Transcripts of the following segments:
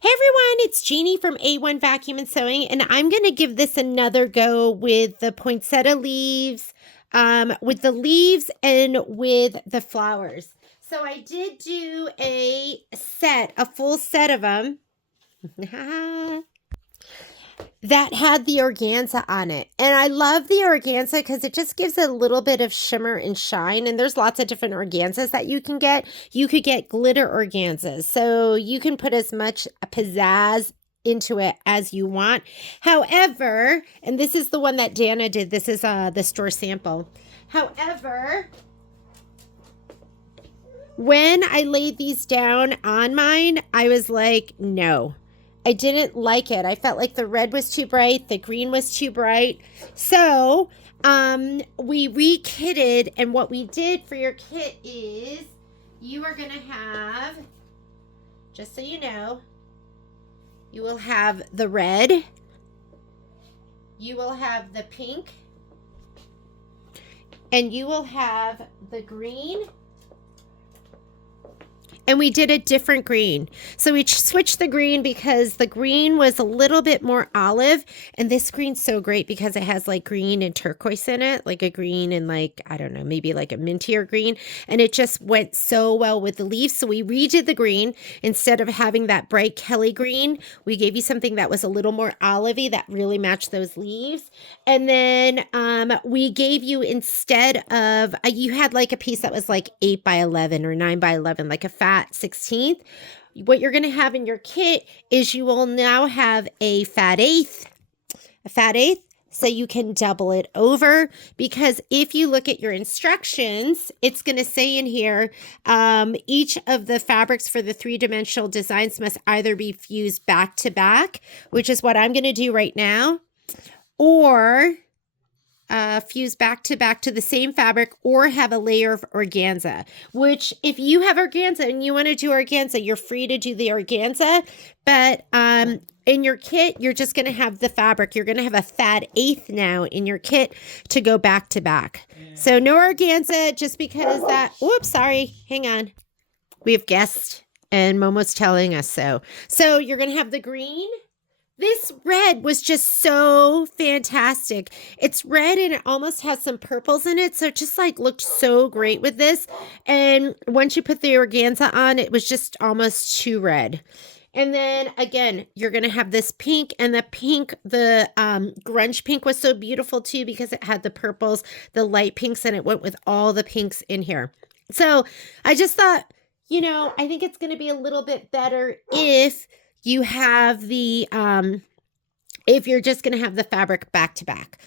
Hey everyone, it's Jeannie from A1 Vacuum and Sewing, and I'm going to give this another go with the poinsettia leaves, with the leaves and with the flowers. So I did do a full set of them. That had the organza on it. And I love the organza because it just gives a little bit of shimmer and shine. And there's lots of different organzas that you can get. You could get glitter organzas. So you can put as much pizzazz into it as you want. However, and this is the one that Dana did. This is the store sample. However, when I laid these down on mine, I was like, no. I didn't like it. I felt like the red was too bright. The green was too bright. So we re-kitted. And what we did for your kit is you are going to have, just so you know, you will have the red. You will have the pink. And you will have the green. And we did a different green. So we switched the green because the green was a little bit more olive. And this green's so great because it has like green and turquoise in it. Like a green and like, I don't know, maybe like a mintier green. And it just went so well with the leaves. So we redid the green. Instead of having that bright Kelly green, we gave you something that was a little more olivey that really matched those leaves. And then we gave you, instead of, you had like a piece that was like 8 by 11 or 9 by 11, like a fat 16th. What you're going to have in your kit is you will now have a fat eighth, so you can double it over, because if you look at your instructions, it's going to say in here, each of the fabrics for the three-dimensional designs must either be fused back to back, which is what I'm going to do right now, or fuse back to the same fabric, or have a layer of organza, which if you have organza and you want to do organza, you're free to do the organza. But in your kit, you're just going to have the fabric. You're going to have a fat eighth now in your kit to go back to back. So no organza, just because that, whoops, sorry, hang on. We have guests and Momo's telling us so. So you're going to have the green. This red was just so fantastic. It's red and it almost has some purples in it. So it just like looked so great with this. And once you put the organza on, it was just almost too red. And then again, you're going to have this pink, and the pink, the grunge pink was so beautiful too, because it had the purples, the light pinks, and it went with all the pinks in here. So I just thought, you know, I think it's going to be a little bit better if you have the, if you're just going to have the fabric back to back.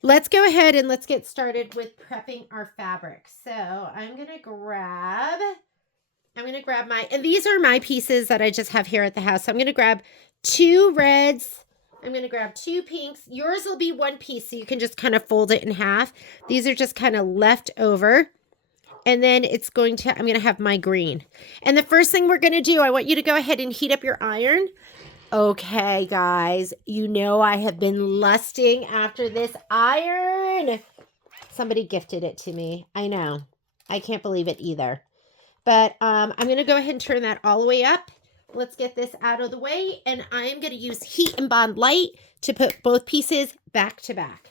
Let's go ahead and let's get started with prepping our fabric. So I'm going to grab my, and these are my pieces that I just have here at the house. So I'm going to grab 2 reds. I'm going to grab 2 pinks. Yours will be 1 piece, so you can just kind of fold it in half. These are just kind of left over. And then I'm going to have my green. And the first thing we're going to do, I want you to go ahead and heat up your iron. Okay, guys, you know I have been lusting after this iron. Somebody gifted it to me. I know. I can't believe it either. But I'm going to go ahead and turn that all the way up. Let's get this out of the way. And I am going to use Heat and Bond Light to put both pieces back to back.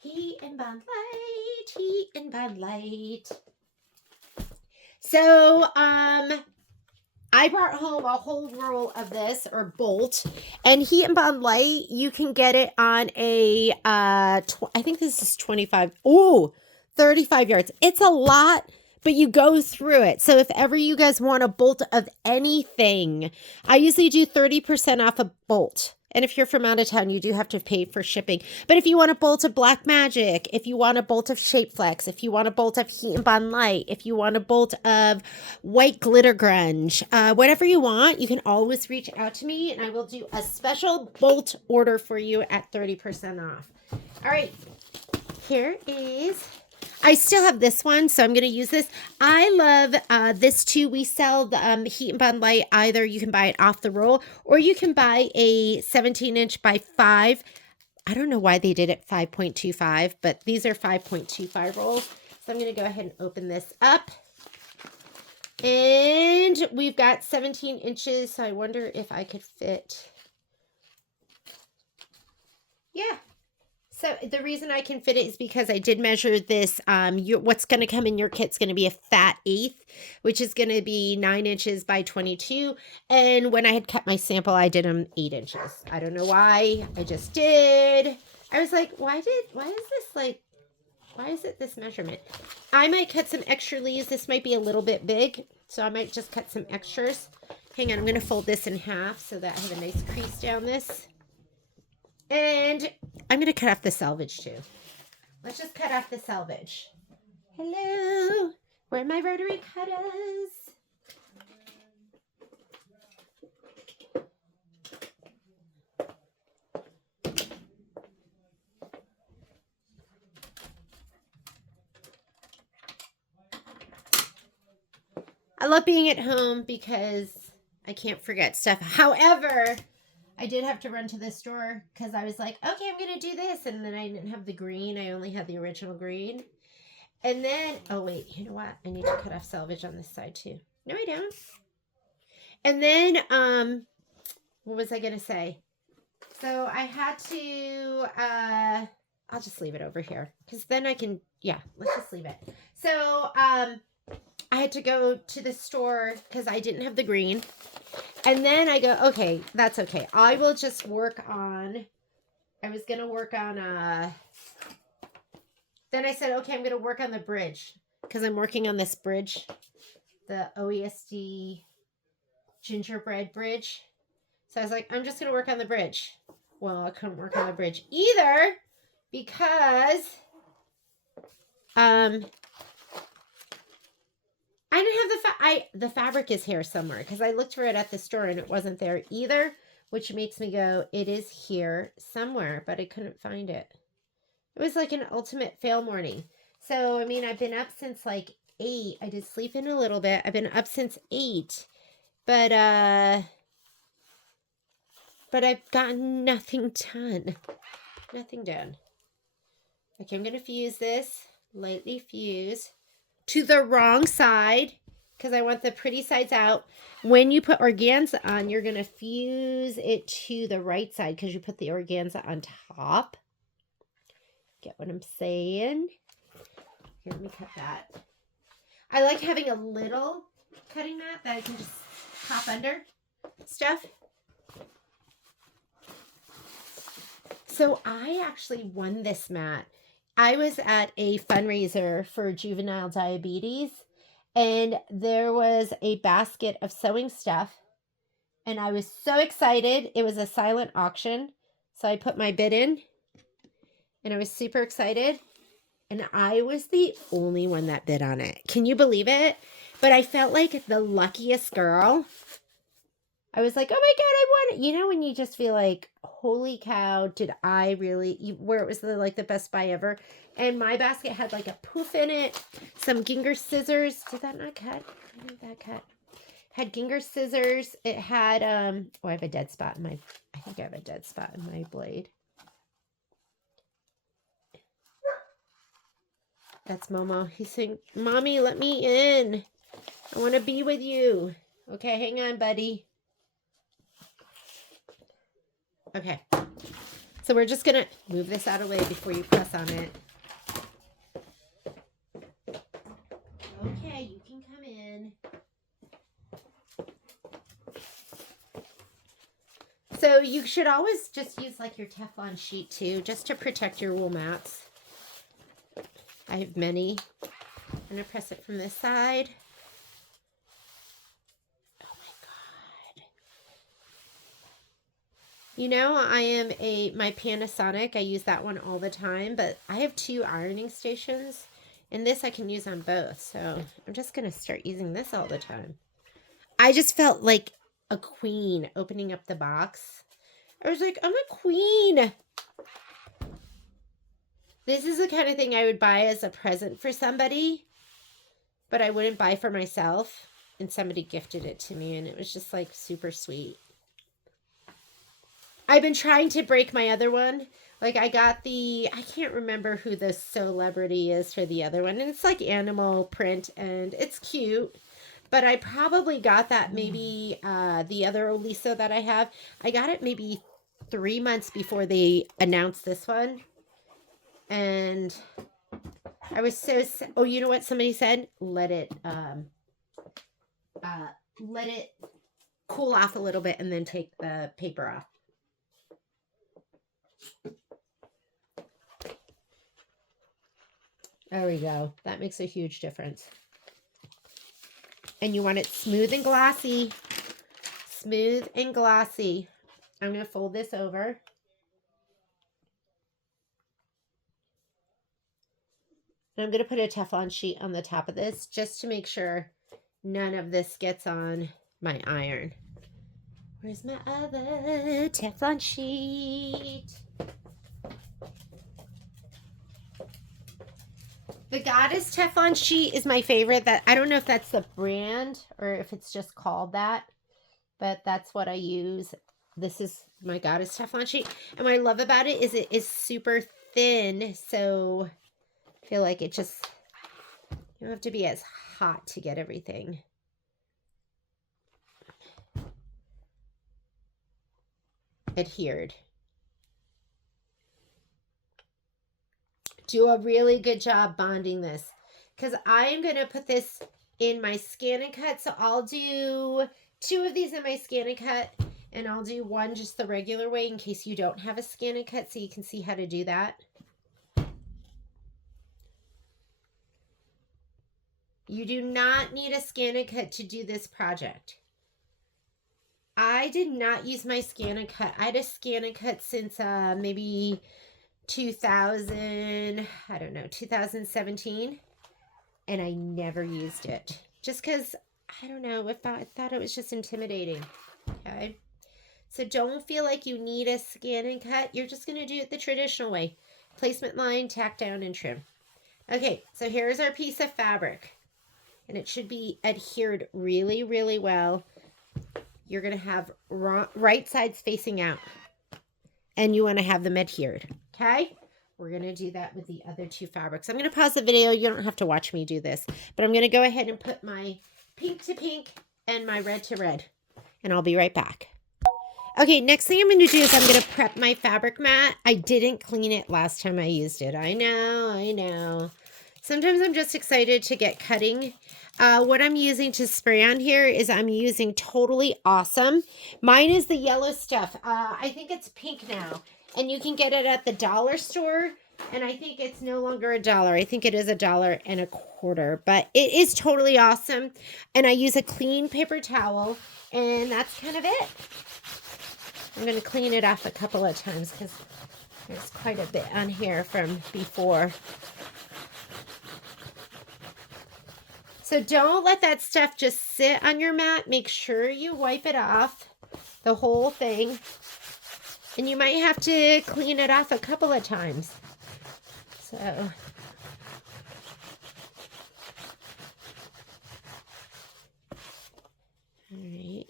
Heat and Bond Light, Heat and Bond Light. So, I brought home a whole roll of this, or bolt, and Heat and Bond Light, you can get it on a, I think this is 35 yards. It's a lot, but you go through it. So if ever you guys want a bolt of anything, I usually do 30% off a bolt. And if you're from out of town, you do have to pay for shipping. But if you want a bolt of Black Magic, if you want a bolt of Shape Flex, if you want a bolt of Heat and Bond Light, if you want a bolt of White Glitter Grunge, whatever you want, you can always reach out to me and I will do a special bolt order for you at 30% off. All right, here is, I still have this one, so I'm going to use this. I love this too. We sell the Heat and Bond Light. Either you can buy it off the roll, or you can buy a 17-inch by 5. I don't know why they did it 5.25, but these are 5.25 rolls. So I'm going to go ahead and open this up. And we've got 17 inches, so I wonder if I could fit. Yeah. So the reason I can fit it is because I did measure this. What's going to come in your kit's going to be a fat eighth, which is going to be 9 inches by 22. And when I had cut my sample, I did them 8 inches. I don't know why. I just did. I was like, why is it this measurement? I might cut some extra leaves. This might be a little bit big, so I might just cut some extras. Hang on, I'm going to fold this in half so that I have a nice crease down this. And I'm going to cut off the selvage too. Let's just cut off the selvage. Hello, where are my rotary cutters? I love being at home because I can't forget stuff. However, I did have to run to the store because I was like, okay, I'm going to do this. And then I didn't have the green. I only had the original green. And then, oh wait, you know what? I need to cut off selvage on this side too. No, I don't. And then, what was I going to say? So I had to, I'll just leave it over here because then I can, yeah, let's just leave it. So, I had to go to the store because I didn't have the green. And then I go, okay, that's okay. I will just work on, I was going to work on, then I said, okay, I'm going to work on the bridge because I'm working on this bridge, the OESD gingerbread bridge. So I was like, I'm just going to work on the bridge. Well, I couldn't work on the bridge either because, I didn't have the fabric is here somewhere because I looked for it at the store and it wasn't there either, which makes me go, it is here somewhere, but I couldn't find it. It was like an ultimate fail morning. So, I mean, I've been up since like 8. I did sleep in a little bit. I've been up since 8, but I've gotten nothing done. Nothing done. Okay, I'm going to fuse this, lightly fuse to the wrong side because I want the pretty sides out. When you put organza on, you're going to fuse it to the right side because you put the organza on top. Get what I'm saying? Here, let me cut that. I like having a little cutting mat that I can just pop under stuff. So I actually won this mat. I was at a fundraiser for juvenile diabetes, and there was a basket of sewing stuff, and I was so excited. It was a silent auction, so I put my bid in, and I was super excited, and I was the only one that bid on it. Can you believe it? But I felt like the luckiest girl. I was like, oh my God, I won it. You know, when you just feel like, holy cow, did I really, where it was the best buy ever. And my basket had like a poof in it, some Ginger scissors. Did that not cut? I think that cut. Had Ginger scissors. It had, oh, I have a dead spot in my, I think I have a dead spot in my blade. That's Momo. He's saying, Mommy, let me in. I want to be with you. Okay, hang on, buddy. Okay, so we're just going to move this out of the way before you press on it. Okay, you can come in. So you should always just use like your Teflon sheet too, just to protect your wool mats. I have many. I'm going to press it from this side. You know, I am my Panasonic, I use that one all the time, but I have 2 ironing stations, and this I can use on both, so I'm just going to start using this all the time. I just felt like a queen opening up the box. I was like, I'm a queen. This is the kind of thing I would buy as a present for somebody, but I wouldn't buy for myself, and somebody gifted it to me, and it was just like super sweet. I've been trying to break my other one. Like I got I can't remember who the celebrity is for the other one. And it's like animal print and it's cute. but I probably got that maybe the other Olisa that I have. I got it maybe 3 months before they announced this one. And I was so, oh, you know what somebody said? Let it cool off a little bit and then take the paper off. There we go. That makes a huge difference. And you want it smooth and glossy. Smooth and glossy. I'm going to fold this over. And I'm going to put a Teflon sheet on the top of this just to make sure none of this gets on my iron. Where's my other Teflon sheet? The Goddess Teflon sheet is my favorite. That I don't know if that's the brand or if it's just called that, but that's what I use. This is my Goddess Teflon sheet. And what I love about it is super thin, so I feel like it just, you don't have to be as hot to get everything. Adhered. Do a really good job bonding this, because I am going to put this in my scan and cut. So I'll do 2 of these in my scan and cut, and I'll do 1 just the regular way in case you don't have a scan and cut, so you can see how to do that. You do not need a scan and cut to do this project. I did not use my scan and cut. I had a scan and cut since maybe 2017, and I never used it just because I don't know, if I thought it was just intimidating. Okay, so don't feel like you need a scan and cut. You're just going to do it the traditional way: placement line, tack down, and trim. Okay, so here's our piece of fabric, and it should be adhered really, really well. You're going to have right sides facing out, and you want to have them adhered. Okay, we're going to do that with the other 2 fabrics. I'm going to pause the video. You don't have to watch me do this, but I'm going to go ahead and put my pink to pink and my red to red, and I'll be right back. Okay, next thing I'm going to do is I'm going to prep my fabric mat. I didn't clean it last time I used it. I know. Sometimes I'm just excited to get cutting. What I'm using to spray on here is I'm using Totally Awesome. Mine is the yellow stuff. I think it's pink now. And you can get it at the dollar store. And I think it's no longer $1. I think it is $1.25. But it is Totally Awesome. And I use a clean paper towel. And that's kind of it. I'm going to clean it off a couple of times because there's quite a bit on here from before. So don't let that stuff just sit on your mat. Make sure you wipe it off, the whole thing. And you might have to clean it off a couple of times. So, all right.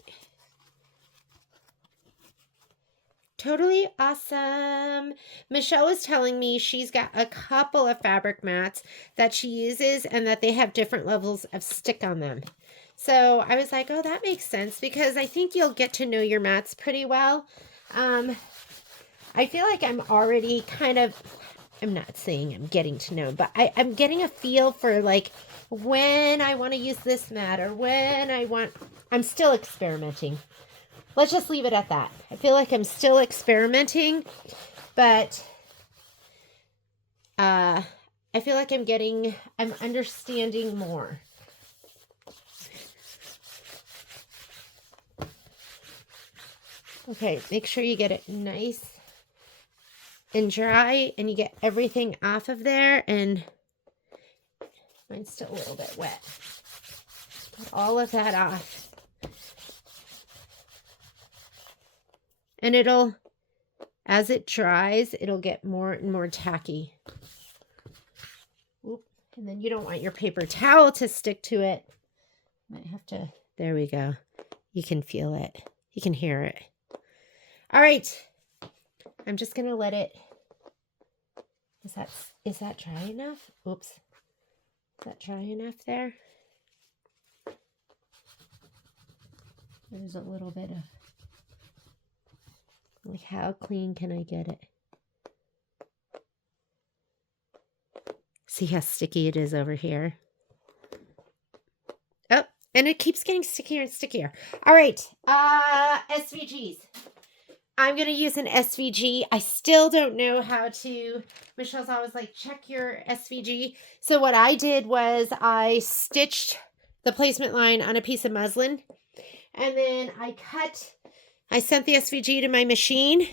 Totally Awesome. Michelle was telling me she's got a couple of fabric mats that she uses and that they have different levels of stick on them. So I was like, oh, that makes sense, because I think you'll get to know your mats pretty well. I feel like I'm already kind of, I'm not saying I'm getting to know, but I'm getting a feel for like when I want to use this mat or when I'm still experimenting. Let's just leave it at that. I feel like I'm still experimenting, but I feel like I'm understanding more. Okay, make sure you get it nice and dry and you get everything off of there, and mine's still a little bit wet. Get all of that off. And as it dries, it'll get more and more tacky. Oop. And then you don't want your paper towel to stick to it. Might have to, there we go. You can feel it. You can hear it. All right. I'm just going to let it, is that dry enough? Oops. Is that dry enough there? There's a little bit of, like, how clean can I get it? See how sticky it is over here? Oh, and it keeps getting stickier and stickier. All right, SVGs. I'm going to use an SVG. I still don't know how to, Michelle's always like, check your SVG. So what I did was I stitched the placement line on a piece of muslin, and then I sent the SVG to my machine.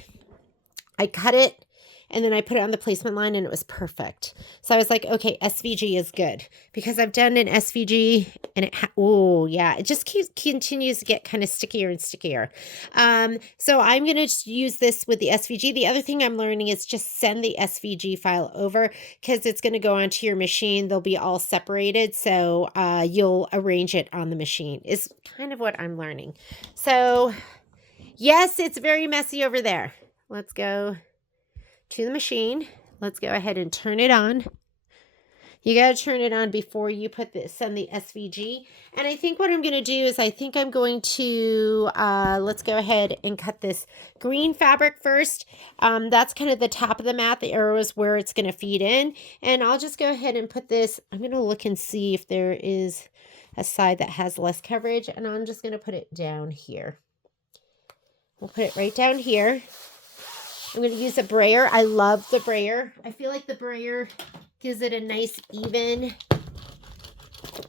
I cut it, and then I put it on the placement line, and it was perfect. So I was like, okay, SVG is good, because I've done an SVG, and it just continues to get kind of stickier and stickier. So I'm going to use this with the SVG. The other thing I'm learning is just send the SVG file over, because it's going to go onto your machine. They'll be all separated, so you'll arrange it on the machine, is kind of what I'm learning. So yes, it's very messy over there. Let's go to the machine. Let's go ahead and turn it on. You got to turn it on before you send the SVG. And I think what I'm going to do is I'm going to, let's go ahead and cut this green fabric first. That's kind of the top of the mat. The arrow is where it's going to feed in. And I'll just go ahead and put this, I'm going to look and see if there is a side that has less coverage. And I'm just going to put it down here. We'll put it right down here. I'm going to use a brayer. I love the brayer. I feel like the brayer gives it a nice even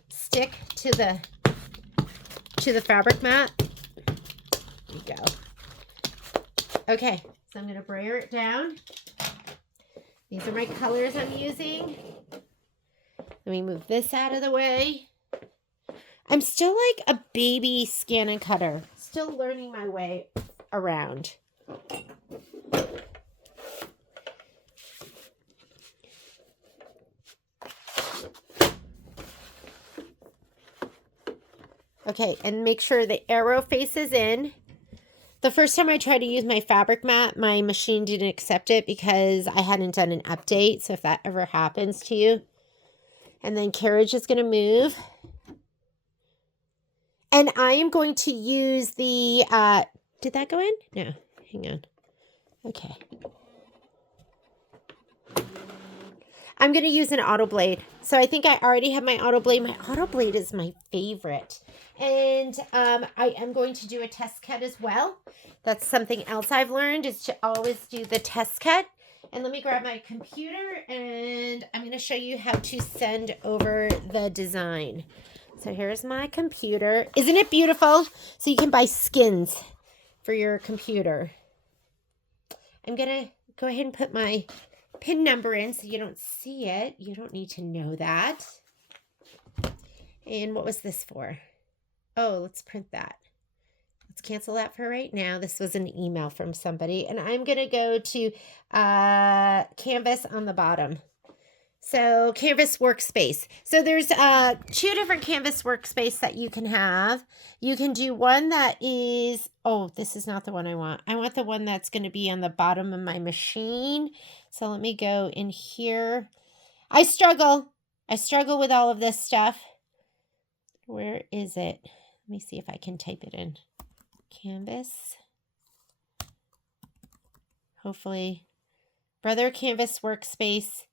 stick to the fabric mat. There you go. Okay, so I'm going to brayer it down. These are my colors I'm using. Let me move this out of the way. I'm still like a baby scan and cutter. Still learning my way around. Okay, and make sure the arrow faces in. The first time I tried to use my fabric mat, my machine didn't accept it because I hadn't done an update. So if that ever happens to you. And then carriage is going to move. And I am going to use the, did that go in? No, hang on. Okay. I'm going to use an auto blade. So I think I already have my auto blade. My auto blade is my favorite. And I am going to do a test cut as well. That's something else I've learned, is to always do the test cut. And let me grab my computer, and I'm going to show you how to send over the design. So here's my computer. Isn't it beautiful? So you can buy skins for your computer. I'm going to go ahead and put my pin number in so you don't see it. You don't need to know that. And what was this for? Oh, let's print that. Let's cancel that for right now. This was an email from somebody. And I'm going to go to Canvas on the bottom. So Canvas Workspace. So there's 2 different Canvas Workspace that you can have. You can do one that is, oh, this is not the one I want. I want the one that's going to be on the bottom of my machine. So let me go in here. I struggle with all of this stuff. Where is it? Let me see if I can type it in. Canvas. Hopefully. Brother Canvas Workspace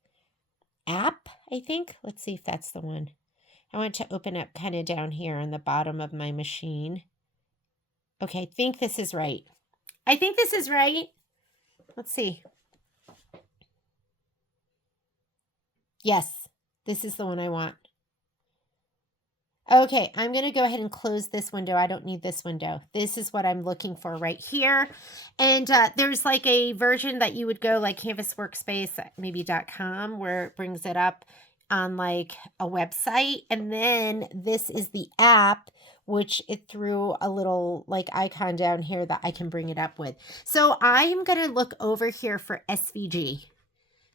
app, I think. Let's see if that's the one. I want to open up kind of down here on the bottom of my machine. Okay, I think this is right. Let's see. Yes, this is the one I want. Okay, I'm going to go ahead and close this window. I don't need this window. This is what I'm looking for right here. And there's like a version that you would go like Canvas Workspace, maybe .com, where it brings it up on like a website. And then this is the app, which it threw a little like icon down here that I can bring it up with. So I'm going to look over here for SVG.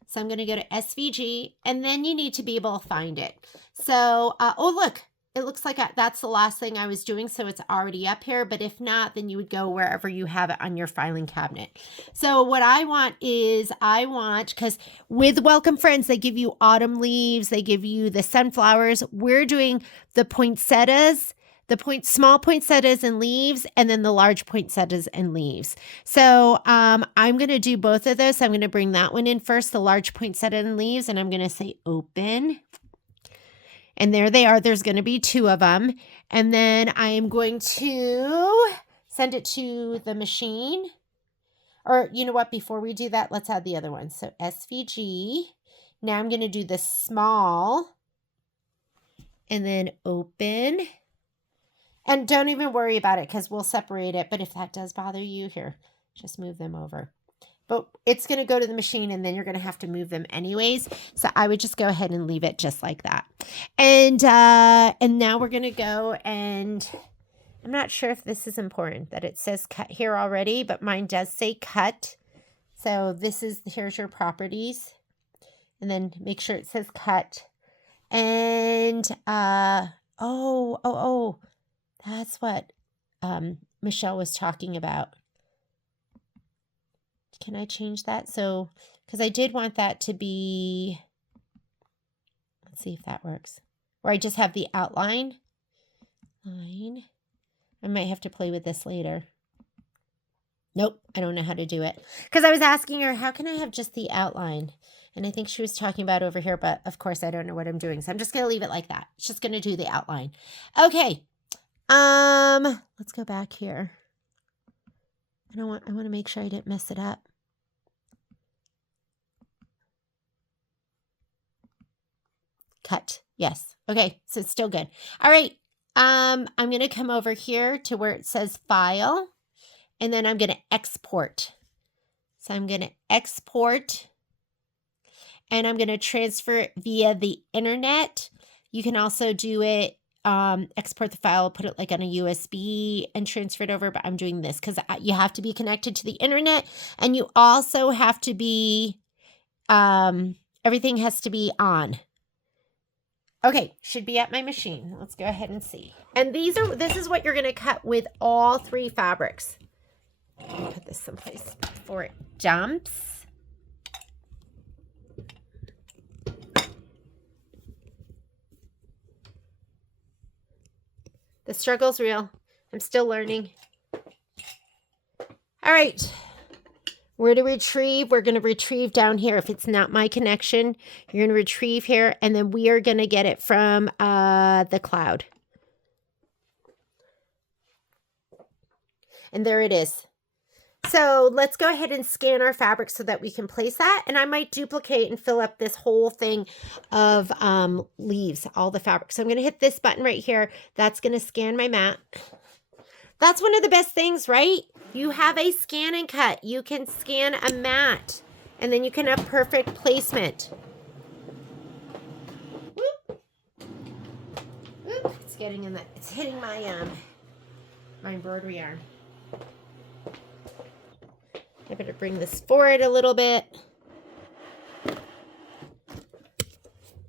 So I'm going to go to SVG, and then you need to be able to find it. So, oh, look. It looks like that's the last thing I was doing, so it's already up here. But if not, then you would go wherever you have it on your filing cabinet. So what I want is, because with Welcome Friends, they give you autumn leaves. They give you the sunflowers. We're doing the poinsettias, the small poinsettias and leaves, and then the large poinsettias and leaves. So I'm going to do both of those. So I'm going to bring that one in first, the large poinsettia and leaves, and I'm going to say open. And there they are. There's going to be 2 of them. And then I am going to send it to the machine. Or you know what? Before we do that, let's add the other one. So SVG. Now I'm going to do the small and then open. And don't even worry about it because we'll separate it. But if that does bother you, here, just move them over. But it's going to go to the machine and then you're going to have to move them anyways. So I would just go ahead and leave it just like that. And now we're going to go and I'm not sure if this is important that it says cut here already, but mine does say cut. So here's your properties. And then make sure it says cut. And, that's what Michelle was talking about. Can I change that? So, because I did want that to be, let's see if that works. Or I just have the outline. Line. I might have to play with this later. Nope, I don't know how to do it. Because I was asking her, how can I have just the outline? And I think she was talking about over here, but of course I don't know what I'm doing. So I'm just going to leave it like that. It's just going to do the outline. Okay. Let's go back here. I want to make sure I didn't mess it up. Cut. Yes. Okay. So it's still good. All right. I'm going to come over here to where it says file, and then I'm going to export. So I'm going to export, and I'm going to transfer it via the internet. You can also do it, export the file, put it like on a USB and transfer it over, but I'm doing this because you have to be connected to the internet, and you also have to be, everything has to be on. Okay, should be at my machine. Let's go ahead and see. And this is what you're going to cut with all 3 fabrics. Let me put this someplace before it dumps. The struggle's real. I'm still learning. All right. Where to retrieve? We're going to retrieve down here. If it's not my connection, you're going to retrieve here, and then we are going to get it from the cloud. And there it is. So let's go ahead and scan our fabric so that we can place that. And I might duplicate and fill up this whole thing of leaves, all the fabric. So I'm going to hit this button right here. That's going to scan my mat. That's one of the best things, right? You have a scan and cut. You can scan a mat, and then you can have perfect placement. Whoop. Whoop. It's hitting my embroidery yarn. I better bring this forward a little bit.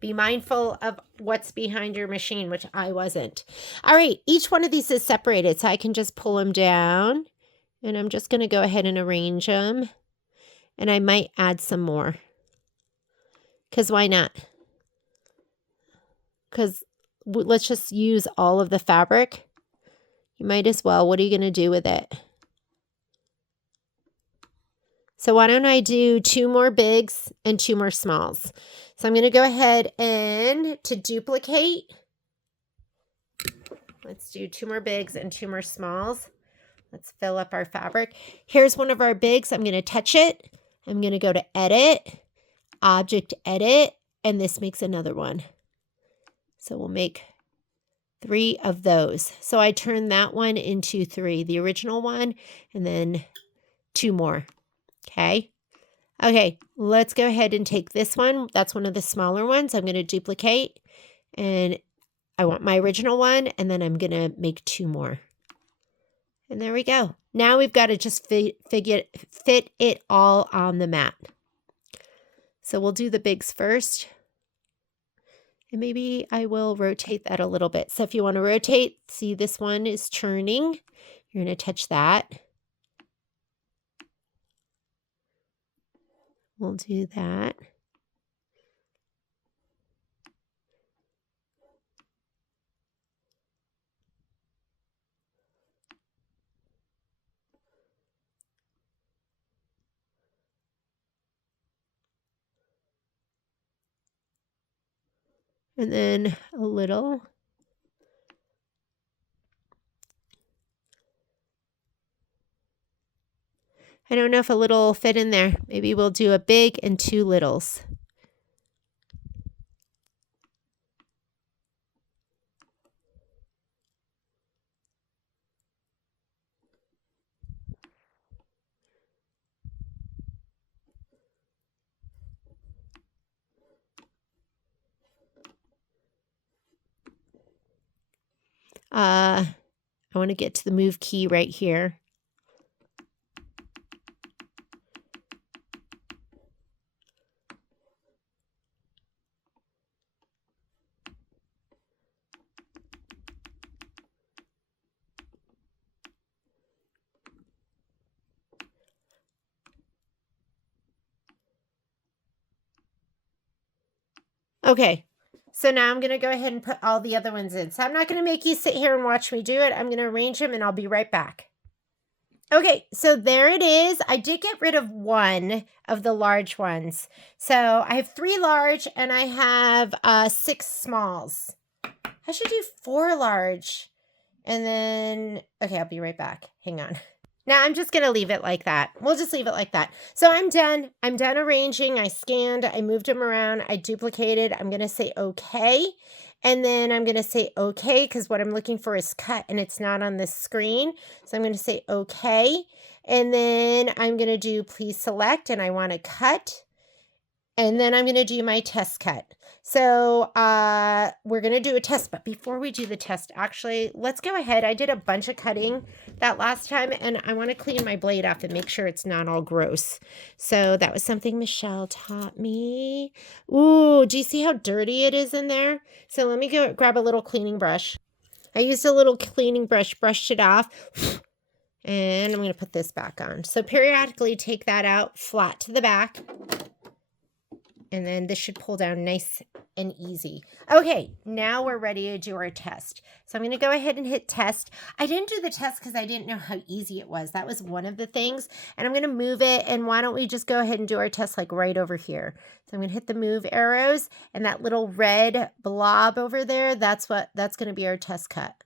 Be mindful of what's behind your machine, which I wasn't. All right, each one of these is separated, so I can just pull them down. And I'm just going to go ahead and arrange them. And I might add some more. Because why not? Because let's just use all of the fabric. You might as well. What are you going to do with it? So why don't I do 2 more bigs and 2 more smalls? So I'm going to go ahead and to duplicate. Let's do 2 more bigs and 2 more smalls. Let's fill up our fabric. Here's one of our bigs. I'm going to touch it. I'm going to go to edit, object edit, and this makes another one. So we'll make 3 of those. So I turned that one into 3, the original one, and then 2 more. Okay. Okay, let's go ahead and take this one. That's one of the smaller ones. I'm going to duplicate, and I want my original one, and then I'm going to make 2 more. And there we go. Now we've got to just fit it all on the mat. So we'll do the bigs first. And maybe I will rotate that a little bit. So if you want to rotate, see this one is turning. You're going to touch that. We'll do that. And then a little. I don't know if a little will fit in there. Maybe we'll do a big and 2 littles. I want to get to the move key right here. Okay, so now I'm going to go ahead and put all the other ones in. So I'm not going to make you sit here and watch me do it. I'm going to arrange them and I'll be right back. Okay, so there it is. I did get rid of one of the large ones. So I have 3 large and I have 6 smalls. I should do 4 large. And then, okay, I'll be right back. Hang on. Now I'm just going to leave it like that. We'll just leave it like that. So I'm done. I'm done arranging. I scanned. I moved them around. I duplicated. I'm going to say okay. And then I'm going to say okay because what I'm looking for is cut and it's not on this screen. So I'm going to say okay. And then I'm going to do please select and I want to cut. And then I'm going to do my test cut. So we're going to do a test. But before we do the test, actually, let's go ahead. I did a bunch of cutting that last time. And I want to clean my blade off and make sure it's not all gross. So that was something Michelle taught me. Ooh, do you see how dirty it is in there? So let me go grab a little cleaning brush. I used a little cleaning brush, brushed it off. And I'm going to put this back on. So periodically take that out flat to the back. And then this should pull down nice and easy. Okay, now we're ready to do our test. So I'm going to go ahead and hit test. I didn't do the test because I didn't know how easy it was. That was one of the things. And I'm going to move it. And why don't we just go ahead and do our test like right over here. So I'm going to hit the move arrows. And that little red blob over there, that's going to be our test cut.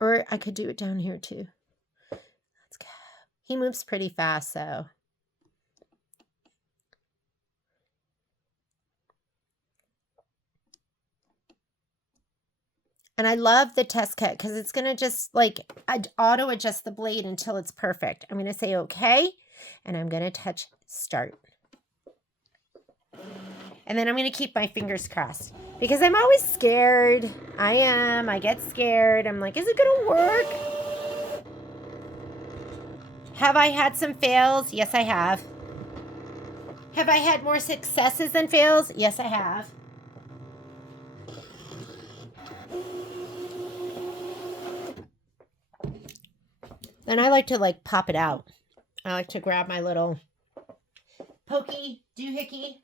Or I could do it down here too. Let's go. He moves pretty fast, so. And I love the test cut because it's going to just like auto adjust the blade until it's perfect. I'm going to say okay, and I'm going to touch start. And then I'm going to keep my fingers crossed because I'm always scared. I am. I get scared. I'm like, is it going to work? Have I had some fails? Yes, I have. Have I had more successes than fails? Yes, I have. And I like to like pop it out. I like to grab my little pokey doohickey.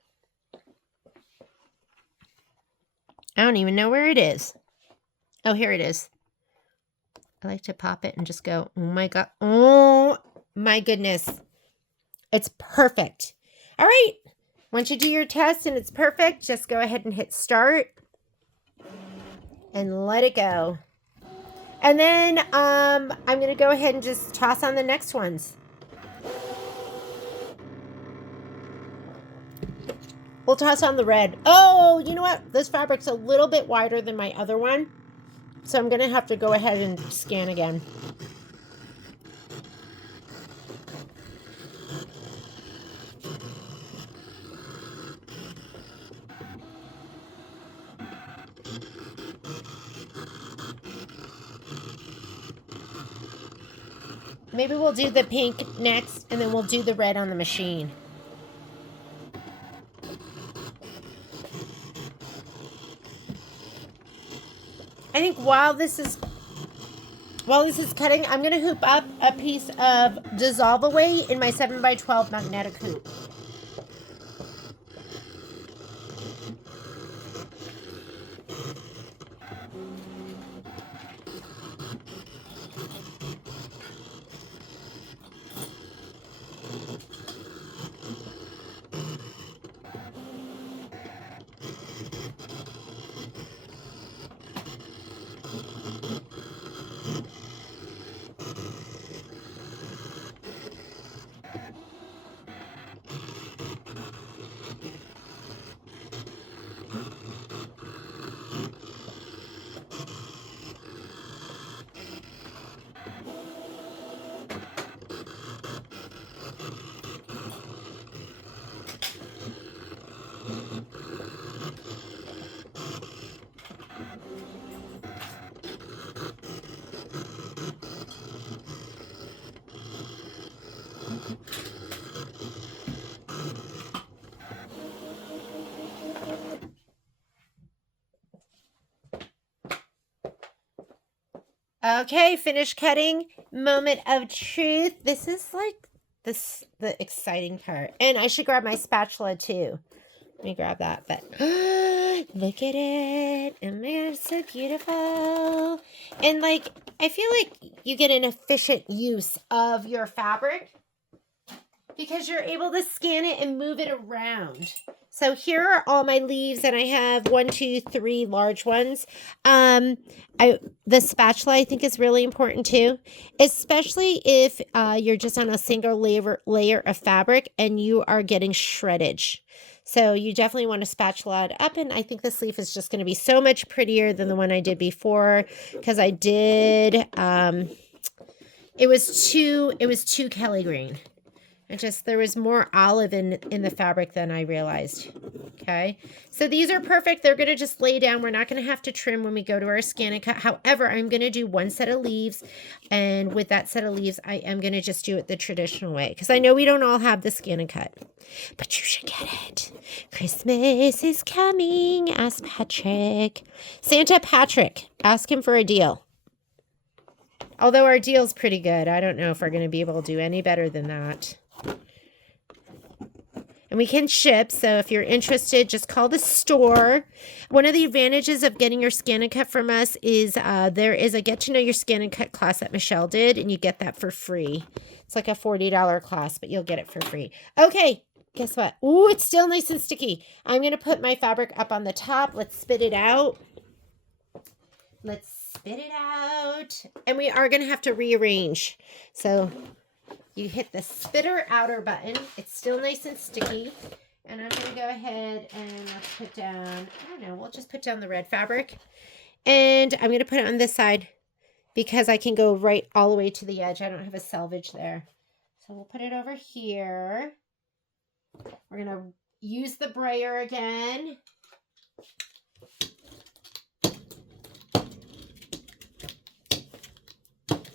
I don't even know where it is. Oh, here it is. I like to pop it and just go, oh my God. Oh my goodness. It's perfect. All right. Once you do your test and it's perfect, just go ahead and hit start and let it go. And then I'm going to go ahead and just toss on the next ones. We'll toss on the red. Oh, you know what? This fabric's a little bit wider than my other one. So I'm going to have to go ahead and scan again. Maybe we'll do the pink next, and then we'll do the red on the machine. I think while this is cutting, I'm going to hoop up a piece of Dissolve Away in my 7x12 magnetic hoop. Okay, finish cutting. Moment of truth. This is like the exciting part. And I should grab my spatula too. Let me grab that. But look at it. Oh my god, it's so beautiful. And like, I feel like you get an efficient use of your fabric because you're able to scan it and move it around. So here are all my leaves, and I have 1, 2, 3 large ones. The spatula I think is really important too, especially if you're just on a single layer of fabric and you are getting shreddage. So you definitely want to spatula it up, and I think this leaf is just going to be so much prettier than the one I did before because I did it was too Kelly green. There was more olive in the fabric than I realized. Okay. So these are perfect. They're going to just lay down. We're not going to have to trim when we go to our scan and cut. However, I'm going to do one set of leaves. And with that set of leaves, I am going to just do it the traditional way. Because I know we don't all have the scan and cut. But you should get it. Christmas is coming. Ask Patrick. Santa Patrick. Ask him for a deal. Although our deal's pretty good. I don't know if we're going to be able to do any better than that. And we can ship, so if you're interested, just call the store. One of the advantages of getting your scan and cut from us is there is a Get to Know Your Scan and Cut class that Michelle did, and you get that for free. It's like a $40 class, but you'll get it for free. Okay, guess what? Ooh, it's still nice and sticky. I'm going to put my fabric up on the top. Let's spit it out. Let's spit it out. And we are going to have to rearrange. So you hit the spitter outer button. It's still nice and sticky. And I'm going to go ahead and let's put down, I don't know, we'll just put down the red fabric. And I'm going to put it on this side because I can go right all the way to the edge. I don't have a selvage there. So we'll put it over here. We're going to use the brayer again.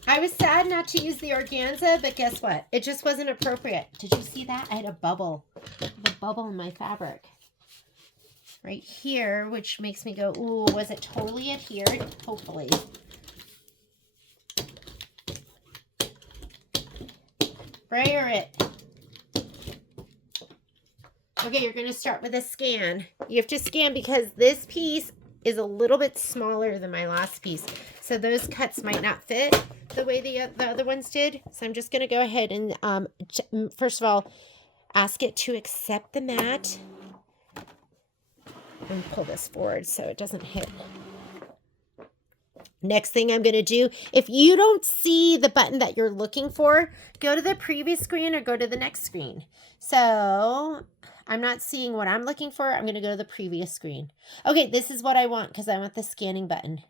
I was sad not to use the organza, but guess what? It just wasn't appropriate. Did you see that? I had a bubble. In my fabric. Right here, which makes me go, ooh, was it totally adhered? Hopefully. Brayer it. Okay, you're going to start with a scan. You have to scan because this piece is a little bit smaller than my last piece. So those cuts might not fit the way the other ones did. So I'm just going to go ahead and, first of all, ask it to accept the mat. And pull this forward so it doesn't hit. Next thing I'm going to do, if you don't see the button that you're looking for, go to the previous screen or go to the next screen. So I'm not seeing what I'm looking for. I'm going to go to the previous screen. Okay, this is what I want because I want the scanning button.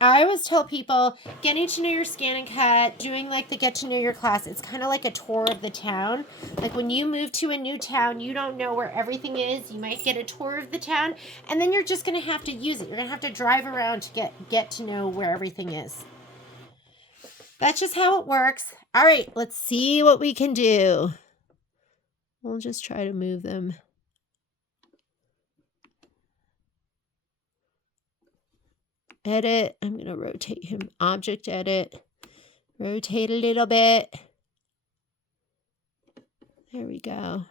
I always tell people, getting to know your scan and cut, doing like the get to know your class, it's kind of like a tour of the town. Like when you move to a new town, you don't know where everything is. You might get a tour of the town, and then you're just going to have to use it. You're going to have to drive around to get to know where everything is. That's just how it works. All right, let's see what we can do. We'll just try to move them. Edit. I'm going to rotate him. Object edit. Rotate a little bit. There we go.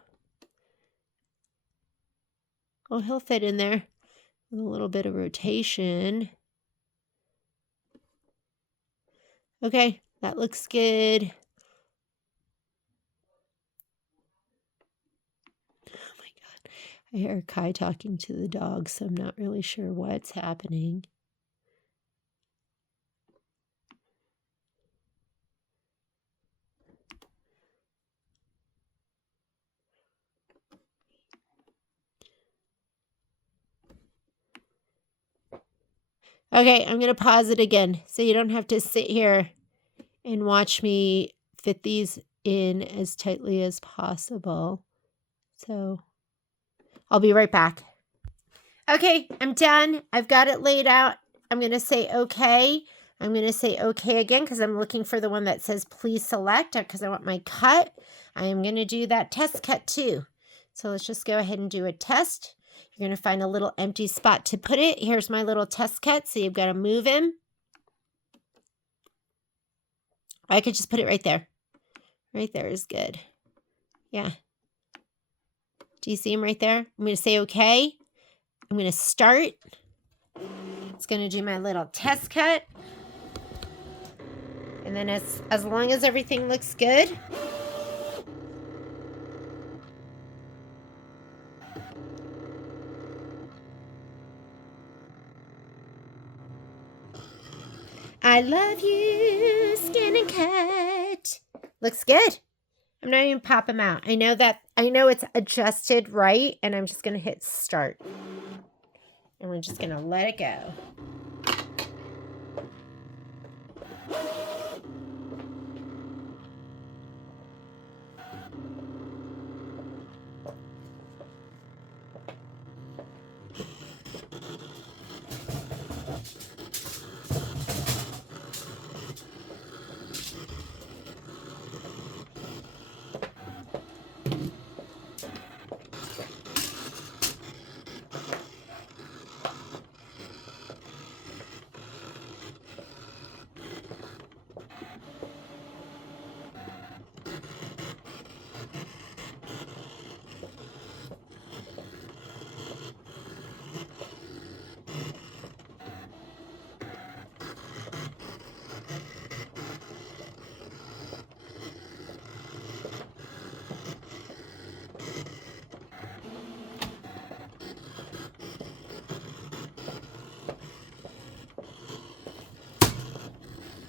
Oh, he'll fit in there with a little bit of rotation. Okay, that looks good. Oh my God. I hear Kai talking to the dog, so I'm not really sure what's happening. Okay, I'm going to pause it again so you don't have to sit here and watch me fit these in as tightly as possible. So I'll be right back. Okay, I'm done. I've got it laid out. I'm going to say okay. I'm going to say okay again because I'm looking for the one that says please select because I want my cut. I am going to do that test cut too. So let's just go ahead and do a test. You're going to find a little empty spot to put it. Here's my little test cut. So you've got to move him. I could just put it right there. Right there is good. Yeah. Do you see him right there? I'm going to say okay. I'm going to start. It's going to do my little test cut. And then as long as everything looks good, I love you, skin and cut. Looks good. I'm not even pop them out. I know it's adjusted right, and I'm just going to hit start. And we're just going to let it go.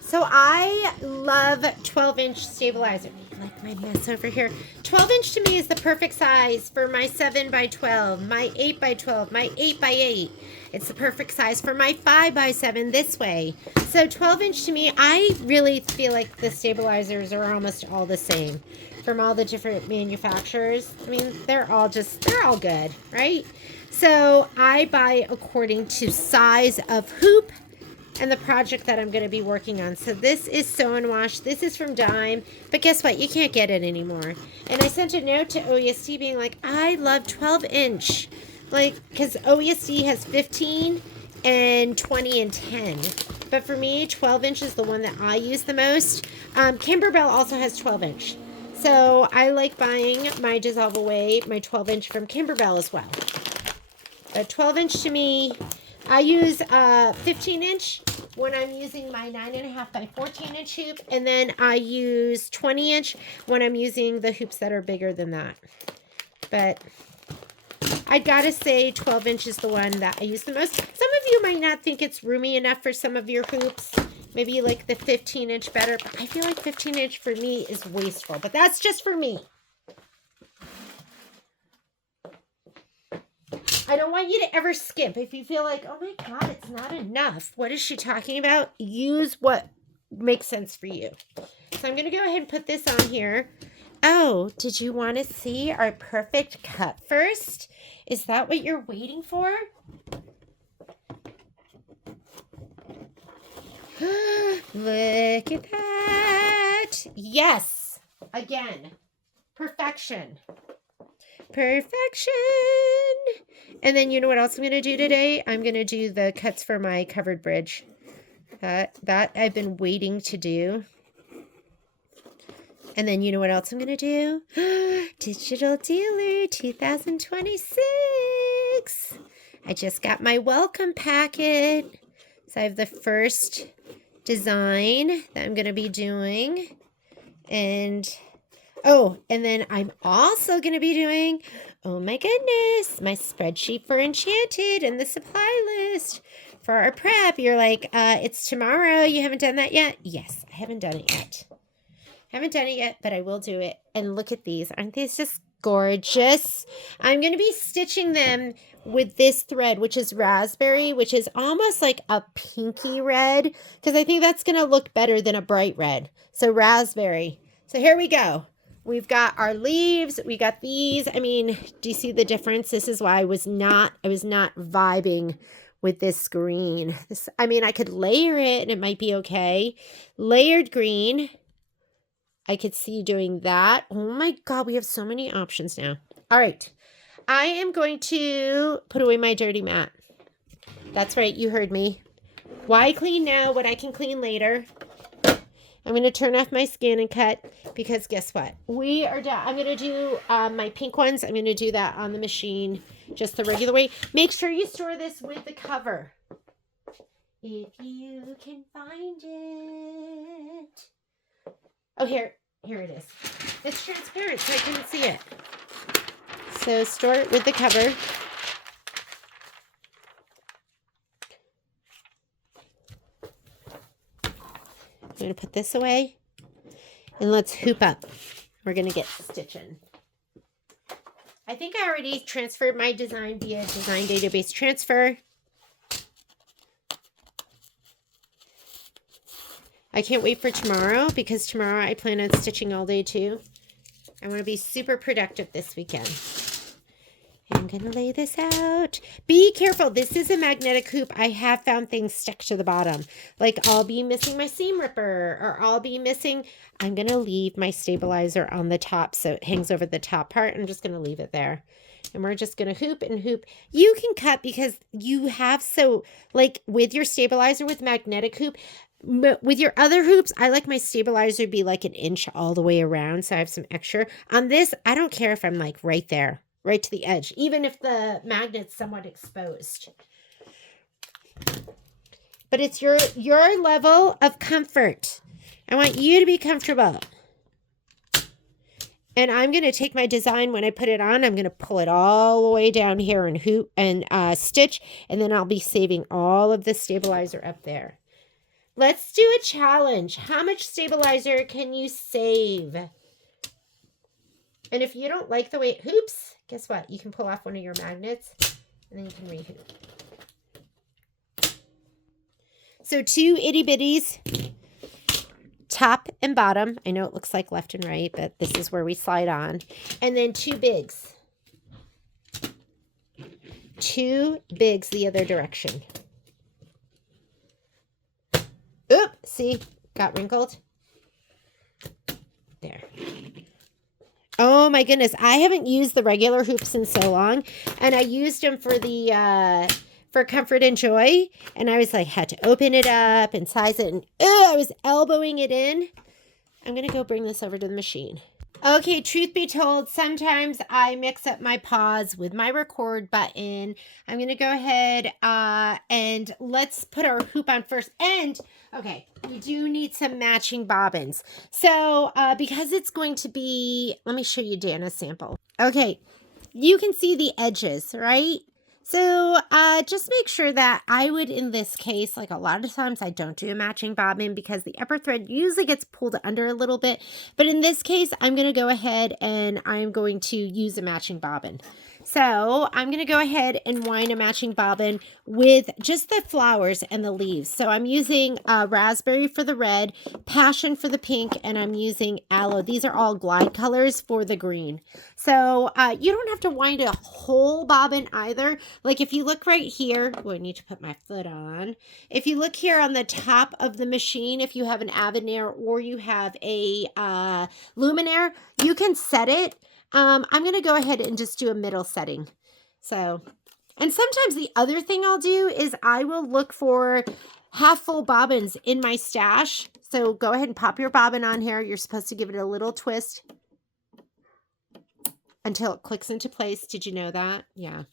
So I love 12-inch stabilizer. Like my mess over here. 12-inch to me is the perfect size for my 7x12, my 8x12, my 8x8. It's the perfect size for my 5x7 this way. So 12-inch to me, I really feel like the stabilizers are almost all the same from all the different manufacturers. I mean, they're all good, right? So I buy according to size of hoop and the project that I'm going to be working on. So this is Sew and Wash. This is from Dime. But guess what? You can't get it anymore. And I sent a note to OESD being like, I love 12-inch. Like, because OESD has 15 and 20 and 10. But for me, 12-inch is the one that I use the most. Kimberbell also has 12-inch. So I like buying my Dissolve Away, my 12-inch from Kimberbell as well. But 12-inch to me, I use 15-inch when I'm using my 9.5 by 14-inch hoop, and then I use 20-inch when I'm using the hoops that are bigger than that. But I gotta say 12-inch is the one that I use the most. Some of you might not think it's roomy enough for some of your hoops. Maybe you like the 15-inch better, but I feel like 15-inch for me is wasteful. But that's just for me. I don't want you to ever skimp. If you feel like, oh my God, it's not enough. What is she talking about? Use what makes sense for you. So I'm going to go ahead and put this on here. Oh, did you want to see our perfect cut first? Is that what you're waiting for? Look at that. Yes. Again. Perfection. Perfection. And then you know what else I'm going to do today? I'm going to do the cuts for my covered bridge. That I've been waiting to do. And then you know what else I'm going to do? Digital Dealer 2026. I just got my welcome packet. So I have the first design that I'm going to be doing. And Oh, and then I'm also going to be doing, oh my goodness, my spreadsheet for Enchanted and the supply list for our prep. You're like, it's tomorrow. You haven't done that yet? Yes, I haven't done it yet. Haven't done it yet, but I will do it. And look at these. Aren't these just gorgeous? I'm going to be stitching them with this thread, which is raspberry, which is almost like a pinky red, because I think that's going to look better than a bright red. So raspberry. So here we go. We've got our leaves. We got these. I mean, do you see the difference? This is why I was not vibing with this green. I mean, I could layer it and it might be okay. Layered green. I could see doing that. Oh my God, we have so many options now. All right. I am going to put away my dirty mat. That's right. You heard me. Why clean now what I can clean later? I'm going to turn off my scan and cut because guess what? We are done. I'm going to do my pink ones. I'm going to do that on the machine just the regular way. Make sure you store this with the cover. If you can find it. Oh, here it is. It's transparent, so I couldn't see it. So store it with the cover. I'm going to put this away. And let's hoop up. We're going to get stitching. I think I already transferred my design via design database transfer. I can't wait for tomorrow because tomorrow I plan on stitching all day too. I want to be super productive this weekend. I'm going to lay this out. Be careful. This is a magnetic hoop. I have found things stuck to the bottom. Like I'll be missing my seam ripper or I'll be missing. I'm going to leave my stabilizer on the top so it hangs over the top part. I'm just going to leave it there. And we're just going to hoop and hoop. You can cut because you have like with your stabilizer with magnetic hoop, with your other hoops, I like my stabilizer to be like an inch all the way around. So I have some extra. On this, I don't care if I'm like right there, right to the edge, even if the magnet's somewhat exposed. But it's your level of comfort. I want you to be comfortable. And I'm going to take my design when I put it on. I'm going to pull it all the way down here and hoop and stitch. And then I'll be saving all of the stabilizer up there. Let's do a challenge. How much stabilizer can you save? And if you don't like the way it hoops, guess what? You can pull off one of your magnets and then you can rehoop. So 2 itty bitties, top and bottom. I know it looks like left and right, but this is where we slide on. And then 2 bigs. 2 bigs the other direction. Oop, see, got wrinkled. There. Oh my goodness, I haven't used the regular hoops in so long, and I used them for the for Comfort and Joy, and I was like, had to open it up and size it, and I was elbowing it in. I'm gonna go bring this over to the machine. Okay, truth be told, sometimes I mix up my pause with my record button. I'm going to go ahead and let's put our hoop on first. And, okay, we do need some matching bobbins. So, because it's going to be, let me show you Dana's sample. Okay, you can see the edges, right? So just make sure that I would, in this case, like a lot of times I don't do a matching bobbin because the upper thread usually gets pulled under a little bit. But in this case, I'm going to go ahead and I'm going to use a matching bobbin. So I'm going to go ahead and wind a matching bobbin with just the flowers and the leaves. So I'm using raspberry for the red, passion for the pink, and I'm using aloe. These are all glide colors for the green. So you don't have to wind a whole bobbin either. Like if you look right here, oh, I need to put my foot on. If you look here on the top of the machine, if you have an Avinair or you have a Luminaire, you can set it. I'm going to go ahead and just do a middle setting. So, and sometimes the other thing I'll do is I will look for half full bobbins in my stash. So go ahead and pop your bobbin on here. You're supposed to give it a little twist until it clicks into place. Did you know that? Yeah.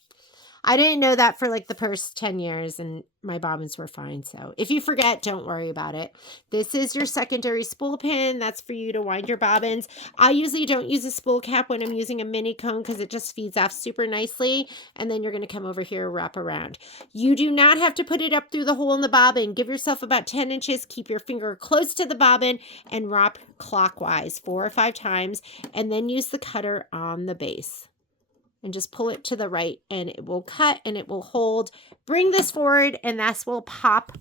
I didn't know that for like the first 10 years and my bobbins were fine. So if you forget, don't worry about it. This is your secondary spool pin. That's for you to wind your bobbins. I usually don't use a spool cap when I'm using a mini cone because it just feeds off super nicely. And then you're going to come over here, wrap around. You do not have to put it up through the hole in the bobbin. Give yourself about 10 inches. Keep your finger close to the bobbin and wrap clockwise 4 or 5 times. And then use the cutter on the base. And just pull it to the right and it will cut and it will hold. Bring this forward and this will pop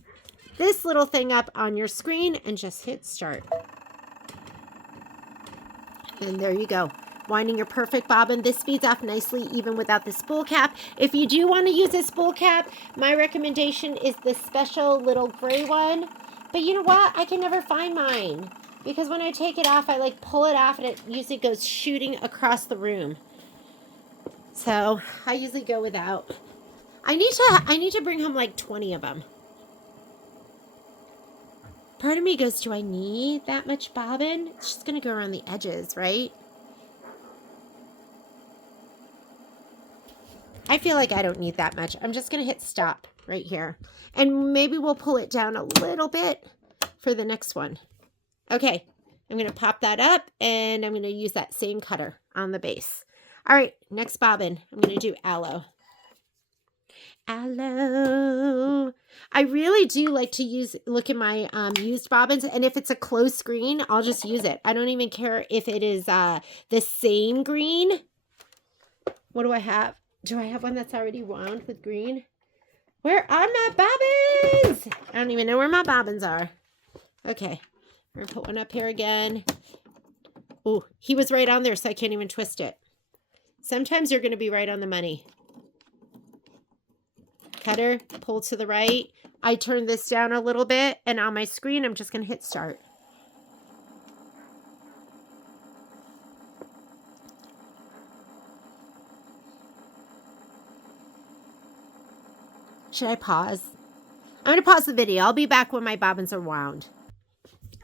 this little thing up on your screen and just hit start. And there you go. Winding your perfect bobbin. This feeds off nicely even without the spool cap. If you do want to use a spool cap, my recommendation is the special little gray one. But you know what? I can never find mine because when I take it off, I like pull it off and it usually goes shooting across the room. So I usually go without. I need to bring home like 20 of them. Part of me goes, do I need that much bobbin? It's just going to go around the edges, right? I feel like I don't need that much. I'm just going to hit stop right here. And maybe we'll pull it down a little bit for the next one. Okay, I'm going to pop that up and I'm going to use that same cutter on the base. All right, next bobbin, I'm going to do aloe. Aloe. I really do like to look at my used bobbins, and if it's a close green, I'll just use it. I don't even care if it is the same green. What do I have? Do I have one that's already wound with green? Where are my bobbins? I don't even know where my bobbins are. Okay, we're going to put one up here again. Oh, he was right on there, so I can't even twist it. Sometimes you're going to be right on the money. Cutter, pull to the right. I turn this down a little bit, and on my screen, I'm just going to hit start. Should I pause? I'm going to pause the video. I'll be back when my bobbins are wound.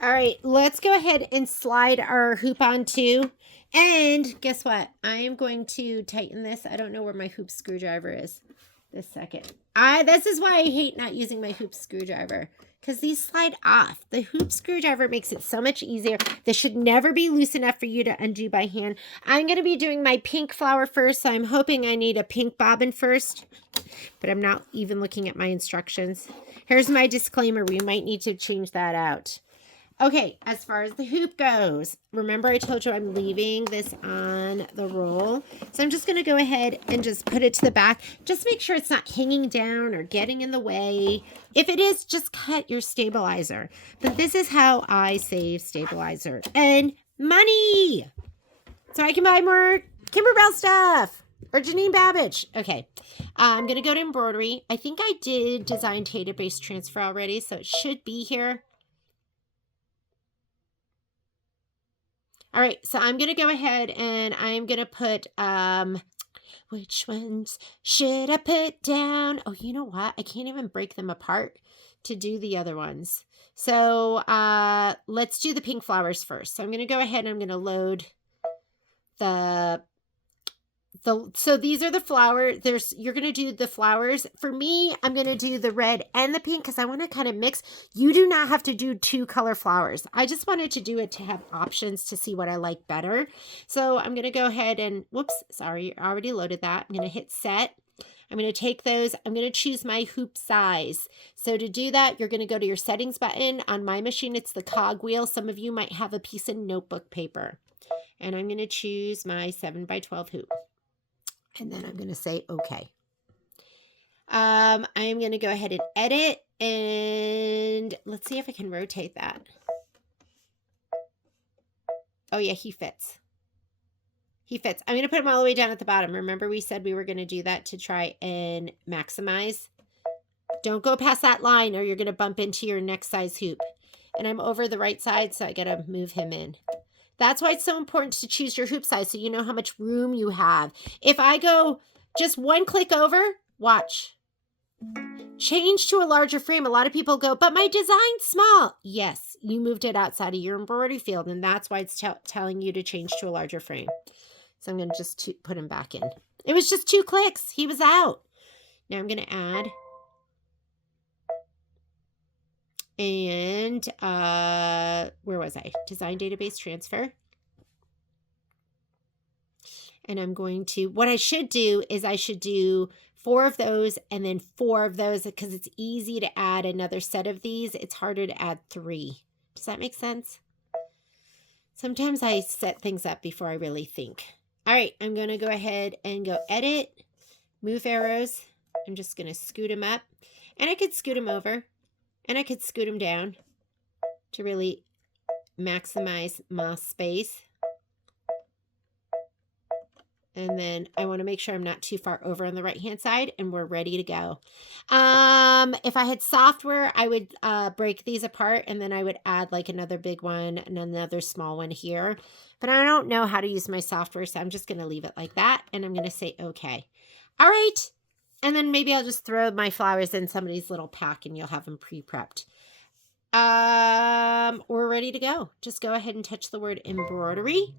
All right, let's go ahead and slide our hoop on too. And guess what? I am going to tighten this. I don't know where my hoop screwdriver is this second. This is why I hate not using my hoop screwdriver, because these slide off. The hoop screwdriver makes it so much easier. This should never be loose enough for you to undo by hand. I'm going to be doing my pink flower first, so I'm hoping I need a pink bobbin first, but I'm not even looking at my instructions. Here's my disclaimer. We might need to change that out. Okay, as far as the hoop goes, remember I told you I'm leaving this on the roll. So I'm just going to go ahead and just put it to the back. Just make sure it's not hanging down or getting in the way. If it is, just cut your stabilizer. But this is how I save stabilizer and money. So I can buy more Kimberbell stuff or Janine Babich. Okay, I'm going to go to embroidery. I think I did design database transfer already, so it should be here. All right, so I'm going to go ahead and I'm going to put, which ones should I put down? Oh, you know what? I can't even break them apart to do the other ones. So let's do the pink flowers first. So I'm going to go ahead and I'm going to load so these are the flowers. You're going to do the flowers. For me, I'm going to do the red and the pink because I want to kind of mix. You do not have to do 2 color flowers. I just wanted to do it to have options to see what I like better. So I'm going to go ahead and, whoops, sorry, I already loaded that. I'm going to hit set. I'm going to take those. I'm going to choose my hoop size. So to do that, you're going to go to your settings button. On my machine, it's the cog wheel. Some of you might have a piece of notebook paper. And I'm going to choose my 7x12 hoop. And then I'm going to say, okay. I am going to go ahead and edit, and let's see if I can rotate that. Oh yeah, he fits. He fits. I'm going to put him all the way down at the bottom. Remember we said we were going to do that to try and maximize. Don't go past that line or you're going to bump into your next size hoop. And I'm over the right side, so I got to move him in. That's why it's so important to choose your hoop size so you know how much room you have. If I go just one click over, watch. Change to a larger frame. A lot of people go, but my design's small. Yes, you moved it outside of your embroidery field, and that's why it's telling you to change to a larger frame. So I'm going to just put him back in. It was just 2 clicks. He was out. Now I'm going to add, and where was I? Design database transfer. And I'm going to, what I should do is I should do 4 of those and then 4 of those, because it's easy to add another set of these. It's harder to add 3. Does that make sense? Sometimes I set things up before I really think. All right, I'm going to go ahead and go edit, move arrows. I'm just going to scoot them up, and I could scoot them over, and I could scoot them down to really maximize my space. And then I want to make sure I'm not too far over on the right-hand side, and we're ready to go. If I had software, I would break these apart, and then I would add like another big one and another small one here. But I don't know how to use my software, so I'm just going to leave it like that, and I'm going to say okay. All right. And then maybe I'll just throw my flowers in somebody's little pack, and you'll have them pre-prepped. We're ready to go. Just go ahead and touch the word embroidery.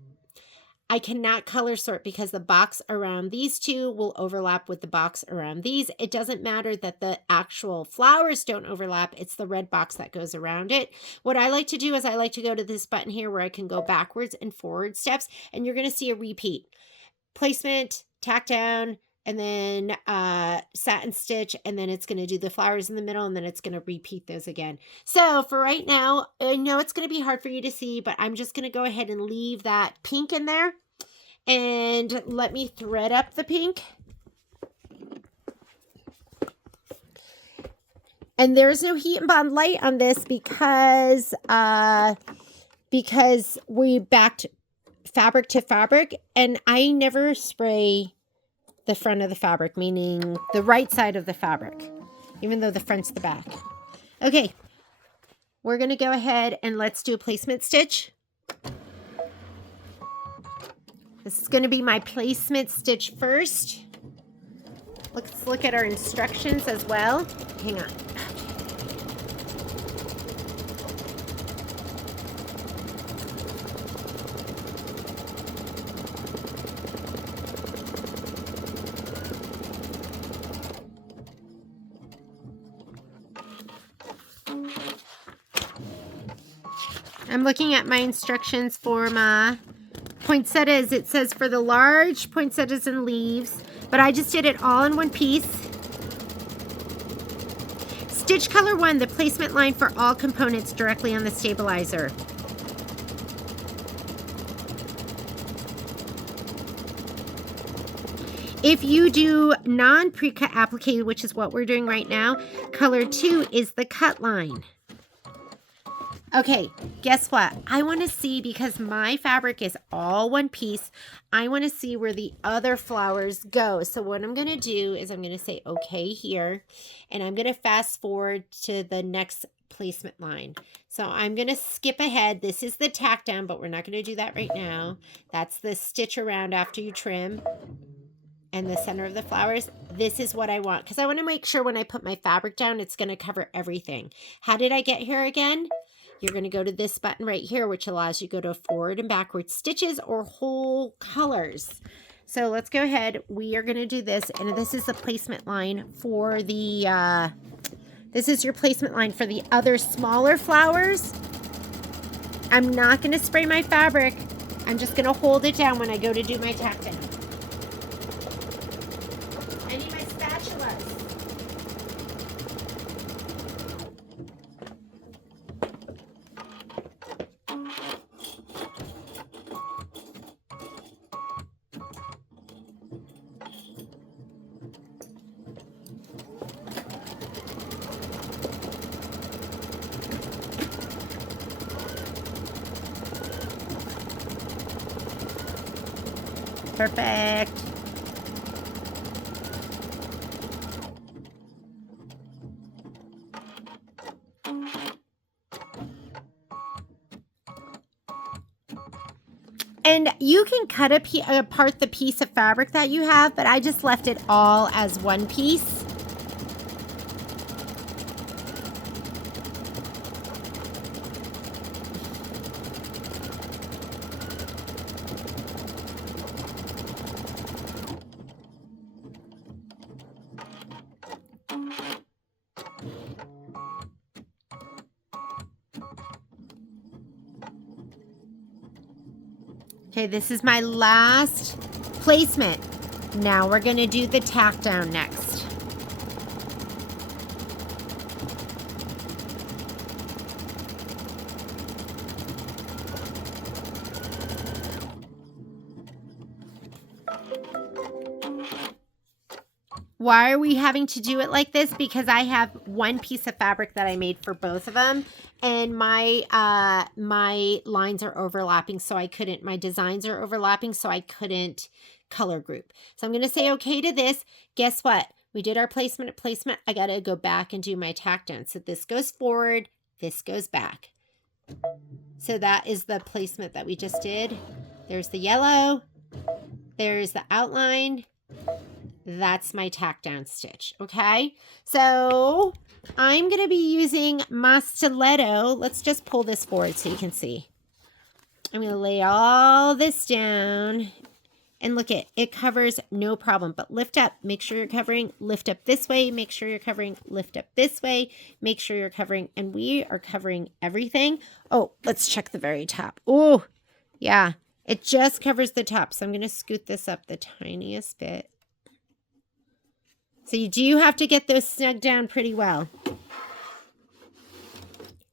I cannot color sort because the box around these two will overlap with the box around these. It doesn't matter that the actual flowers don't overlap. It's the red box that goes around it. What I like to do is I like to go to this button here where I can go backwards and forward steps, and you're going to see a repeat. Placement, tack down, and then satin stitch, and then it's going to do the flowers in the middle, and then it's going to repeat those again. So for right now, I know it's going to be hard for you to see, but I'm just going to go ahead and leave that pink in there, and let me thread up the pink. And there's no heat and bond light on this because we backed fabric to fabric, and I never spray the front of the fabric, meaning the right side of the fabric, even though the front's the back. Okay, we're going to go ahead and let's do a placement stitch. This is going to be my placement stitch first. Let's look at our instructions as well. Hang on. I'm looking at my instructions for my poinsettias. It says for the large poinsettias and leaves, but I just did it all in one piece. Stitch color 1, the placement line for all components directly on the stabilizer. If you do non-pre-cut applique, which is what we're doing right now, color 2 is the cut line. Okay, guess what? I want to see, because my fabric is all one piece, I want to see where the other flowers go. So what I'm going to do is I'm going to say okay here, and I'm going to fast forward to the next placement line. So I'm going to skip ahead. This is the tack down, but we're not going to do that right now. That's the stitch around after you trim. And the center of the flowers, this is what I want, because I want to make sure when I put my fabric down, it's going to cover everything. How did I get here again? You're going to go to this button right here, which allows you to go to forward and backward stitches or whole colors. So let's go ahead. We are going to do this, and this is the placement line for the, this is your placement line for the other smaller flowers. I'm not going to spray my fabric. I'm just going to hold it down when I go to do my tack down. I need my spatulas. Perfect. And you can cut apart the piece of fabric that you have, but I just left it all as one piece. Okay, this is my last placement. Now we're gonna do the tack down next. Why are we having to do it like this? Because I have one piece of fabric that I made for both of them, and my lines are overlapping, so I couldn't, my designs are overlapping, so I couldn't color group. So I'm going to say okay to this. Guess what? We did our placement. I got to go back and do my tack down. So this goes forward, this goes back. So that is the placement that we just did. There's the yellow. There's the outline. That's my tack down stitch. Okay. So I'm going to be using my stiletto. Let's just pull this forward so you can see. I'm going to lay all this down and look at it covers no problem, but lift up, make sure you're covering, lift up this way, make sure you're covering, lift up this way, make sure you're covering, and we are covering everything. Oh, let's check the very top. Oh, yeah, it just covers the top. So I'm going to scoot this up the tiniest bit. So you do have to get those snug down pretty well.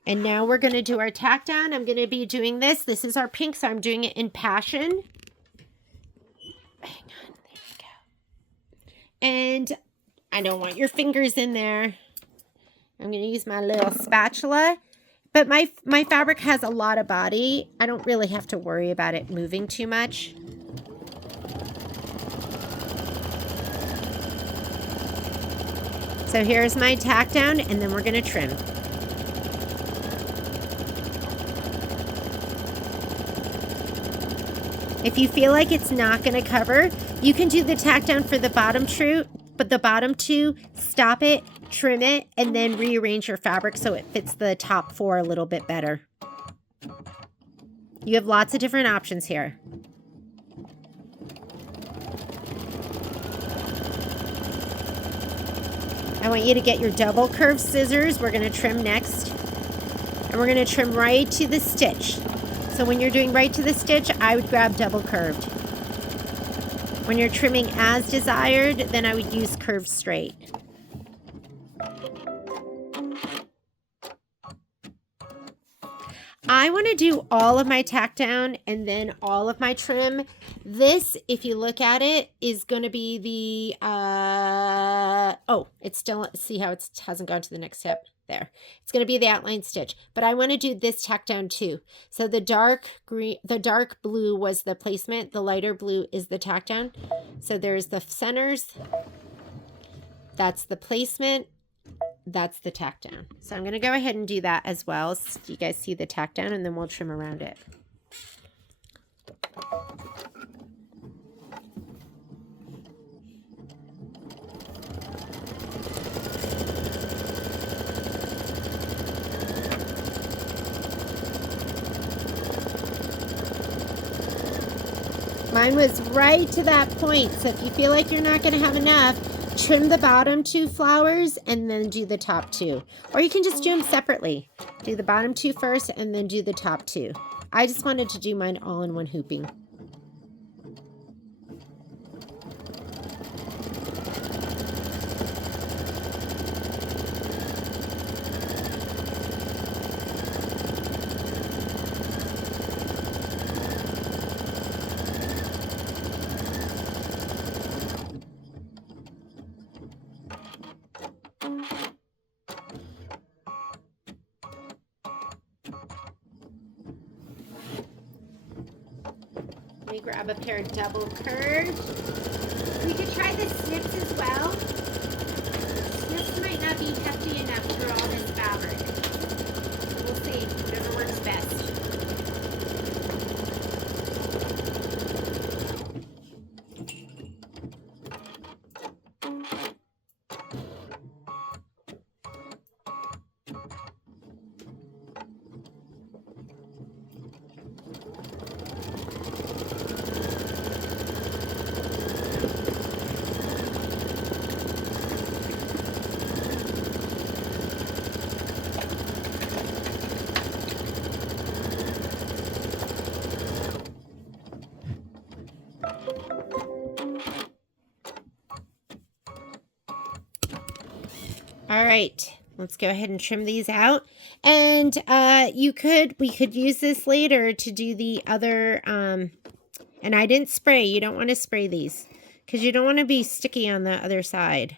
And now we're going to do our tack down. I'm going to be doing this. This is our pink, so I'm doing it in Passion. Hang on, there we go. And I don't want your fingers in there. I'm going to use my little spatula. But my fabric has a lot of body. I don't really have to worry about it moving too much. So here's my tack down, and then we're going to trim. If you feel like it's not going to cover, you can do the tack down for the bottom two, but the bottom two, stop it, trim it, and then rearrange your fabric so it fits the top four a little bit better. You have lots of different options here. I want you to get your double curved scissors. We're going to trim next. And we're going to trim right to the stitch. So when you're doing right to the stitch, I would grab double curved. When you're trimming as desired, then I would use curved straight. I want to do all of my tack down and then all of my trim. This, if you look at it, is going to be the, oh, it's still, see how it hasn't gone to the next step? There. It's going to be the outline stitch, but I want to do this tack down too. So the dark green, the dark blue was the placement. The lighter blue is the tack down. So there's the centers. That's the placement. That's the tack down. So I'm going to go ahead and do that as well. So you guys see the tack down, and then we'll trim around it. Mine was right to that point. So if you feel like you're not going to have enough, trim the bottom two flowers and then do the top two. Or you can just do them separately. Do the bottom two first and then do the top two. I just wanted to do mine all in one hooping. Let me grab a pair of double curved. We could try the snips as well. Snips might not be hefty enough for all this fabric. We'll see, whatever works best. All right, let's go ahead and trim these out. And we could use this later to do the other, and I didn't spray. You don't want to spray these because you don't want to be sticky on the other side.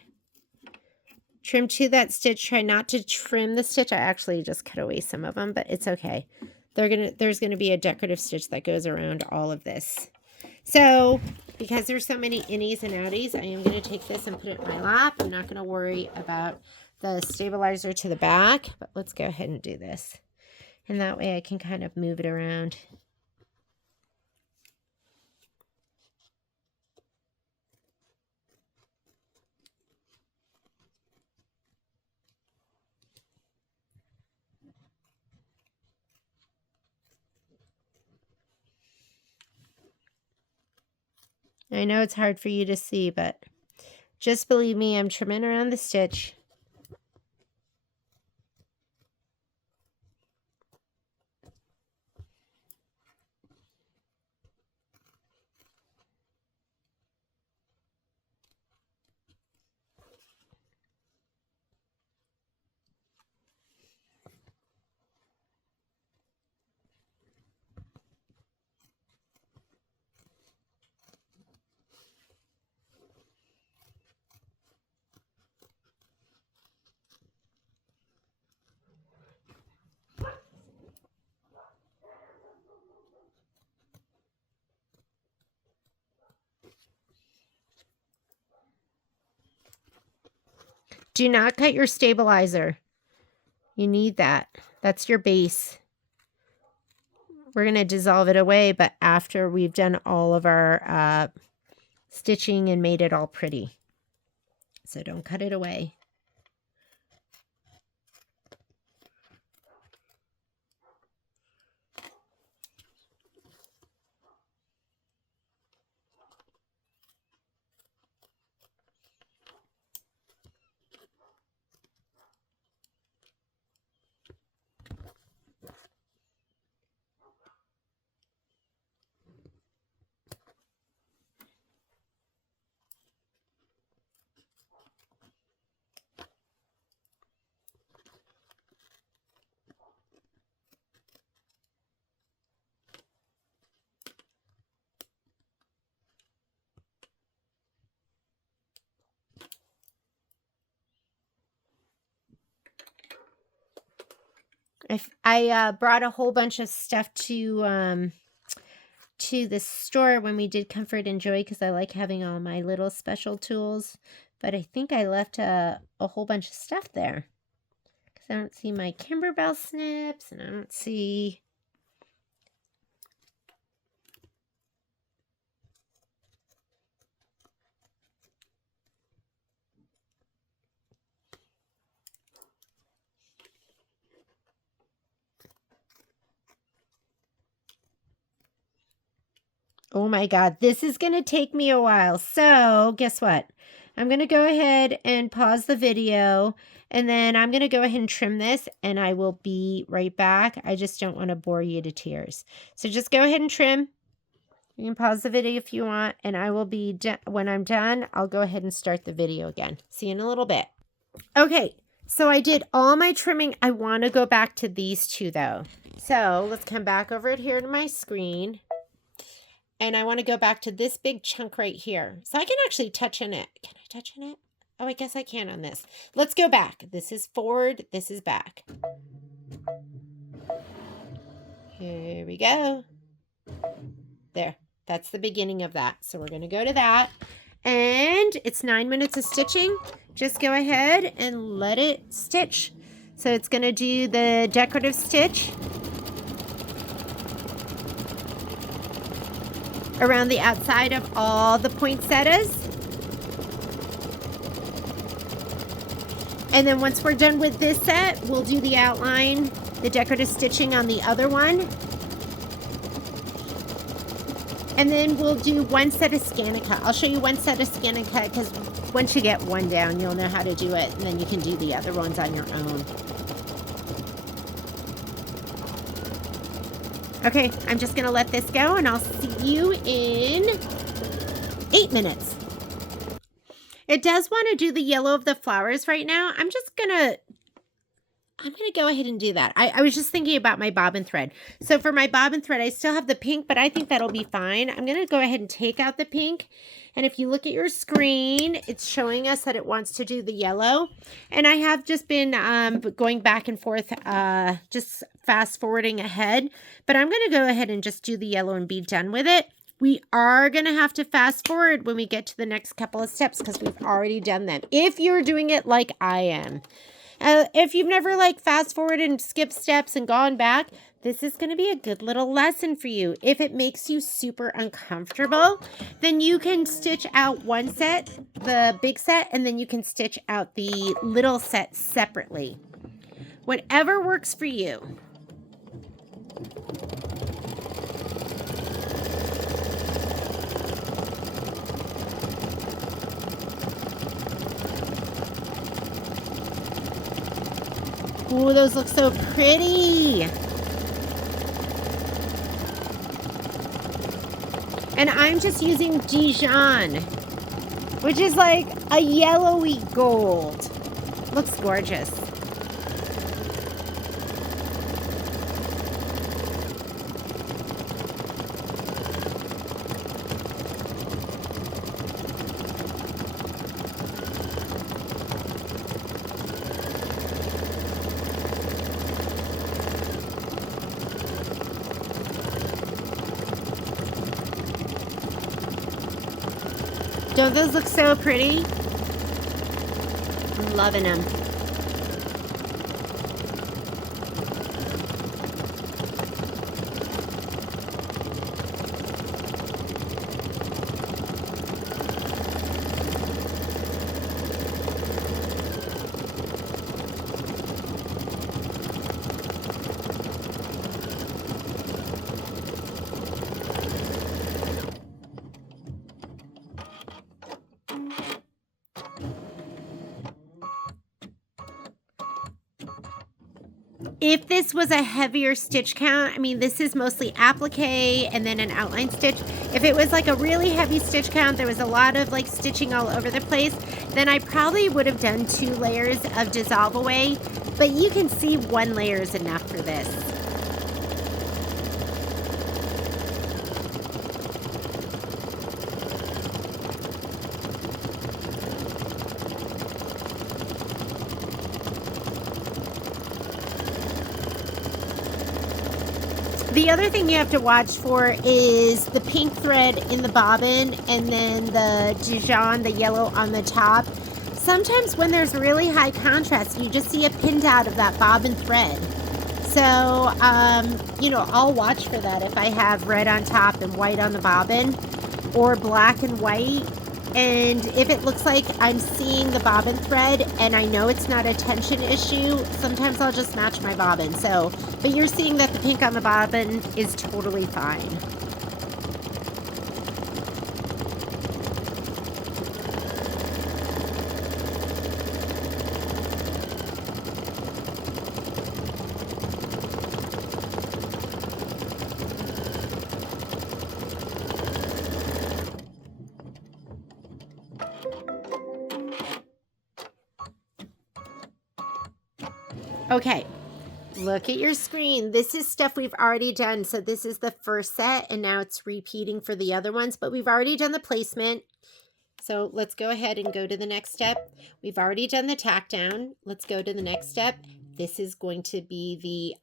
Trim to that stitch. Try not to trim the stitch. I actually just cut away some of them, but it's okay. There's gonna be a decorative stitch that goes around all of this. So because there's so many innies and outies, I am gonna take this and put it in my lap. I'm not gonna worry about the stabilizer to the back, but let's go ahead and do this. And that way I can kind of move it around. I know it's hard for you to see, but just believe me, I'm trimming around the stitch. Do not cut your stabilizer. You need that. That's your base. We're going to dissolve it away, but after we've done all of our stitching and made it all pretty. So don't cut it away. I brought a whole bunch of stuff to the store when we did Comfort and Joy because I like having all my little special tools. But I think I left a whole bunch of stuff there because I don't see my Kimberbell snips and I don't see... Oh my God, this is going to take me a while. So guess what? I'm going to go ahead and pause the video and then I'm going to go ahead and trim this and I will be right back. I just don't want to bore you to tears. So just go ahead and trim. You can pause the video if you want and I will be done. When I'm done, I'll go ahead and start the video again. See you in a little bit. Okay, so I did all my trimming. I want to go back to these two though. So let's come back over here to my screen. And I want to go back to this big chunk right here. So I can actually touch in it. Can I touch in it? Oh, I guess I can on this. Let's go back. This is forward. This is back. Here we go. There. That's the beginning of that. So we're going to go to that. And it's 9 minutes of stitching. Just go ahead and let it stitch. So it's going to do the decorative stitch around the outside of all the poinsettias. And then once we're done with this set, we'll do the outline, the decorative stitching on the other one. And then we'll do one set of Scanica. I'll show you one set of Scanica because once you get one down, you'll know how to do it. And then you can do the other ones on your own. Okay, I'm just going to let this go and I'll see you in 8 minutes. It does want to do the yellow of the flowers right now. I'm just going I'm gonna go ahead and do that. I was just thinking about my bobbin thread. So for my bobbin thread, I still have the pink, but I think that'll be fine. I'm gonna go ahead and take out the pink. And if you look at your screen, it's showing us that it wants to do the yellow. And I have just been going back and forth, just fast forwarding ahead. But I'm gonna go ahead and just do the yellow and be done with it. We are going to have to fast forward when we get to the next couple of steps because we've already done them. If you're doing it like I am. If you've never like fast forwarded and skipped steps and gone back, this is going to be a good little lesson for you. If it makes you super uncomfortable, then you can stitch out one set, the big set, and then you can stitch out the little set separately. Whatever works for you. Ooh, those look so pretty. And I'm just using Dijon, which is like a yellowy gold. Looks gorgeous. Don't those look so pretty? I'm loving them. If this was a heavier stitch count, I mean, this is mostly applique and then an outline stitch. If it was like a really heavy stitch count, there was a lot of like stitching all over the place, then I probably would have done 2 layers of dissolve away, but you can see 1 layer is enough for this. The other thing you have to watch for is the pink thread in the bobbin and then the Dijon, the yellow on the top. Sometimes when there's really high contrast, you just see a pinned out of that bobbin thread. So, you know, I'll watch for that if I have red on top and white on the bobbin or black and white. And if it looks like I'm seeing the bobbin thread and I know it's not a tension issue, sometimes I'll just match my bobbin. So, but you're seeing that the pink on the bobbin is totally fine. Okay, look at your screen. This is stuff we've already done. So this is the first set and now it's repeating for the other ones, but we've already done the placement. So let's go ahead and go to the next step. We've already done the tack down. Let's go to the next step. This is going to be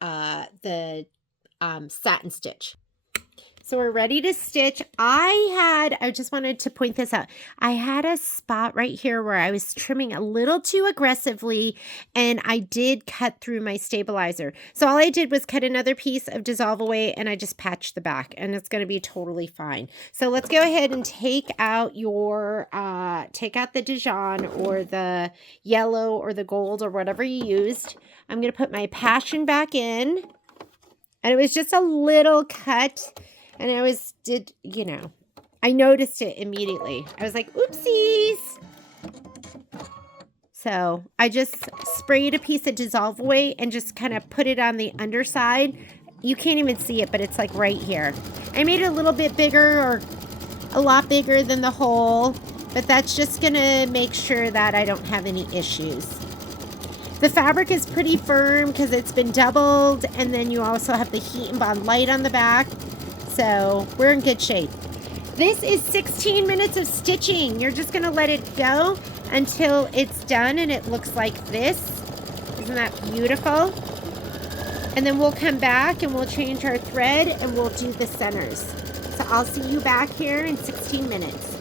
the satin stitch. So we're ready to stitch. I just wanted to point this out. I had a spot right here where I was trimming a little too aggressively and I did cut through my stabilizer. So all I did was cut another piece of dissolve away and I just patched the back and it's going to be totally fine. So let's go ahead and take out your, take out the Dijon or the yellow or the gold or whatever you used. I'm going to put my passion back in and it was just a little cut. And I noticed it immediately. I was like, oopsies. So I just sprayed a piece of dissolve away and just kind of put it on the underside. You can't even see it, but it's like right here. I made it a little bit bigger or a lot bigger than the hole, but that's just going to make sure that I don't have any issues. The fabric is pretty firm because it's been doubled, and then you also have the heat and bond light on the back. So we're in good shape. This is 16 minutes of stitching. You're just gonna let it go until it's done and it looks like this. Isn't that beautiful? And then we'll come back and we'll change our thread and we'll do the centers. So I'll see you back here in 16 minutes.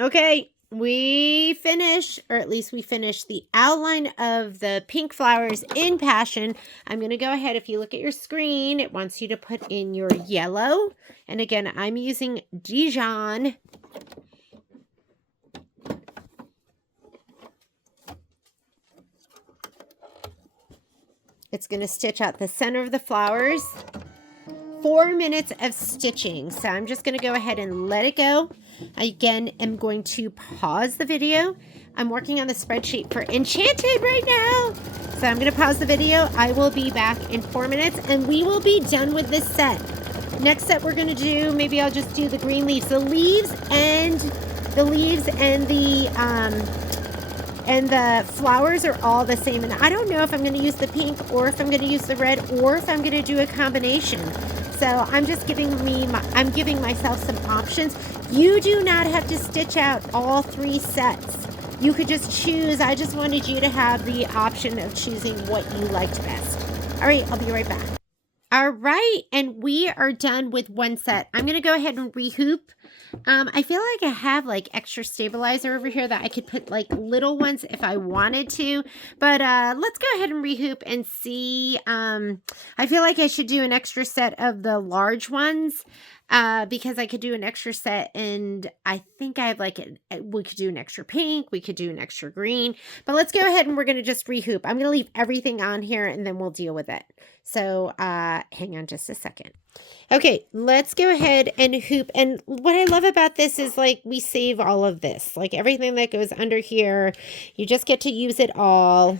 Okay, we finished, or at least we finished the outline of the pink flowers in Passion. I'm going to go ahead. If you look at your screen, it wants you to put in your yellow. And again, I'm using Dijon. It's going to stitch out the center of the flowers. 4 minutes of stitching. So I'm just going to go ahead and let it go. Again, I'm going to pause the video. I'm working on the spreadsheet for Enchanted right now. So I'm going to pause the video. I will be back in 4 minutes and we will be done with this set. Next set we're going to do, maybe I'll just do the green leaves. The leaves and the flowers are all the same. And I don't know if I'm going to use the pink or if I'm going to use the red or if I'm going to do a combination. So I'm just giving myself some options. You do not have to stitch out all 3 sets. You could just choose. I just wanted you to have the option of choosing what you liked best. All right, I'll be right back. All right, and we are done with 1 set. I'm going to go ahead and rehoop. I feel like I have like extra stabilizer over here that I could put like little ones if I wanted to. But let's go ahead and rehoop and see. I feel like I should do an extra set of the large ones because I could do an extra set, and I think I have like, we could do an extra pink, we could do an extra green. But let's go ahead and we're going to just rehoop. I'm going to leave everything on here and then we'll deal with it. So hang on just a second. Okay, let's go ahead and hoop. And what I love about this is like we save all of this, like everything that goes under here. You just get to use it all.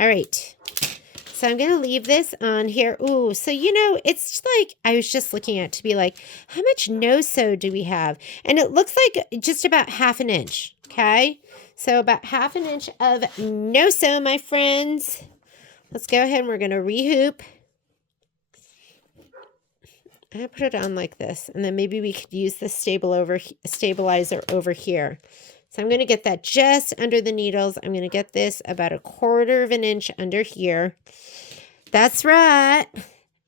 All right. So I'm going to leave this on here. Ooh, so, you know, it's like, I was just looking at to be like, how much no-sew do we have? And it looks like just about 1/2 inch. Okay. So about 1/2 inch of no-sew, my friends. Let's go ahead and we're going to rehoop. I put it on like this, and then maybe we could use the stabilizer over here. So I'm going to get that just under the needles. I'm going to get this about 1/4 inch under here. That's right.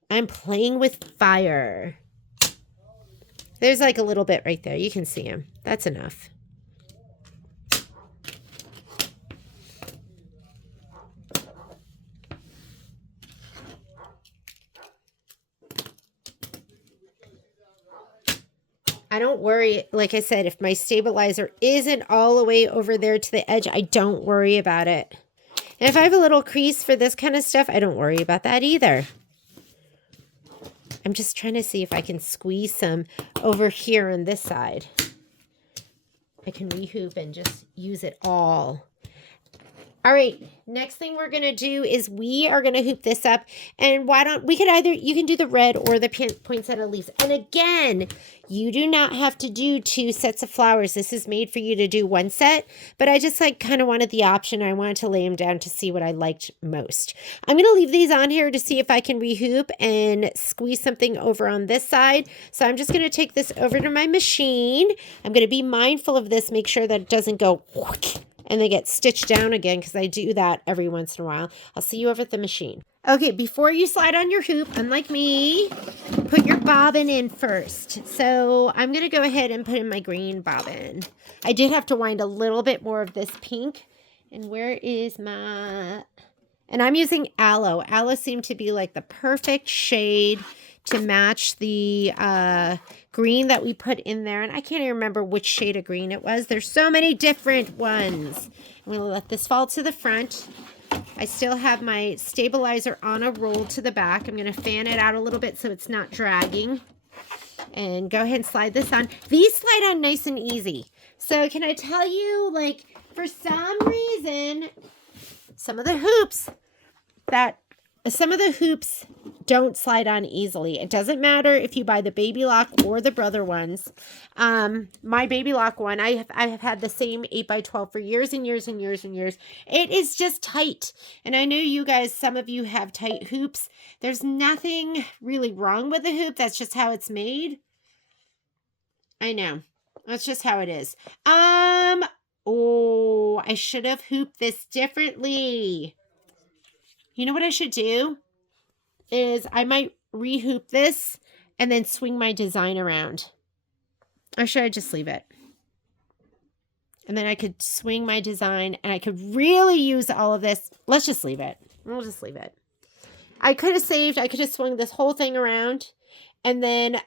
I'm playing with fire. There's like a little bit right there. You can see him. That's enough. I don't worry, like I said, if my stabilizer isn't all the way over there to the edge, I don't worry about it. And if I have a little crease for this kind of stuff, I don't worry about that either. I'm just trying to see if I can squeeze some over here on this side. I can rehoop and just use it all. All right, next thing we're going to do is we are going to hoop this up. And why don't we could either, you can do the red or the poinsettia leaves. And again, you do not have to do 2 sets of flowers. This is made for you to do 1 set, but I just like kind of wanted the option. I wanted to lay them down to see what I liked most. I'm going to leave these on here to see if I can rehoop and squeeze something over on this side. So I'm just going to take this over to my machine. I'm going to be mindful of this, make sure that it doesn't go and they get stitched down again because I do that every once in a while. I'll see you over at the machine. Okay, before you slide on your hoop, unlike me, put your bobbin in first. So I'm going to go ahead and put in my green bobbin. I did have to wind a little bit more of this pink. And where is my... And I'm using aloe. Aloe seemed to be like the perfect shade to match the green that we put in there. And I can't even remember which shade of green it was. There's so many different ones. I'm going to let this fall to the front. I still have my stabilizer on a roll to the back. I'm going to fan it out a little bit so it's not dragging. And go ahead and slide this on. These slide on nice and easy. So can I tell you, like, for some reason, some of the hoops that some of the hoops don't slide on easily. It doesn't matter if you buy the baby lock or the brother ones. My baby lock one, I have had the same 8x12 for years and years and years and years. It is just tight. And I know you guys, some of you have tight hoops. There's nothing really wrong with the hoop. That's just how it's made. I know. That's just how it is. Oh, I should have hooped this differently. You know what I should do? Is I might re-hoop this and then swing my design around. Or should I just leave it? And then I could swing my design and I could really use all of this. Let's just leave it. We'll just leave it. I could have swung this whole thing around. And then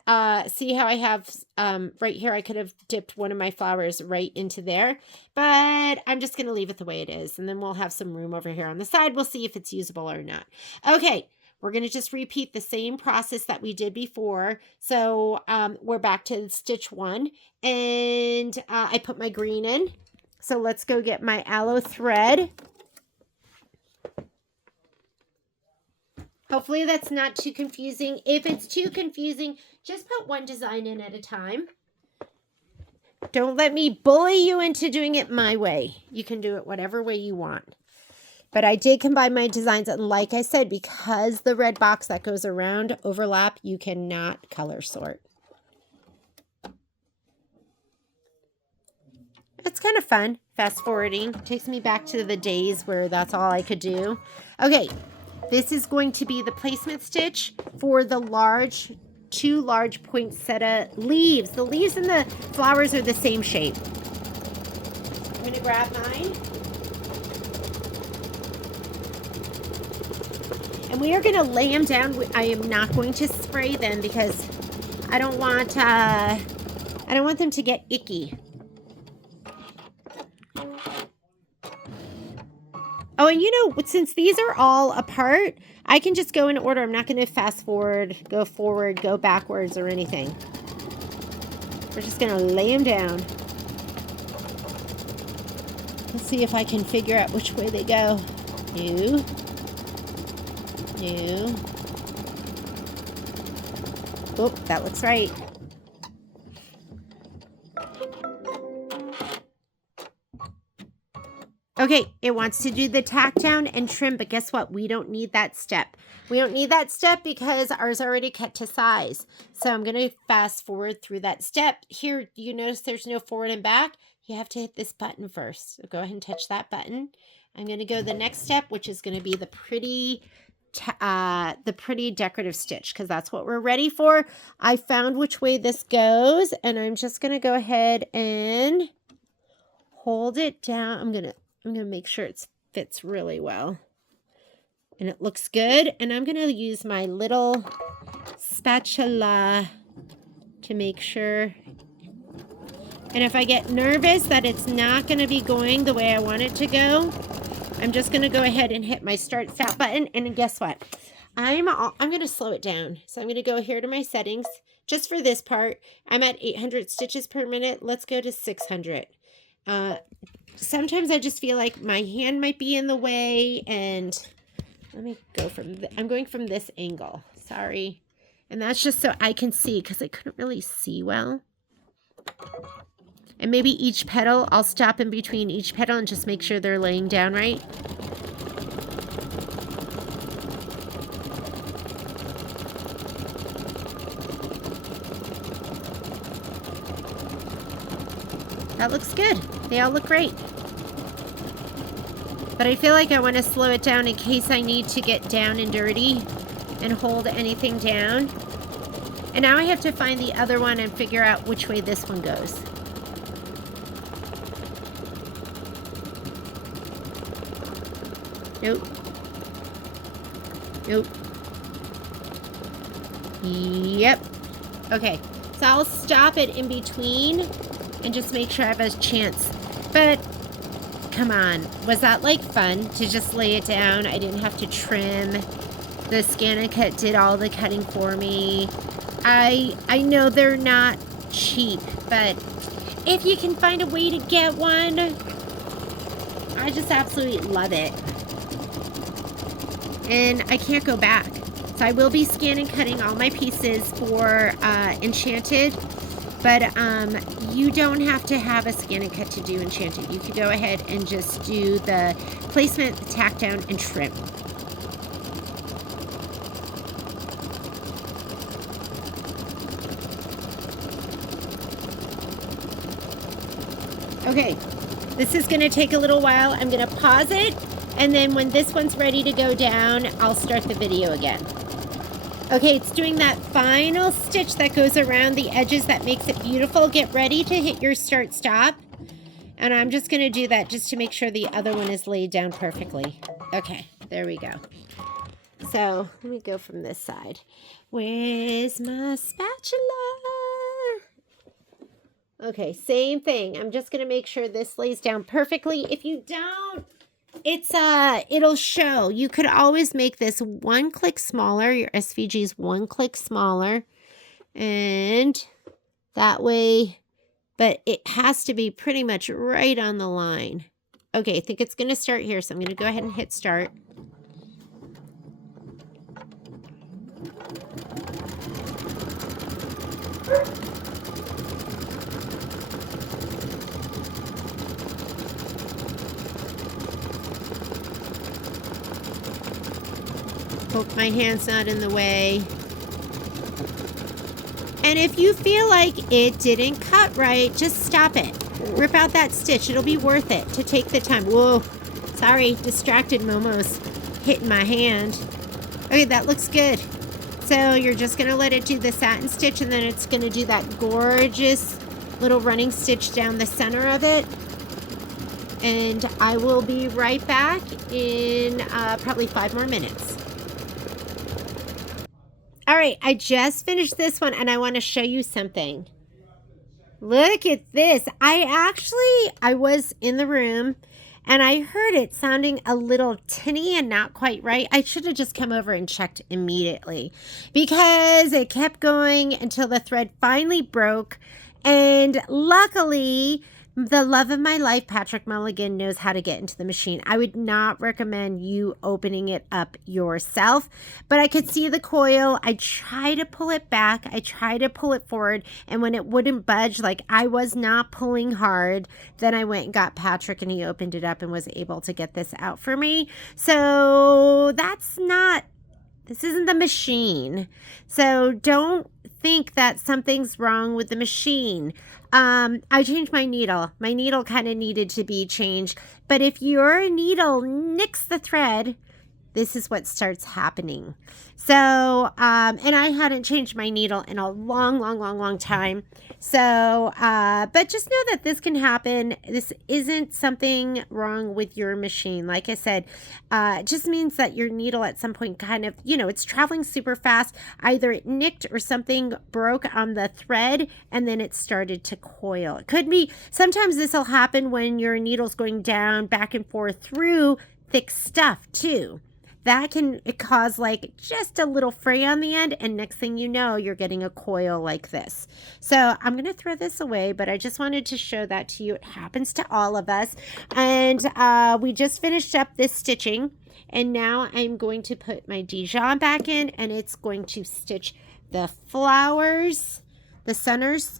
see how I have right here, I could have dipped one of my flowers right into there. But I'm just going to leave it the way it is. And then we'll have some room over here on the side. We'll see if it's usable or not. Okay, we're going to just repeat the same process that we did before. So we're back to stitch 1. And I put my green in. So let's go get my aloe thread. Hopefully that's not too confusing. If it's too confusing, just put one design in at a time. Don't let me bully you into doing it my way. You can do it whatever way you want. But I did combine my designs, and like I said, because the red box that goes around overlap, you cannot color sort. It's kind of fun, fast forwarding. Takes me back to the days where that's all I could do. Okay. This is going to be the placement stitch for the two large poinsettia leaves. The leaves and the flowers are the same shape. I'm going to grab mine. And we are going to lay them down. I am not going to spray them because I don't want them to get icky. Oh, and you know, since these are all apart, I can just go in order. I'm not going to fast forward, go forward, go backwards or anything. We're just going to lay them down. Let's see if I can figure out which way they go. New. Oh, that looks right. Okay, it wants to do the tack down and trim, but guess what? We don't need that step. We don't need that step because ours already cut to size. So I'm going to fast forward through that step. Here, you notice there's no forward and back. You have to hit this button first. So go ahead and touch that button. I'm going to go the next step, which is going to be the pretty decorative stitch, because that's what we're ready for. I found which way this goes, and I'm just going to go ahead and hold it down. I'm going to make sure it fits really well. And it looks good. And I'm going to use my little spatula to make sure. And if I get nervous that it's not going to be going the way I want it to go, I'm just going to go ahead and hit my start stop button. And guess what? I'm going to slow it down. So I'm going to go here to my settings. Just for this part, I'm at 800 stitches per minute. Let's go to 600. Sometimes I just feel like my hand might be in the way, and let me go I'm going from this angle. Sorry. And that's just so I can see, because I couldn't really see well. And maybe each petal, I'll stop in between each petal and just make sure they're laying down right. That looks good. They all look great. But I feel like I want to slow it down in case I need to get down and dirty and hold anything down. And now I have to find the other one and figure out which way this one goes. Nope. Nope. Yep. Okay. So I'll stop it in between and just make sure I have a chance. But come on, was that like fun to just lay it down? I didn't have to trim. The Scan and Cut did all the cutting for me. I know they're not cheap, but if you can find a way to get one, I just absolutely love it. and I can't go back. So I will be scanning cutting all my pieces for Enchanted, but you don't have to have a scan and cut to do Enchanted. You could go ahead and just do the placement, the tack down, and trim. Okay, this is going to take a little while. I'm going to pause it, and then when this one's ready to go down, I'll start the video again. Okay, it's doing that final stitch that goes around the edges that makes it beautiful. Get ready to hit your start stop. And I'm just going to do that just to make sure the other one is laid down perfectly. Okay, there we go. So let me go from this side. Where's my spatula? Okay, same thing. I'm just going to make sure this lays down perfectly. If you don't, it'll show. You could always make this one click smaller. Your SVG's one click smaller. And that way, but it has to be pretty much right on the line. Okay, I think it's going to start here, so I'm going to go ahead and hit start. Hope my hand's not in the way. And if you feel like it didn't cut right, just stop it. Rip out that stitch. It'll be worth it to take the time. Whoa, sorry, distracted Momo's hitting my hand. Okay, that looks good. So you're just gonna let it do the satin stitch, and then it's gonna do that gorgeous little running stitch down the center of it. And I will be right back in probably 5 more minutes. All right, I just finished this one, and I want to show you something. Look at this. I was in the room, and I heard it sounding a little tinny and not quite right. I should have just come over and checked immediately, because it kept going until the thread finally broke. And luckily, the love of my life, Patrick Mulligan, knows how to get into the machine. I would not recommend you opening it up yourself, but I could see the coil. I tried to pull it back. I tried to pull it forward, and when it wouldn't budge, like I was not pulling hard, then I went and got Patrick, and he opened it up and was able to get this out for me. So this isn't the machine. So don't think that something's wrong with the machine. I changed my needle. My needle kind of needed to be changed. But if your needle nicks the thread, this is what starts happening. So, and I hadn't changed my needle in a long time. So, but just know that this can happen. This isn't something wrong with your machine. Like I said, it just means that your needle at some point kind of, it's traveling super fast. Either it nicked or something broke on the thread, and then it started to coil. It could be, sometimes this will happen when your needle's going down back and forth through thick stuff too. That can cause like just a little fray on the end, and next thing you know, you're getting a coil like this. So I'm going to throw this away, but I just wanted to show that to you. It happens to all of us. And we just finished up this stitching, and now I'm going to put my Dijon back in, and it's going to stitch the flowers, the centers.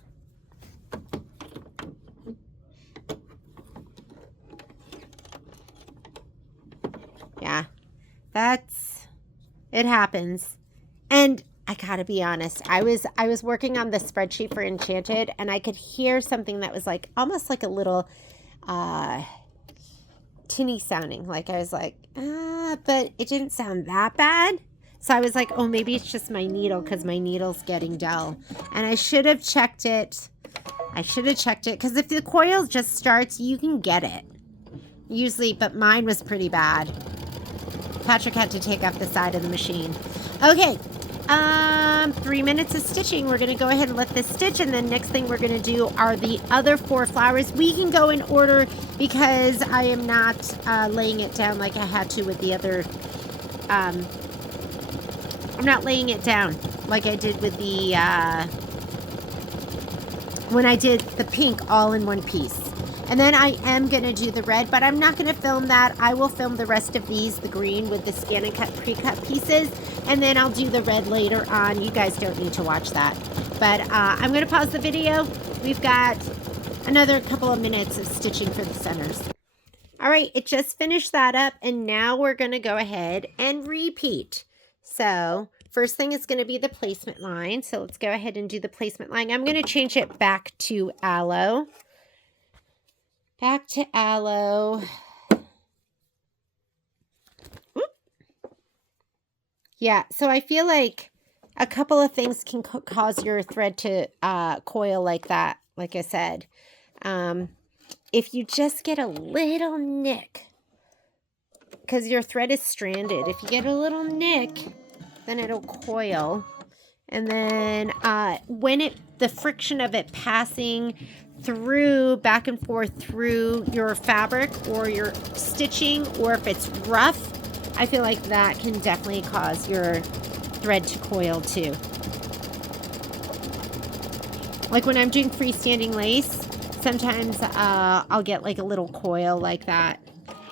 Yeah. It happens. And I gotta be honest, I was working on the spreadsheet for Enchanted, and I could hear something that was like almost like a little tinny sounding. Like I was like, but it didn't sound that bad. So I was like, oh, maybe it's just my needle, because my needle's getting dull. And I should have checked it. Because if the coil just starts, you can get it. Usually, but mine was pretty bad. Patrick had to take off the side of the machine. Okay, 3 minutes of stitching. We're going to go ahead and let this stitch, and then next thing we're going to do are the other 4 flowers. We can go in order because I am not laying it down like I had to with the other. I'm not laying it down like I did with the when I did the pink all in one piece. And then I am going to do the red, but I'm not going to film that. I will film the rest of these, the green with the scan and cut pre-cut pieces, and then I'll do the red later on. You guys don't need to watch that. But I'm going to pause the video. We've got another couple of minutes of stitching for the centers. All right, it just finished that up, and now we're going to go ahead and repeat. So first thing is going to be the placement line. So let's go ahead and do the placement line. I'm going to change it back to aloe. Back to aloe. Oop. Yeah, so I feel like a couple of things can cause your thread to coil like that, like I said. If you just get a little nick, because your thread is stranded, if you get a little nick, then it'll coil. And then when the friction of it passing through, back and forth through your fabric or your stitching, or if it's rough, I feel like that can definitely cause your thread to coil too. Like when I'm doing freestanding lace, sometimes I'll get like a little coil like that.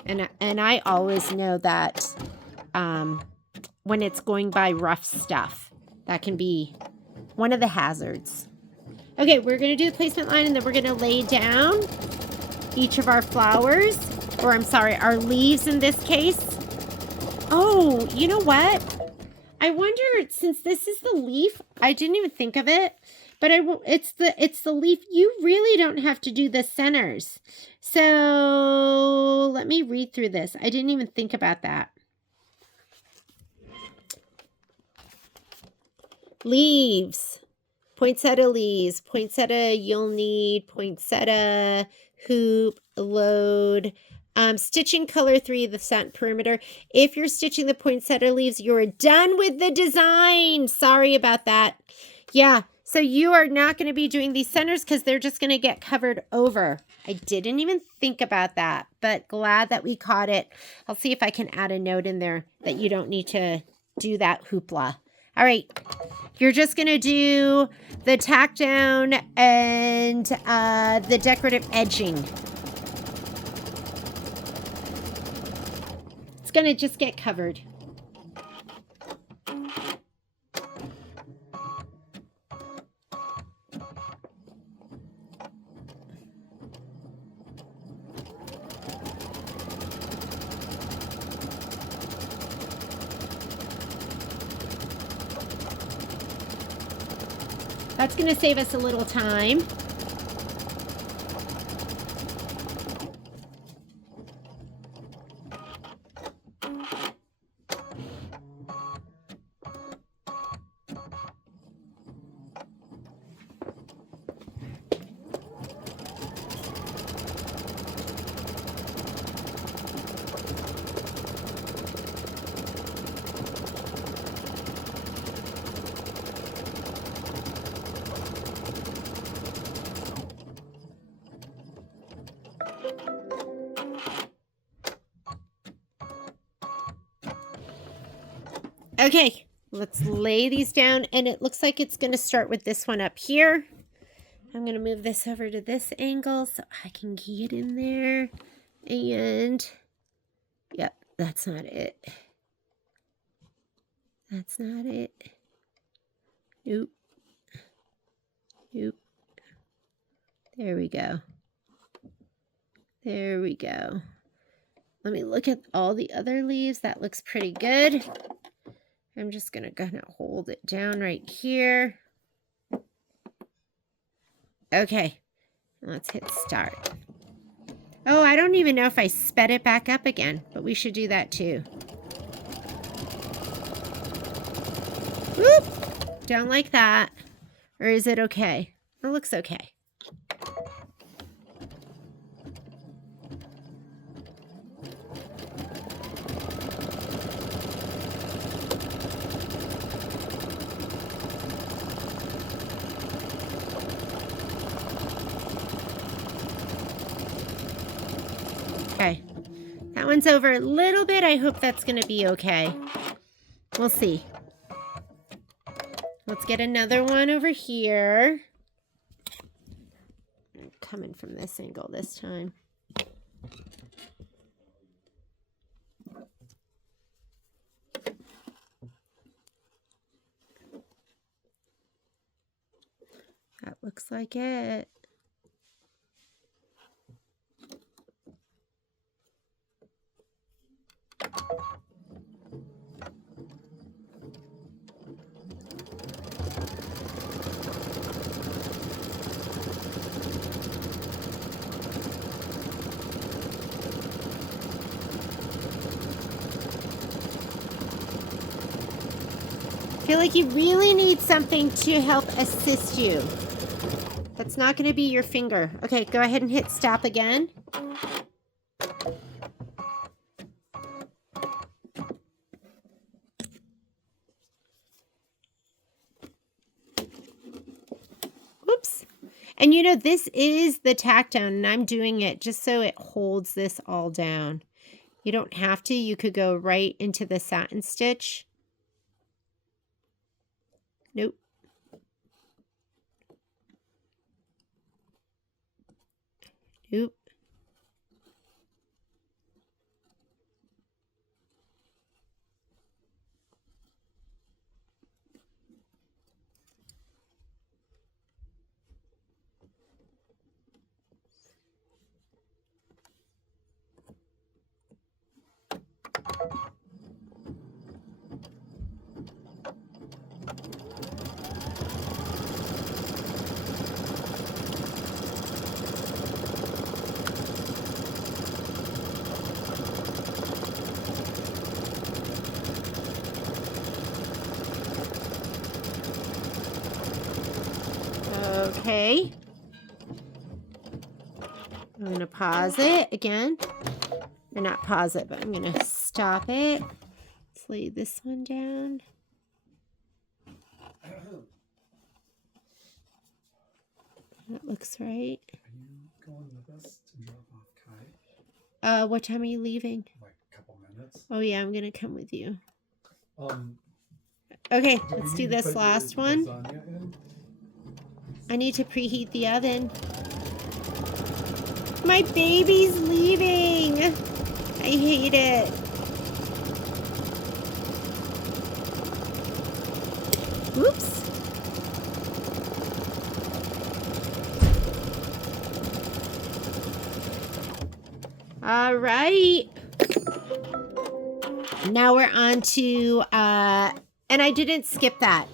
And I always know that when it's going by rough stuff, that can be one of the hazards. Okay, we're going to do the placement line, and then we're going to lay down each of our flowers, or I'm sorry, our leaves in this case. Oh, you know what? I wonder, since this is the leaf, I didn't even think of it, but it's the leaf. You really don't have to do the centers. So let me read through this. I didn't even think about that. Leaves. Poinsettia leaves, poinsettia you'll need, poinsettia, hoop, load, stitching color 3, the front perimeter. If you're stitching the poinsettia leaves, you're done with the design. Sorry about that. Yeah, so you are not going to be doing these centers because they're just going to get covered over. I didn't even think about that, but glad that we caught it. I'll see if I can add a note in there that you don't need to do that hoopla. All right, you're just going to do the tack down and the decorative edging. It's going to just get covered. That's going to save us a little time. Okay, let's lay these down, and it looks like it's going to start with this one up here. I'm going to move this over to this angle so I can get in there. And, yep, that's not it. That's not it. Nope. Nope. There we go. There we go. Let me look at all the other leaves. That looks pretty good. I'm just going to kind of hold it down right here. Okay, let's hit start. Oh, I don't even know if I sped it back up again, but we should do that too. Whoop! Don't like that. Or is it okay? It looks okay. Okay, that one's over a little bit. I hope that's going to be okay. We'll see. Let's get another one over here. Coming from this angle this time. That looks like it. I feel like you really need something to help assist you. That's not going to be your finger. Okay, go ahead and hit stop again. Oops. And you know, this is the tack down, and I'm doing it just so it holds this all down. You don't have to. You could go right into the satin stitch. Nope. Nope. Okay. I'm going to pause it again. Or not pause it, but I'm going to stop it. Let's lay this one down. That looks right. Are you going with us to drop off Kai? What time are you leaving? Like a couple minutes. Oh yeah, I'm going to come with you. Um. Okay, let's do this last one. Lasagna in? I need to preheat the oven. My baby's leaving. I hate it. Oops. All right. Now we're on to, and I didn't skip that.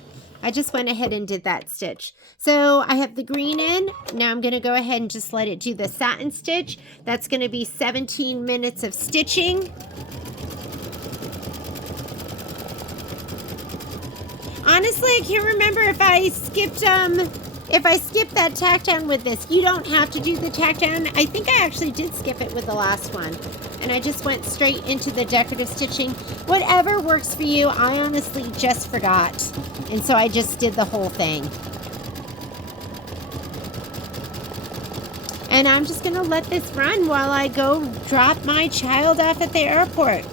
I just went ahead and did that stitch. So I have the green in. Now I'm going to go ahead and just let it do the satin stitch. That's going to be 17 minutes of stitching. Honestly, I can't remember if I skipped that tack down with this. You don't have to do the tack down. I think I actually did skip it with the last one. And I just went straight into the decorative stitching. Whatever works for you. I honestly just forgot. And so I just did the whole thing. And I'm just going to let this run while I go drop my child off at the airport.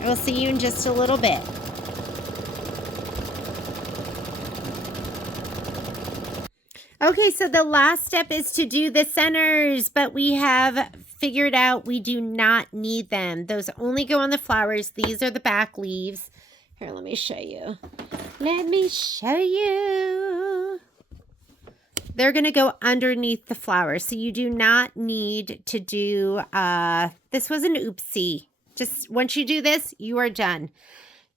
I will see you in just a little bit. Okay, so the last step is to do the centers, but we have figured out we do not need them. Those only go on the flowers. These are the back leaves. Here, let me show you. Let me show you. They're going to go underneath the flowers, so you do not need to do, this was an oopsie. Just once you do this, you are done.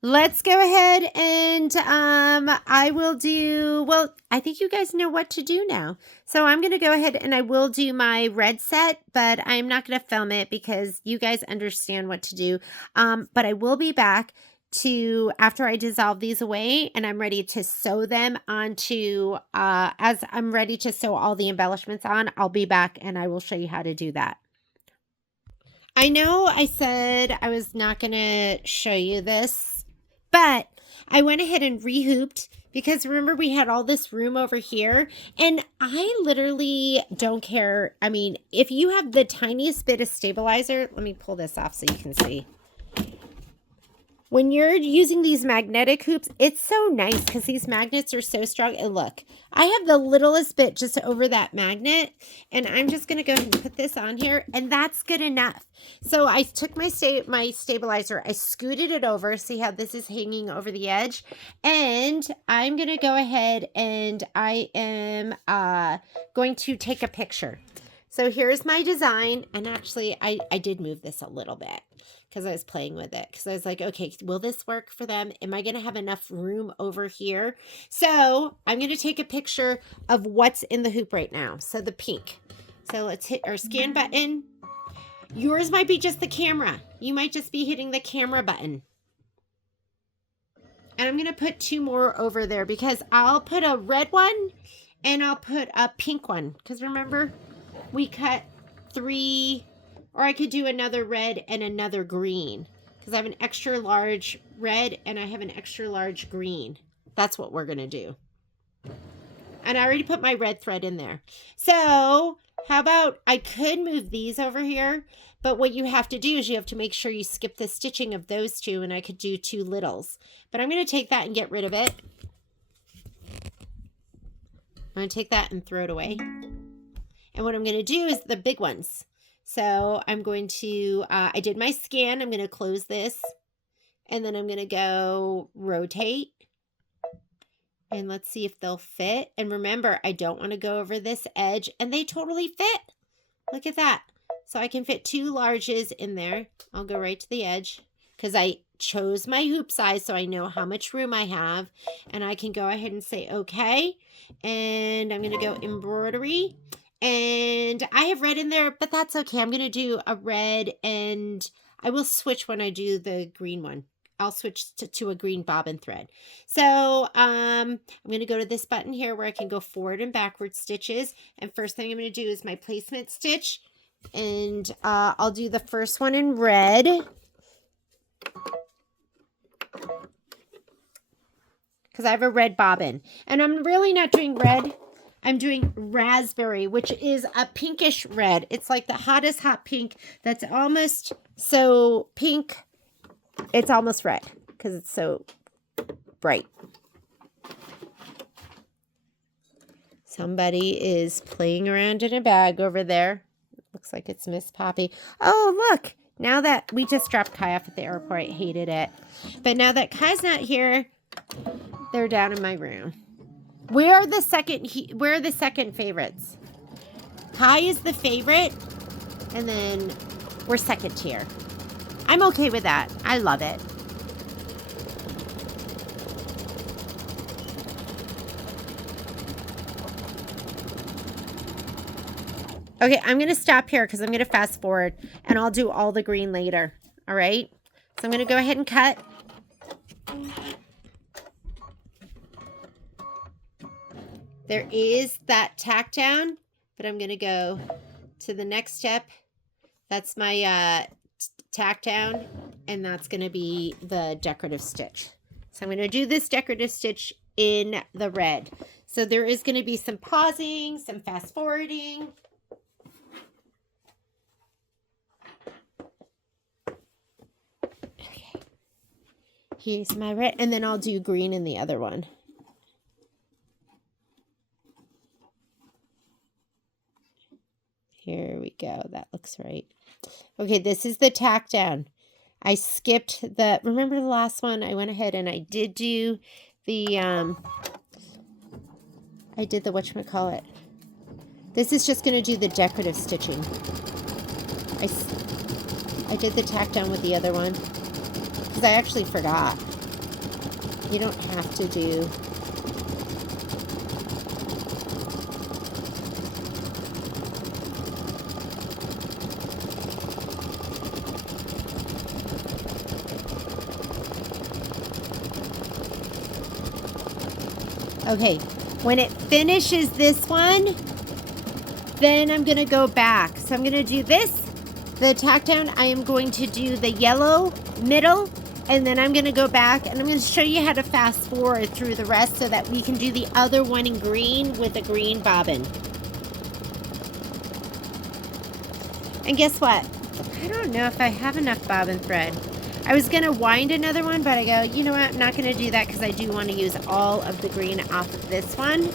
Let's go ahead and I will do, well, I think you guys know what to do now. So I'm going to go ahead and I will do my red set, but I'm not going to film it because you guys understand what to do. But I will be back to after I dissolve these away and I'm ready to sew them onto, as I'm ready to sew all the embellishments on, I'll be back and I will show you how to do that. I know I said I was not going to show you this, but I went ahead and rehooped because remember we had all this room over here and I literally don't care. I mean, if you have the tiniest bit of stabilizer, let me pull this off so you can see. When you're using these magnetic hoops, it's so nice because these magnets are so strong. And look, I have the littlest bit just over that magnet, and I'm just going to go ahead and put this on here, and that's good enough. So I took my stabilizer, I scooted it over, see how this is hanging over the edge, and I'm going to go ahead and I am going to take a picture. So here's my design, and actually I did move this a little bit because I was playing with it, because I was like, okay, will this work for them? Am I going to have enough room over here? So I'm going to take a picture of what's in the hoop right now. So the pink. So let's hit our scan button. Yours might be just the camera. You might just be hitting the camera button. And I'm going to put 2 more over there, because I'll put a red one and I'll put a pink one. Because remember, we cut 3... Or I could do another red and another green, because I have an extra large red and I have an extra large green. That's what we're going to do. And I already put my red thread in there. So how about I could move these over here, but what you have to do is you have to make sure you skip the stitching of those 2, and I could do 2 littles. But I'm going to take that and get rid of it. I'm going to take that and throw it away. And what I'm going to do is the big ones. So I'm going to, I did my scan. I'm going to close this, and then I'm going to go rotate, and let's see if they'll fit. And remember, I don't want to go over this edge, and they totally fit. Look at that. So I can fit 2 larges in there. I'll go right to the edge because I chose my hoop size, so I know how much room I have, and I can go ahead and say, okay. And I'm going to go embroidery. And I have red in there, but that's okay. I'm going to do a red, and I will switch when I do the green one. I'll switch to a green bobbin thread. So I'm going to go to this button here where I can go forward and backward stitches. And first thing I'm going to do is my placement stitch. And I'll do the first one in red. Because I have a red bobbin. And I'm really not doing red. I'm doing raspberry, which is a pinkish red. It's like the hottest hot pink that's almost so pink. It's almost red because it's so bright. Somebody is playing around in a bag over there. Looks like it's Miss Poppy. Oh, look. Now that we just dropped Kai off at the airport, I hated it. But now that Kai's not here, they're down in my room. Where are the second favorites? Kai is the favorite, and then we're second tier. I'm okay with that. I love it. Okay, I'm going to stop here because I'm going to fast forward, and I'll do all the green later. All right? So I'm going to go ahead and cut. There is that tack down, but I'm going to go to the next step. That's my tack down, and that's going to be the decorative stitch. So I'm going to do this decorative stitch in the red. So there is going to be some pausing, some fast forwarding. Okay. Here's my red, and then I'll do green in the other one. Here we go. That looks right. Okay, this is the tack down. I skipped the, remember the last one? I went ahead and I did do the, whatchamacallit. This is just going to do the decorative stitching. I did the tack down with the other one because I actually forgot. You don't have to do... Okay, when it finishes this one, then I'm going to go back. So I'm going to do this, the tack down. I am going to do the yellow middle, and then I'm going to go back, and I'm going to show you how to fast forward through the rest so that we can do the other one in green with a green bobbin. And guess what? I don't know if I have enough bobbin thread. I was going to wind another one, but I go, you know what? I'm not going to do that because I do want to use all of the green off of this one.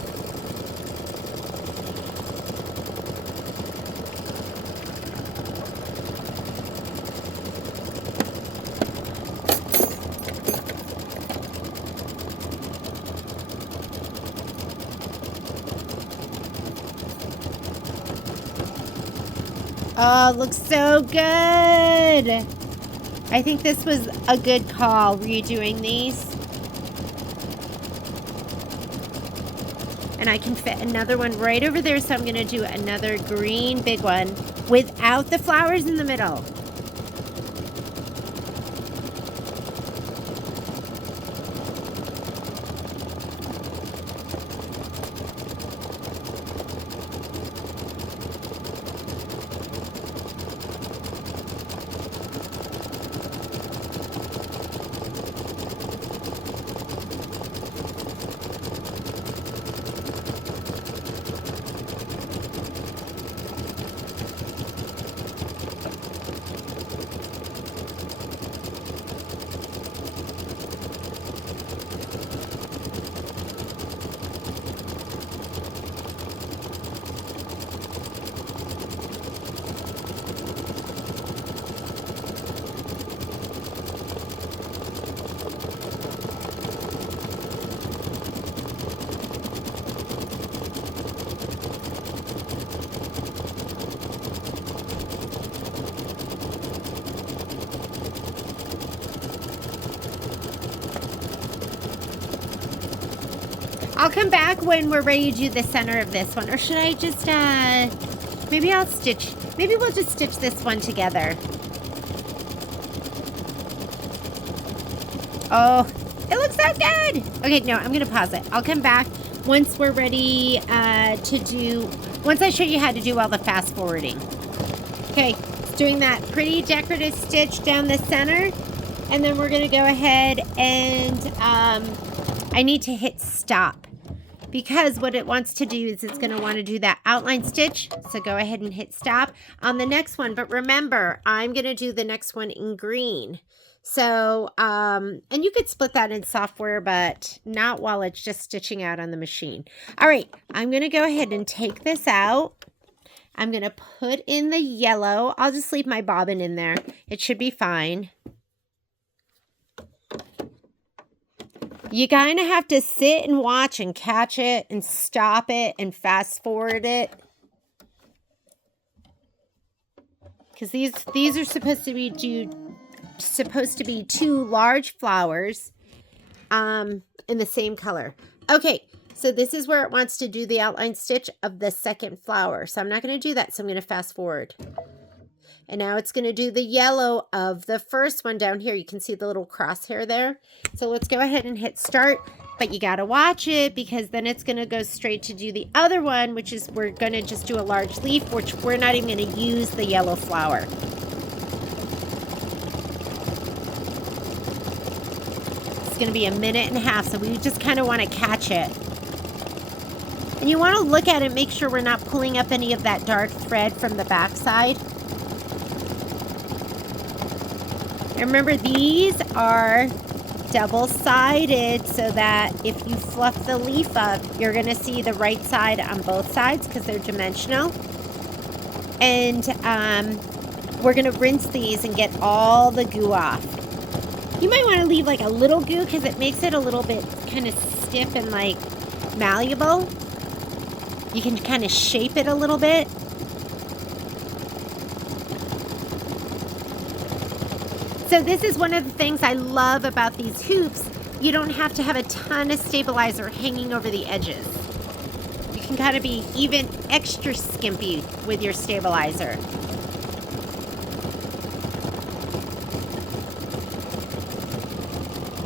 Oh, looks so good. I think this was a good call, redoing these. And I can fit another one right over there, so I'm going to do another green big one without the flowers in the middle. I'll come back when we're ready to do the center of this one. Or should I just, maybe we'll just stitch this one together. Oh, it looks so good. Okay, no, I'm going to pause it. I'll come back once we're ready once I show you how to do all the fast forwarding. Okay, doing that pretty decorative stitch down the center. And then we're going to go ahead and I need to hit stop, because what it wants to do is it's going to want to do that outline stitch. So go ahead and hit stop on the next one. But remember, I'm going to do the next one in green. So, and you could split that in software, but not while it's just stitching out on the machine. All right, I'm going to go ahead and take this out. I'm going to put in the yellow. I'll just leave my bobbin in there. It should be fine. You kind of have to sit and watch and catch it and stop it and fast forward it. Because these are supposed to be two large flowers in the same color. Okay, so this is where it wants to do the outline stitch of the second flower. So I'm not going to do that, so I'm going to fast forward. And now it's going to do the yellow of the first one down here. You can see the little crosshair there. So let's go ahead and hit start. But you got to watch it, because then it's going to go straight to do the other one, which is we're going to just do a large leaf, which we're not even going to use the yellow flower. It's going to be 1.5 minutes, so we just kind of want to catch it. And you want to look at it, make sure we're not pulling up any of that dark thread from the back side. And remember, these are double-sided, so that if you fluff the leaf up, you're going to see the right side on both sides because they're dimensional. And we're going to rinse these and get all the goo off. You might want to leave like a little goo because it makes it a little bit kind of stiff and like malleable. You can kind of shape it a little bit. So this is one of the things I love about these hoops. You don't have to have a ton of stabilizer hanging over the edges. You can kind of be even extra skimpy with your stabilizer.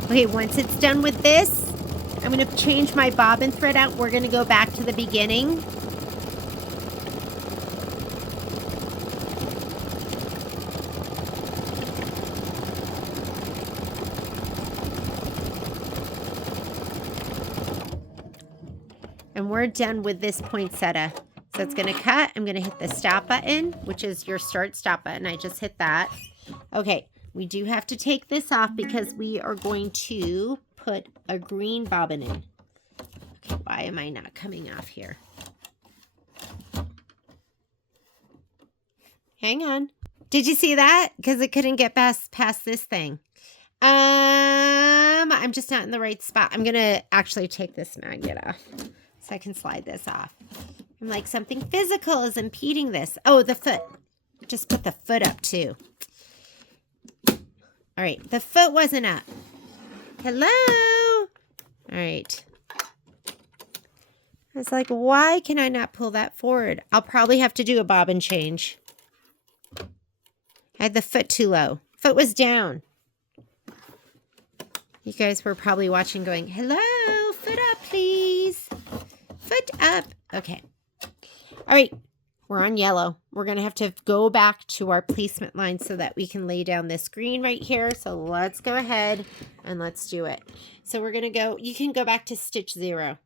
Okay, once it's done with this, I'm going to change my bobbin thread out. We're going to go back to the beginning. And we're done with this poinsettia. So it's going to cut. I'm going to hit the stop button, which is your start stop button. I just hit that. Okay, We do have to take this off because we are going to put a green bobbin in. Okay, why am I not coming off here? Hang on. Did you see that? Because it couldn't get past this thing. I'm just not in the right spot. I'm going to actually take this magnet off so I can slide this off. I'm like, something physical is impeding this. Oh, the foot. Just put the foot up too. All right, the foot wasn't up. Hello? All right. I was like, why can I not pull that forward? I'll probably have to do a bobbin change. I had the foot too low. Foot was down. You guys were probably watching going, hello, foot up, please. Foot up. Okay. All right. We're on yellow. We're going to have to go back to our placement line so that we can lay down this green right here. So let's go ahead and let's do it. So we're going to go, you can go back to stitch 0.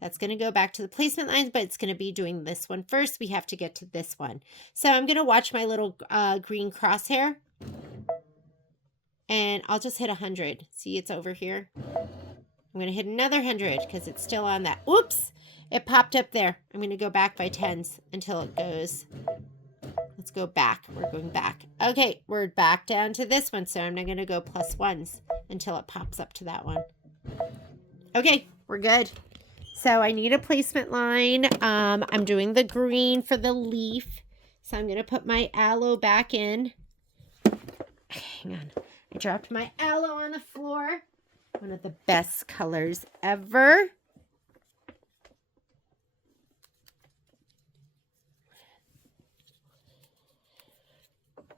That's going to go back to the placement lines, but it's going to be doing this one first. We have to get to this one. So I'm going to watch my little green crosshair. And I'll just hit 100. See, it's over here. I'm going to hit another 100 because it's still on that. Oops! It popped up there. I'm going to go back by 10s until it goes. Let's go back. We're going back. Okay, we're back down to this one. So I'm not going to go plus 1s until it pops up to that one. Okay, we're good. So I need a placement line. I'm doing the green for the leaf. So I'm going to put my aloe back in. Hang on. I dropped my aloe on the floor. One of the best colors ever.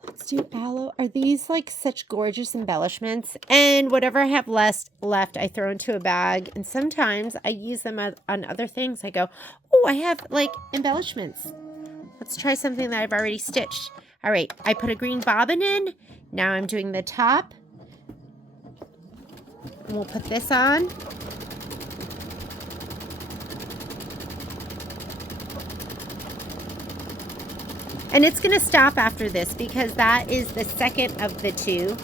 Let's do aloe. Are these like such gorgeous embellishments? And whatever I have left, I throw into a bag. And sometimes I use them on other things. I go, oh, I have like embellishments. Let's try something that I've already stitched. All right, I put a green bobbin in. Now I'm doing the top. And we'll put this on. And it's going to stop after this because that is the second of the 2.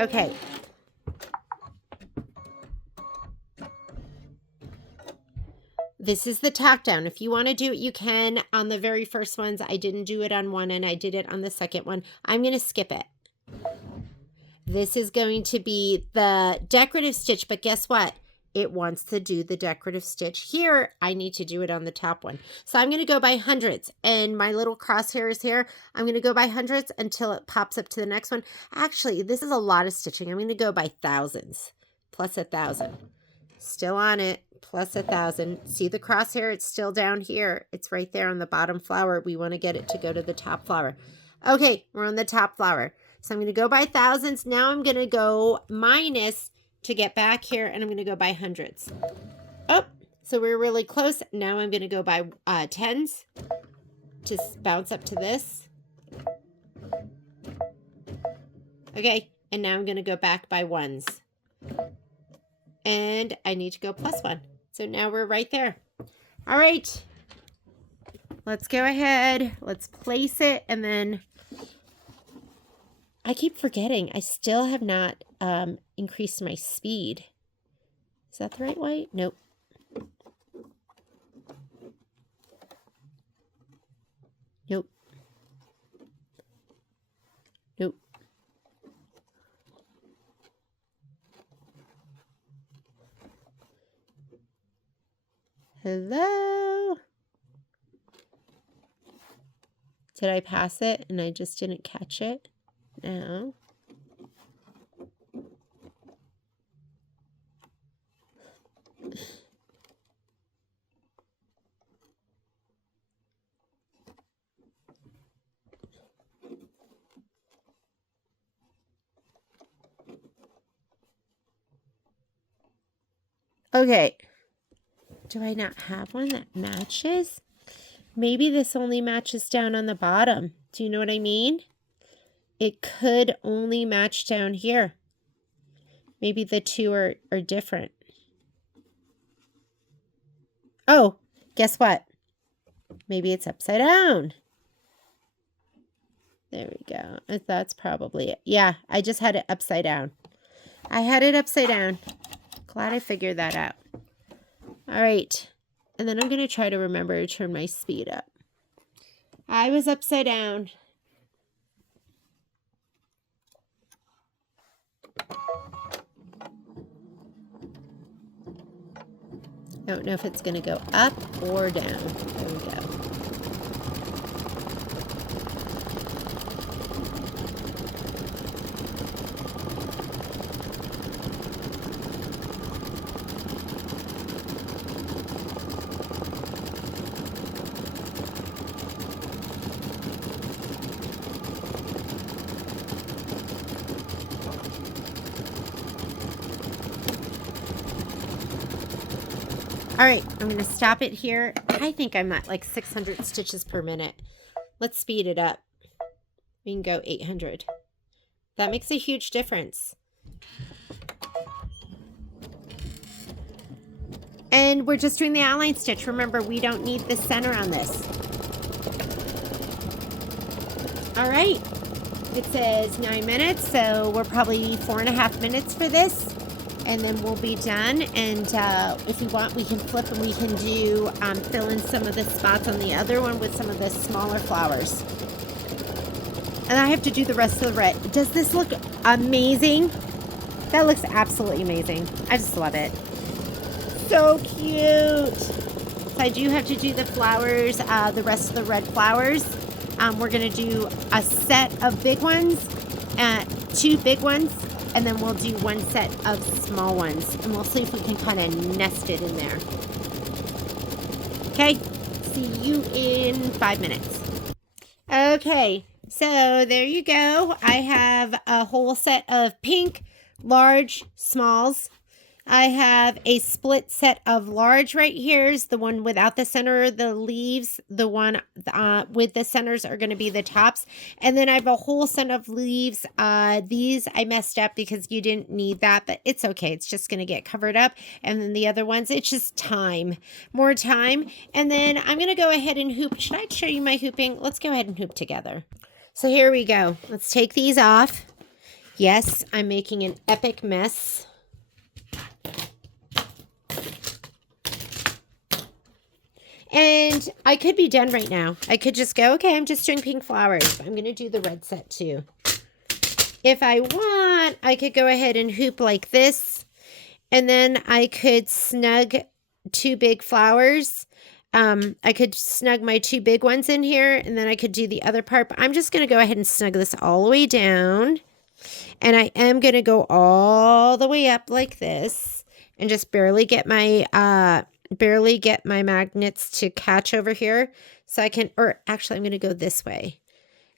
Okay. This is the tack down. If you want to do it, you can. On the very first ones, I didn't do it on one and I did it on the second one. I'm going to skip it. This is going to be the decorative stitch, but guess what? It wants to do the decorative stitch here. I need to do it on the top one. So I'm going to go by hundreds, and my little crosshairs here, I'm going to go by hundreds until it pops up to the next one. Actually, this is a lot of stitching. I'm going to go by thousands, plus 1,000. Still on it, plus 1,000. See the crosshair? It's still down here. It's right there on the bottom flower. We want to get it to go to the top flower. Okay, we're on the top flower. So I'm going to go by thousands. Now I'm going to go minus to get back here, and I'm going to go by hundreds. Oh, so we're really close. Now I'm going to go by tens to bounce up to this. Okay, and now I'm going to go back by ones. And I need to go plus 1. So now we're right there. All right. Let's go ahead. Let's place it, and then I keep forgetting. I still have not increased my speed. Is that the right way? Nope. Nope. Nope. Hello? Did I pass it and I just didn't catch it? No. Okay. Do I not have one that matches? Maybe this only matches down on the bottom. Do you know what I mean? It could only match down here. Maybe the two are different. Oh, guess what? Maybe it's upside down. There we go. That's probably it. Yeah, I just had it upside down. I had it upside down. Glad I figured that out. All right. And then I'm going to try to remember to turn my speed up. I was upside down. I don't know if it's going to go up or down. There we go. All right, I'm going to stop it here. I think I'm at like 600 stitches per minute. Let's speed it up. We can go 800. That makes a huge difference. And we're just doing the outline stitch. Remember, we don't need the center on this. All right. It says 9 minutes, so we're probably 4.5 minutes for this. And then we'll be done. And if you want, we can flip and we can do fill in some of the spots on the other one with some of the smaller flowers. And I have to do the rest of the red. Does this look amazing? That looks absolutely amazing. I just love it. So cute. So I do have to do the flowers, the rest of the red flowers. We're going to do a set of big ones, 2 big ones. And then we'll do 1 set of small ones. And we'll see if we can kind of nest it in there. Okay. See you in 5 minutes. Okay. So there you go. I have a whole set of pink, large, smalls. I have a split set of large right here. Is the one without the center of the leaves. The one with the centers are going to be the tops. And then I have a whole set of leaves. These I messed up because you didn't need that, but it's okay. It's just going to get covered up. And then the other ones, it's just time. More time. And then I'm going to go ahead and hoop. Should I show you my hooping? Let's go ahead and hoop together. So here we go. Let's take these off. Yes, I'm making an epic mess. And I could be done right now. I could just go, okay, I'm just doing pink flowers. I'm going to do the red set too. If I want, I could go ahead and hoop like this. And then I could snug 2 big flowers. I could snug my 2 big ones in here. And then I could do the other part. But I'm just going to go ahead and snug this all the way down. And I am going to go all the way up like this. And just barely get my magnets to catch over here. So I can, or actually I'm going to go this way.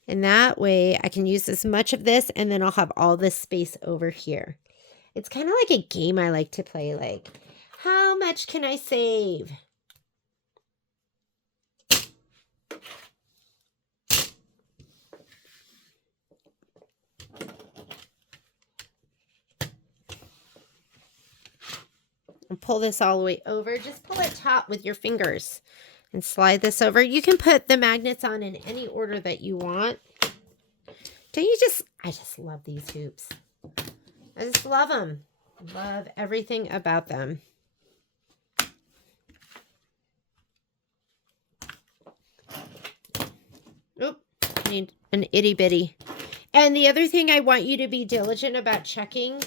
And that way I can use as much of this and then I'll have all this space over here. It's kind of like a game I like to play, like, how much can I save? And pull this all the way over. Just pull it taut with your fingers and slide this over. You can put the magnets on in any order that you want. Don't you just, I just love these hoops. I just love them. Love everything about them. Oop, need an itty bitty. And the other thing I want you to be diligent about checking,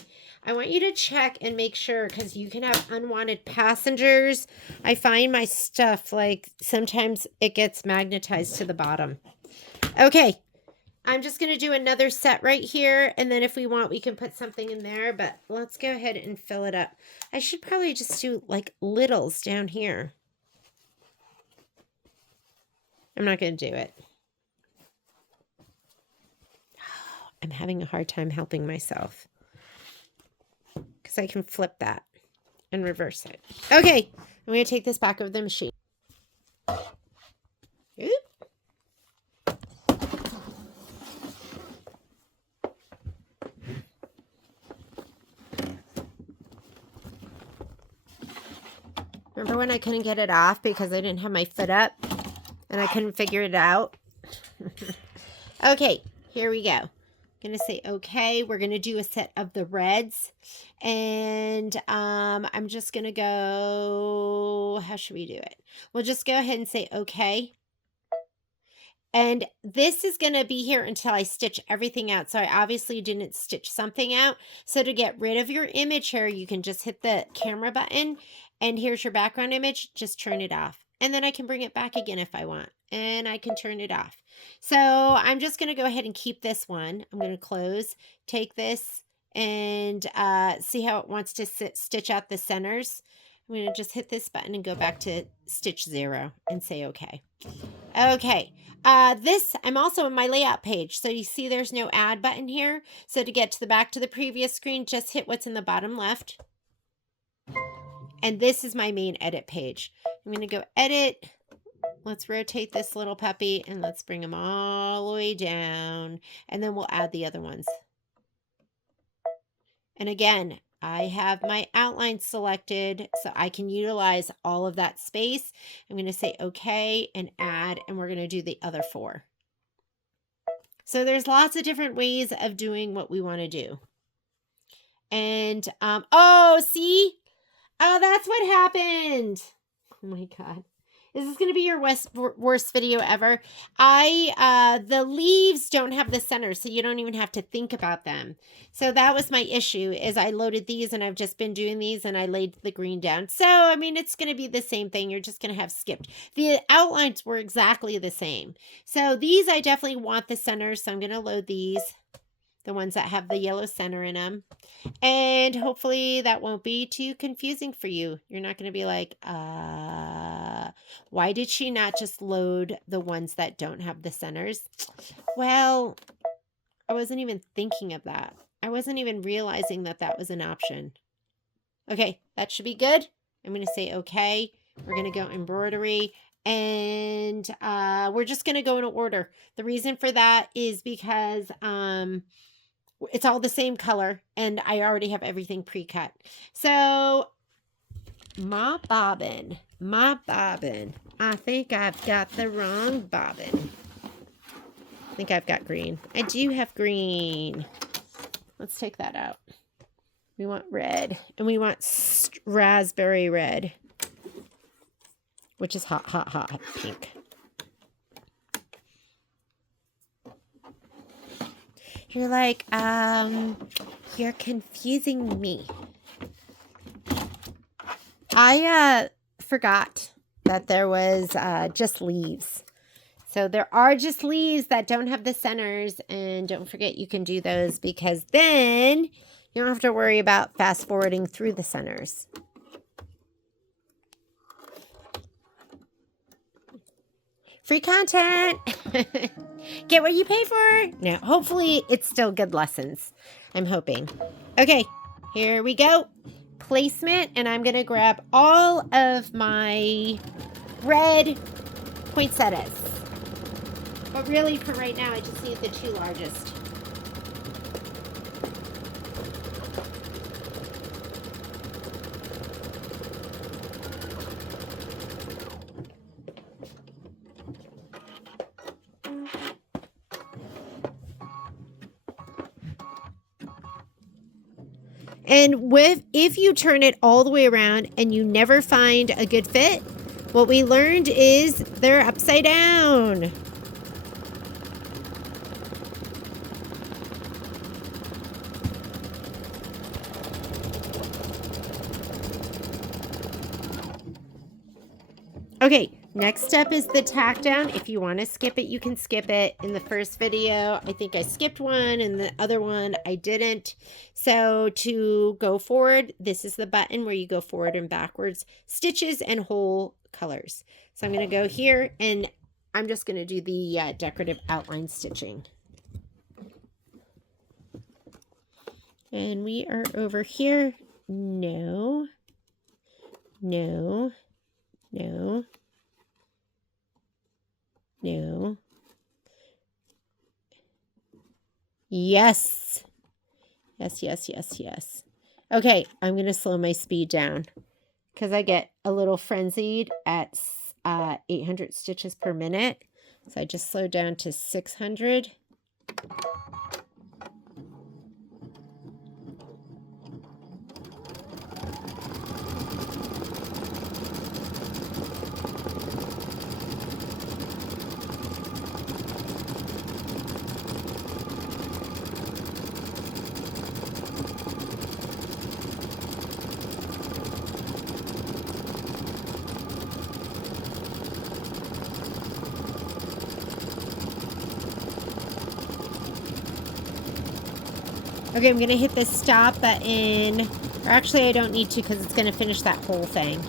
I want you to check and make sure, because you can have unwanted passengers. I find my stuff, like, sometimes it gets magnetized to the bottom. Okay, I'm just going to do another set right here, and then if we want, we can put something in there, but let's go ahead and fill it up. I should probably just do, like, littles down here. I'm not going to do it. I'm having a hard time helping myself. Because I can flip that and reverse it. Okay, I'm going to take this back over the machine. Oop. Remember when I couldn't get it off because I didn't have my foot up? And and I couldn't figure it out. Okay, here we go. I'm going to say okay. We're going to do a set of the reds. And I'm just going to go, how should we do it? We'll just go ahead and say okay. And this is going to be here until I stitch everything out. So I obviously didn't stitch something out. So to get rid of your image here, you can just hit the camera button. And here's your background image. Just turn it off. And then I can bring it back again if I want. And I can turn it off. So I'm just going to go ahead and keep this one. I'm going to close, take this, and see how it wants to stitch out the centers. I'm going to just hit this button and go back to stitch 0 and say okay. Okay. I'm also on my layout page. So you see there's no add button here. So to get to the back to the previous screen, just hit what's in the bottom left. And this is my main edit page. I'm going to go edit. Let's rotate this little puppy and let's bring them all the way down. And then we'll add the other ones. And again, I have my outline selected so I can utilize all of that space. I'm going to say okay and add, and we're going to do the other 4. So there's lots of different ways of doing what we want to do. And, oh, see? Oh, that's what happened. Oh my God. Is this going to be your worst video ever? The leaves don't have the center, so you don't even have to think about them. So that was my issue, is I loaded these and I've just been doing these and I laid the green down. So, I mean, it's going to be the same thing. You're just going to have skipped. The outlines were exactly the same. So these, I definitely want the center. So I'm going to load these, the ones that have the yellow center in them. And hopefully that won't be too confusing for you. You're not going to be like, why did she not just load the ones that don't have the centers? Well, I wasn't even thinking of that. I wasn't even realizing that that was an option. Okay, that should be good. I'm going to say okay. We're going to go embroidery. And we're just going to go in order. The reason for that is because it's all the same color and I already have everything pre-cut. So my bobbin. I think I've got the wrong bobbin. I think I've got green. I do have green. Let's take that out. We want red and we want raspberry red, which is hot, hot, hot pink. You're like, you're confusing me. I forgot that there was just leaves. So there are just leaves that don't have the centers, and don't forget you can do those because then you don't have to worry about fast forwarding through the centers. Free content. Get what you pay for. No, hopefully it's still good lessons. I'm hoping. Okay, here we go. Placement, and I'm going to grab all of my red poinsettias. But really, for right now, I just need the 2 largest. And if you turn it all the way around and you never find a good fit, what we learned is they're upside down. Okay, next step is the tack down. If you want to skip it, you can skip it. In the first video, I think I skipped one, and the other one I didn't. So to go forward, this is the button where you go forward and backwards, stitches and whole colors. So I'm going to go here, and I'm just going to do the decorative outline stitching. And we are over here. No. No. No. No. Yes. Yes, yes, yes, yes. Okay, I'm going to slow my speed down because I get a little frenzied at 800 stitches per minute. So I just slowed down to 600. Okay, I'm going to hit the stop button. Or actually, I don't need to because it's going to finish that whole thing.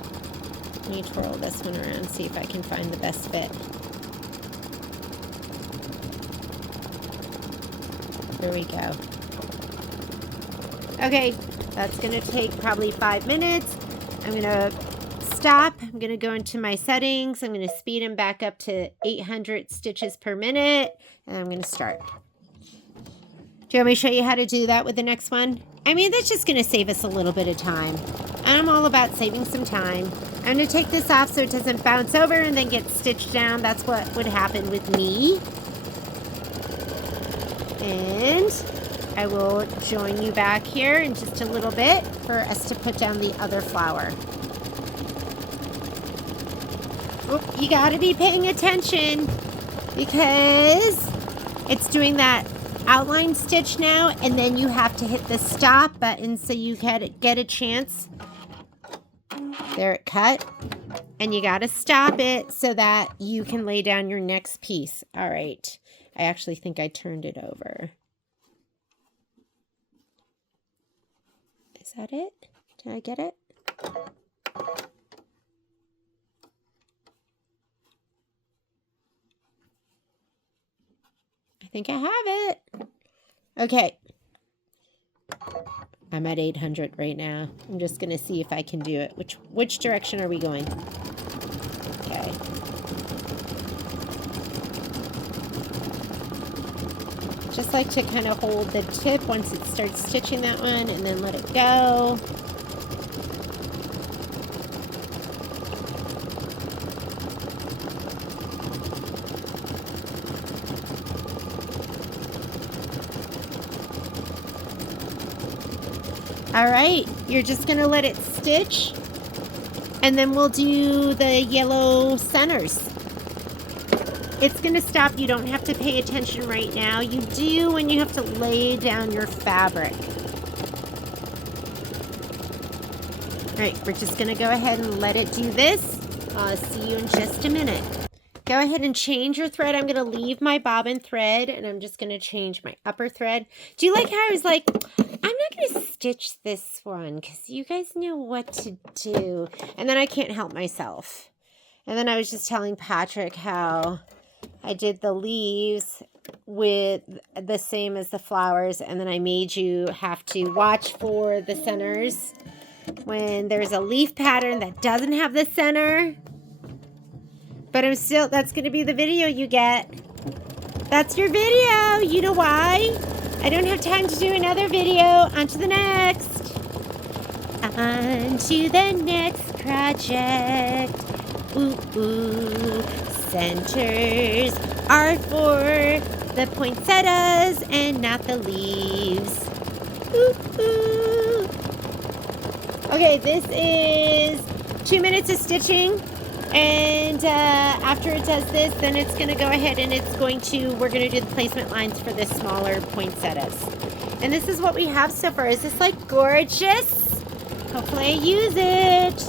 Let me twirl this one around, see if I can find the best fit. There we go. Okay, that's going to take probably 5 minutes. I'm going to stop. I'm going to go into my settings. I'm going to speed them back up to 800 stitches per minute. And I'm going to start. Do you want me to show you how to do that with the next one? I mean, that's just going to save us a little bit of time. And I'm all about saving some time. I'm going to take this off so it doesn't bounce over and then get stitched down. That's what would happen with me. And I will join you back here in just a little bit for us to put down the other flower. Oh, you got to be paying attention because it's doing that outline stitch now, and then you have to hit the stop button so you get a chance. There, it cut, and you got to stop it so that you can lay down your next piece. All right, I actually think I turned it over. Is that it? Did I get it? I think I have it. Okay. I'm at 800 right now. I'm just going to see if I can do it. Which direction are we going? Okay. Just like to kind of hold the tip once it starts stitching that one and then let it go. All right, you're just gonna let it stitch, and then we'll do the yellow centers. It's gonna stop. You don't have to pay attention right now. You do when you have to lay down your fabric. All right, we're just gonna go ahead and let it do this. I'll see you in just a minute. Go ahead and change your thread. I'm gonna leave my bobbin thread, and I'm just gonna change my upper thread. Do you like how I was like, I'm not going to stitch this one because you guys know what to do. And then I can't help myself. And then I was just telling Patrick how I did the leaves with the same as the flowers. And then I made you have to watch for the centers when there's a leaf pattern that doesn't have the center. But I'm still, that's going to be the video you get. That's your video. You know why? I don't have time to do another video. On to the next. On to the next project. Ooh, ooh. Centers are for the poinsettias and not the leaves. Ooh, ooh. Okay, this is 2 minutes of stitching. And after it does this, then it's going to go ahead and we're going to do the placement lines for the smaller poinsettias. And this is what we have so far. Is this like gorgeous? Hopefully I use it.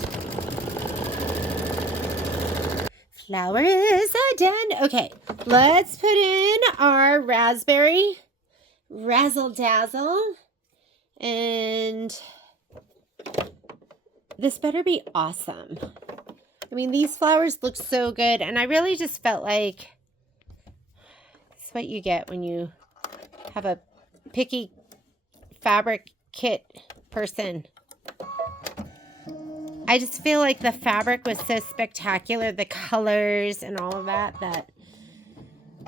Flowers are done. Okay, let's put in our raspberry razzle dazzle. And this better be awesome. I mean, these flowers look so good, and I really just felt like it's what you get when you have a picky fabric kit person. I just feel like the fabric was so spectacular, the colors and all of that, that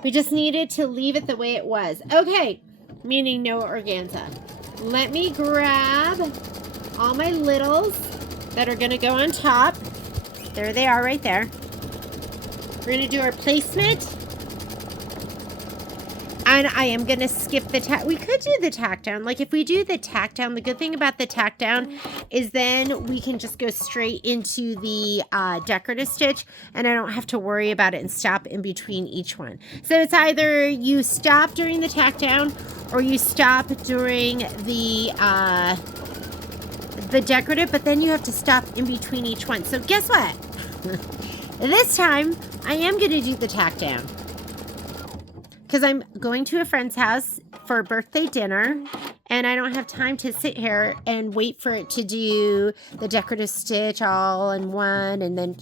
we just needed to leave it the way it was. Okay, meaning no organza. Let me grab all my littles that are going to go on top. There they are right there. We're going to do our placement. And I am going to skip the tack. We could do the tack down. Like if we do the tack down, the good thing about the tack down is then we can just go straight into the decorative stitch and I don't have to worry about it and stop in between each one. So it's either you stop during the tack down or you stop during the decorative, but then you have to stop in between each one. So guess what? This time I am going to do the tack down. Because I'm going to a friend's house for a birthday dinner and I don't have time to sit here and wait for it to do the decorative stitch all in one and then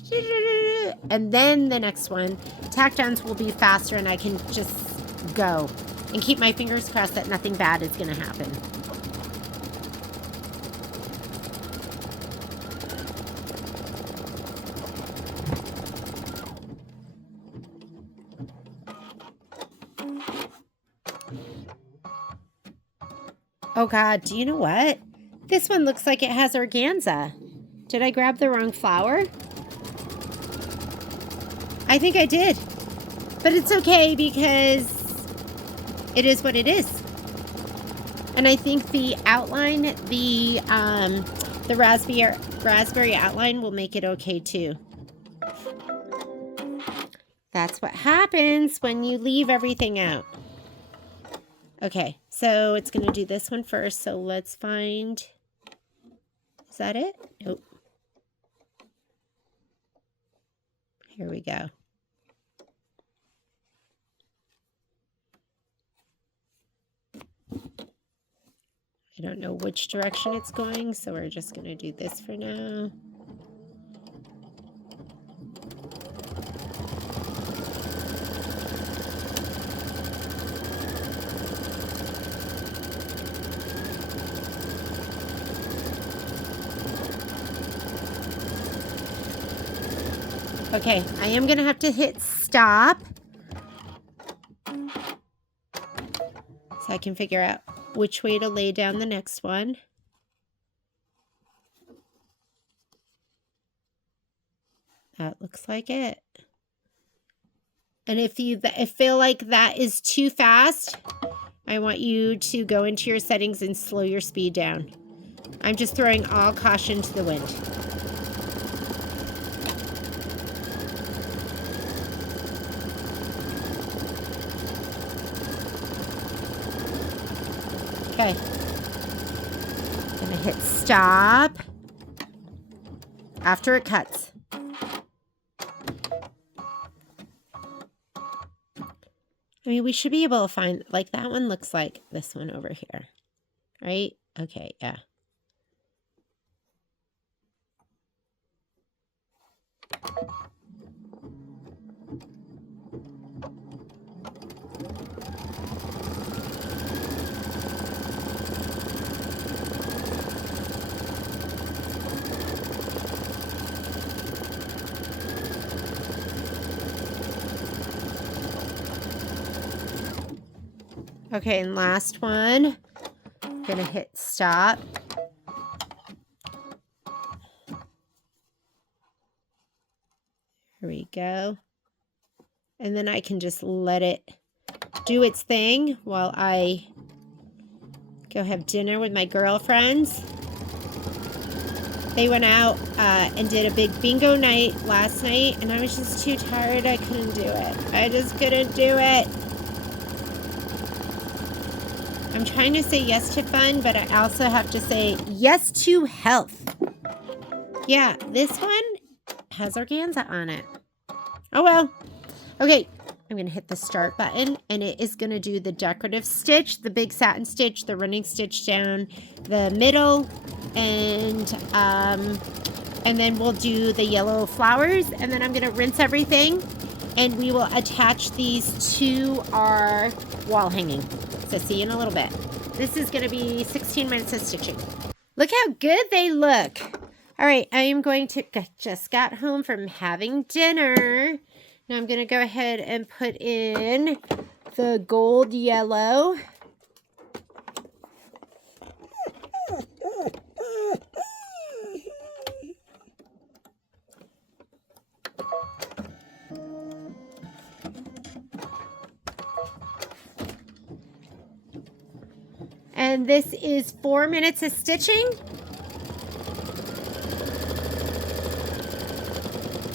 the next one. Tack downs will be faster and I can just go and keep my fingers crossed that nothing bad is going to happen. Oh God, do you know what? This one looks like it has organza. Did I grab the wrong flower? I think I did. But it's okay because it is what it is. And I think the outline, the raspberry outline will make it okay too. That's what happens when you leave everything out. Okay, so it's going to do this one first. So let's find, is that it? Nope. Here we go. I don't know which direction it's going, so we're just going to do this for now. Okay, I am going to have to hit stop so I can figure out which way to lay down the next one. That looks like it. And if you feel like that is too fast, I want you to go into your settings and slow your speed down. I'm just throwing all caution to the wind. Okay, I'm gonna hit stop after it cuts. I mean, we should be able to find, like that one looks like this one over here, right? Okay, yeah. Okay, and last one, I'm gonna hit stop. Here we go. And then I can just let it do its thing while I go have dinner with my girlfriends. They went out and did a big bingo night last night, and I was just too tired. I couldn't do it. I just couldn't do it. I'm trying to say yes to fun, but I also have to say yes to health. Yeah, this one has organza on it. Oh well. Okay, I'm going to hit the start button, and it is going to do the decorative stitch, the big satin stitch, the running stitch down the middle, and then we'll do the yellow flowers, and then I'm going to rinse everything, and we will attach these to our wall hanging. So see you in a little bit. This is going to be 16 minutes of stitching. Look how good they look. All right, I am going to, just got home from having dinner. Now I'm going to go ahead and put in the gold yellow. this is 4 minutes of stitching.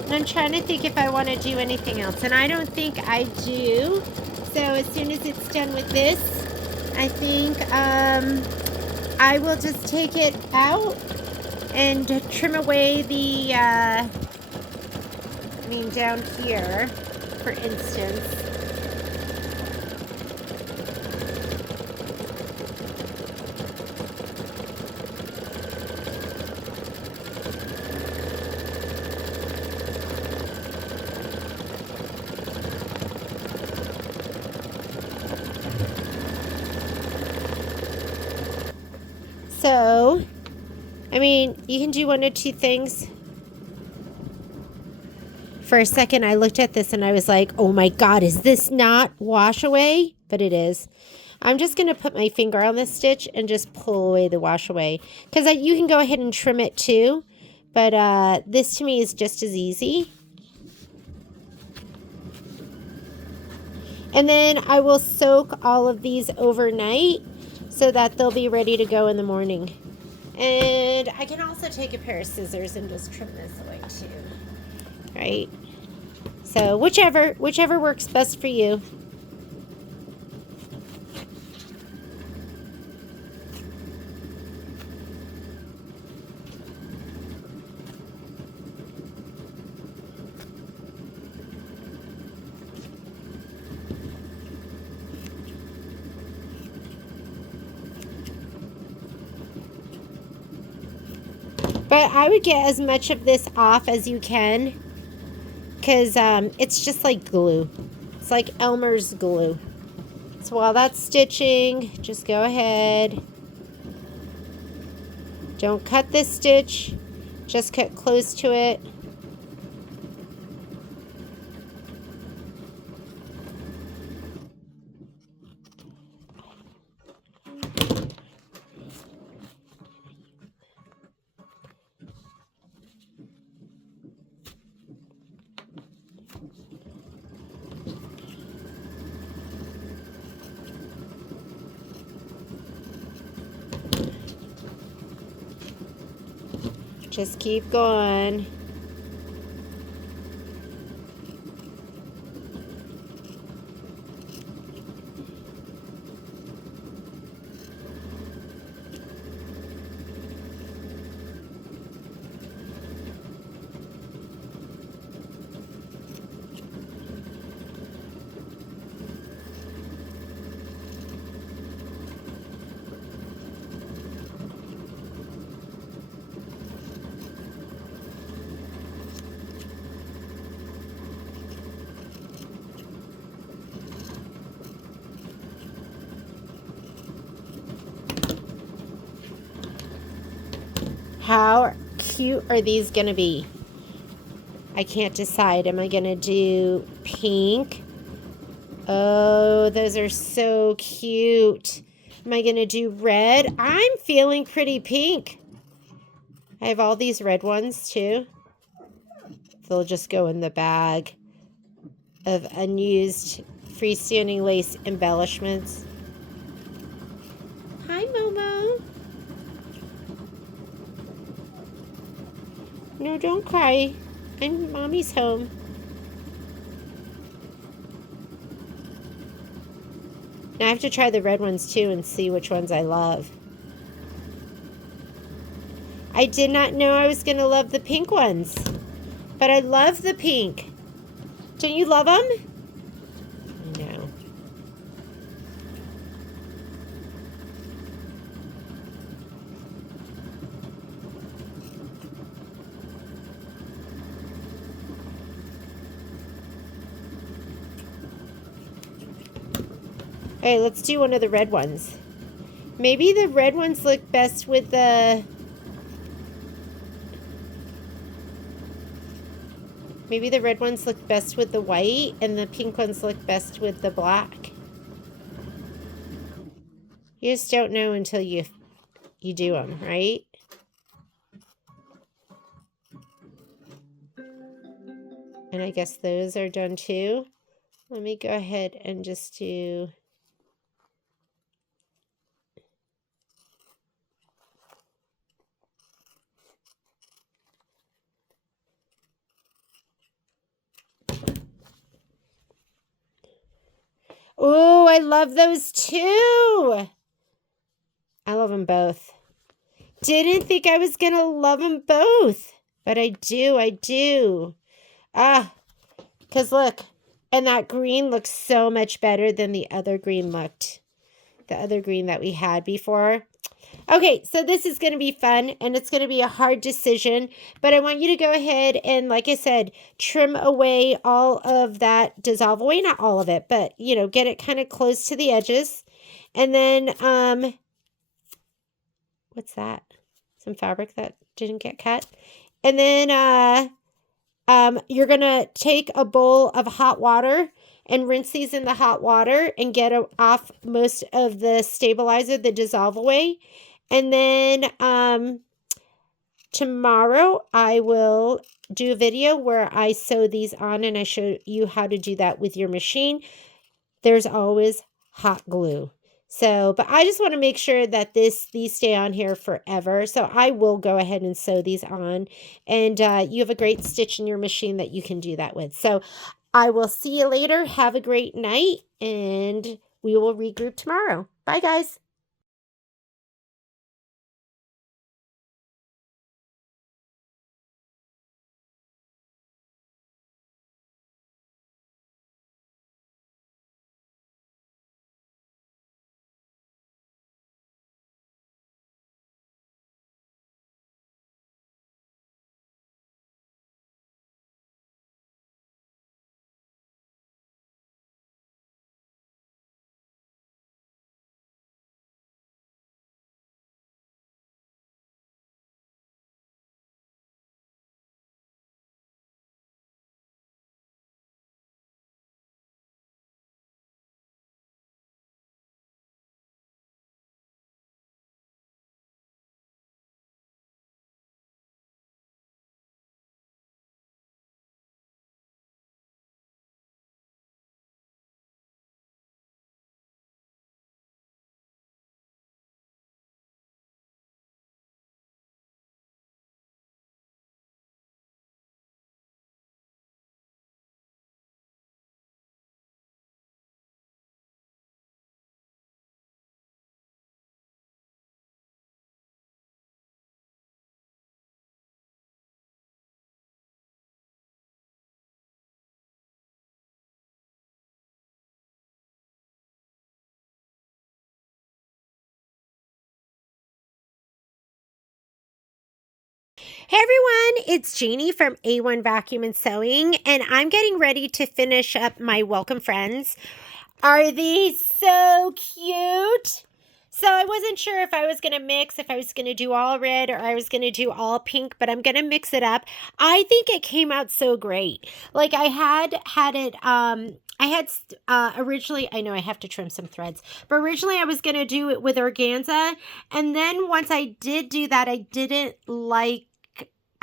And I'm trying to think if I want to do anything else, and I don't think I do. So as soon as it's done with this, I think I will just take it out and trim away the, down here, for instance. So, you can do one or two things. For a second, I looked at this and I was like, oh my God, is this not wash away? But it is. I'm just going to put my finger on this stitch and just pull away the wash away. Because you can go ahead and trim it too. But this to me is just as easy. And then I will soak all of these overnight so that they'll be ready to go in the morning. And I can also take a pair of scissors and just trim this away too. Right? So whichever works best for you. But I would get as much of this off as you can, because it's just like glue. It's like Elmer's glue. So while that's stitching, just go ahead. Don't cut this stitch. Just cut close to it. Just keep going. How cute are these going to be? I can't decide. Am I going to do pink? Oh, those are so cute. Am I going to do red? I'm feeling pretty pink. I have all these red ones too. They'll just go in the bag of unused freestanding lace embellishments. Hi, Momo. No, don't cry. Mommy's home. Now I have to try the red ones too and see which ones I love. I did not know I was going to love the pink ones. But I love the pink. Don't you love them? I know. All right, let's do one of the red ones. Maybe the red ones look best with the... Maybe the red ones look best with the white, and the pink ones look best with the black. You just don't know until you do them, right? And I guess those are done too. Let me go ahead and just do... I love those too. I love them both. Didn't think I was going to love them both, but I do. Because look, and that green looks so much better than the other green looked. The other green that we had before. Okay, so this is going to be fun, and it's going to be a hard decision, but I want you to go ahead and, like I said, trim away all of that dissolve away, not all of it, but, you know, get it kind of close to the edges. And then, what's that? Some fabric that didn't get cut. And then, you're going to take a bowl of hot water and rinse these in the hot water and get off most of the stabilizer, the dissolve away. And then tomorrow I will do a video where I sew these on and I show you how to do that with your machine. There's always hot glue. So, but I just want to make sure that these stay on here forever. So I will go ahead and sew these on. And you have a great stitch in your machine that you can do that with. So I will see you later. Have a great night. And we will regroup tomorrow. Bye, guys. Hey everyone, it's Jeannie from A1 Vacuum and Sewing, and I'm getting ready to finish up my welcome friends. Are these so cute? So I wasn't sure if I was going to mix, if I was going to do all red or I was going to do all pink, but I'm going to mix it up. I think it came out so great. Like I had it, originally, I know I have to trim some threads, but originally I was going to do it with organza. And then once I did do that, I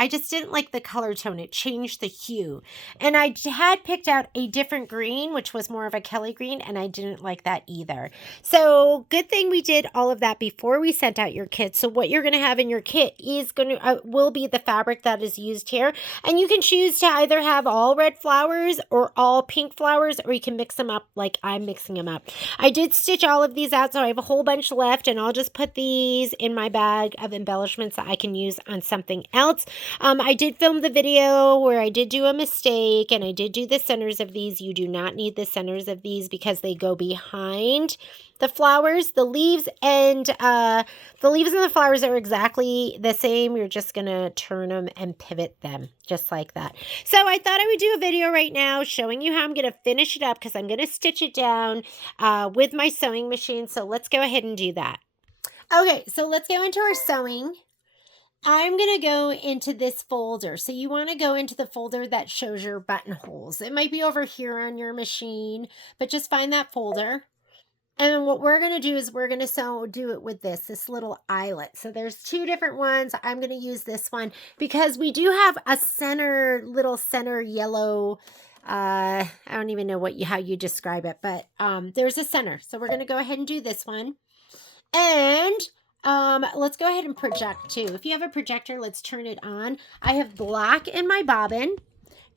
just didn't like the color tone. It changed the hue. And I had picked out a different green, which was more of a Kelly green, and I didn't like that either. So good thing we did all of that before we sent out your kit. So what you're going to have in your kit is will be the fabric that is used here. And you can choose to either have all red flowers or all pink flowers, or you can mix them up like I'm mixing them up. I did stitch all of these out, so I have a whole bunch left, and I'll just put these in my bag of embellishments that I can use on something else. I did film the video where I did do a mistake, and I did do the centers of these. You do not need the centers of these because they go behind the flowers. The leaves and the flowers are exactly the same. You're just going to turn them and pivot them just like that. So I thought I would do a video right now showing you how I'm going to finish it up because I'm going to stitch it down with my sewing machine. So let's go ahead and do that. Okay, so let's go into our sewing. I'm going to go into this folder. So you want to go into the folder that shows your buttonholes. It might be over here on your machine, but just find that folder. And what we're going to do is we're going to do it with this little eyelet. So there's two different ones. I'm going to use this one because we do have a little center yellow, I don't even know how you describe it, but there's a center. So we're going to go ahead and do this one. And let's go ahead and project too. If you have a projector, let's turn it on. I have black in my bobbin.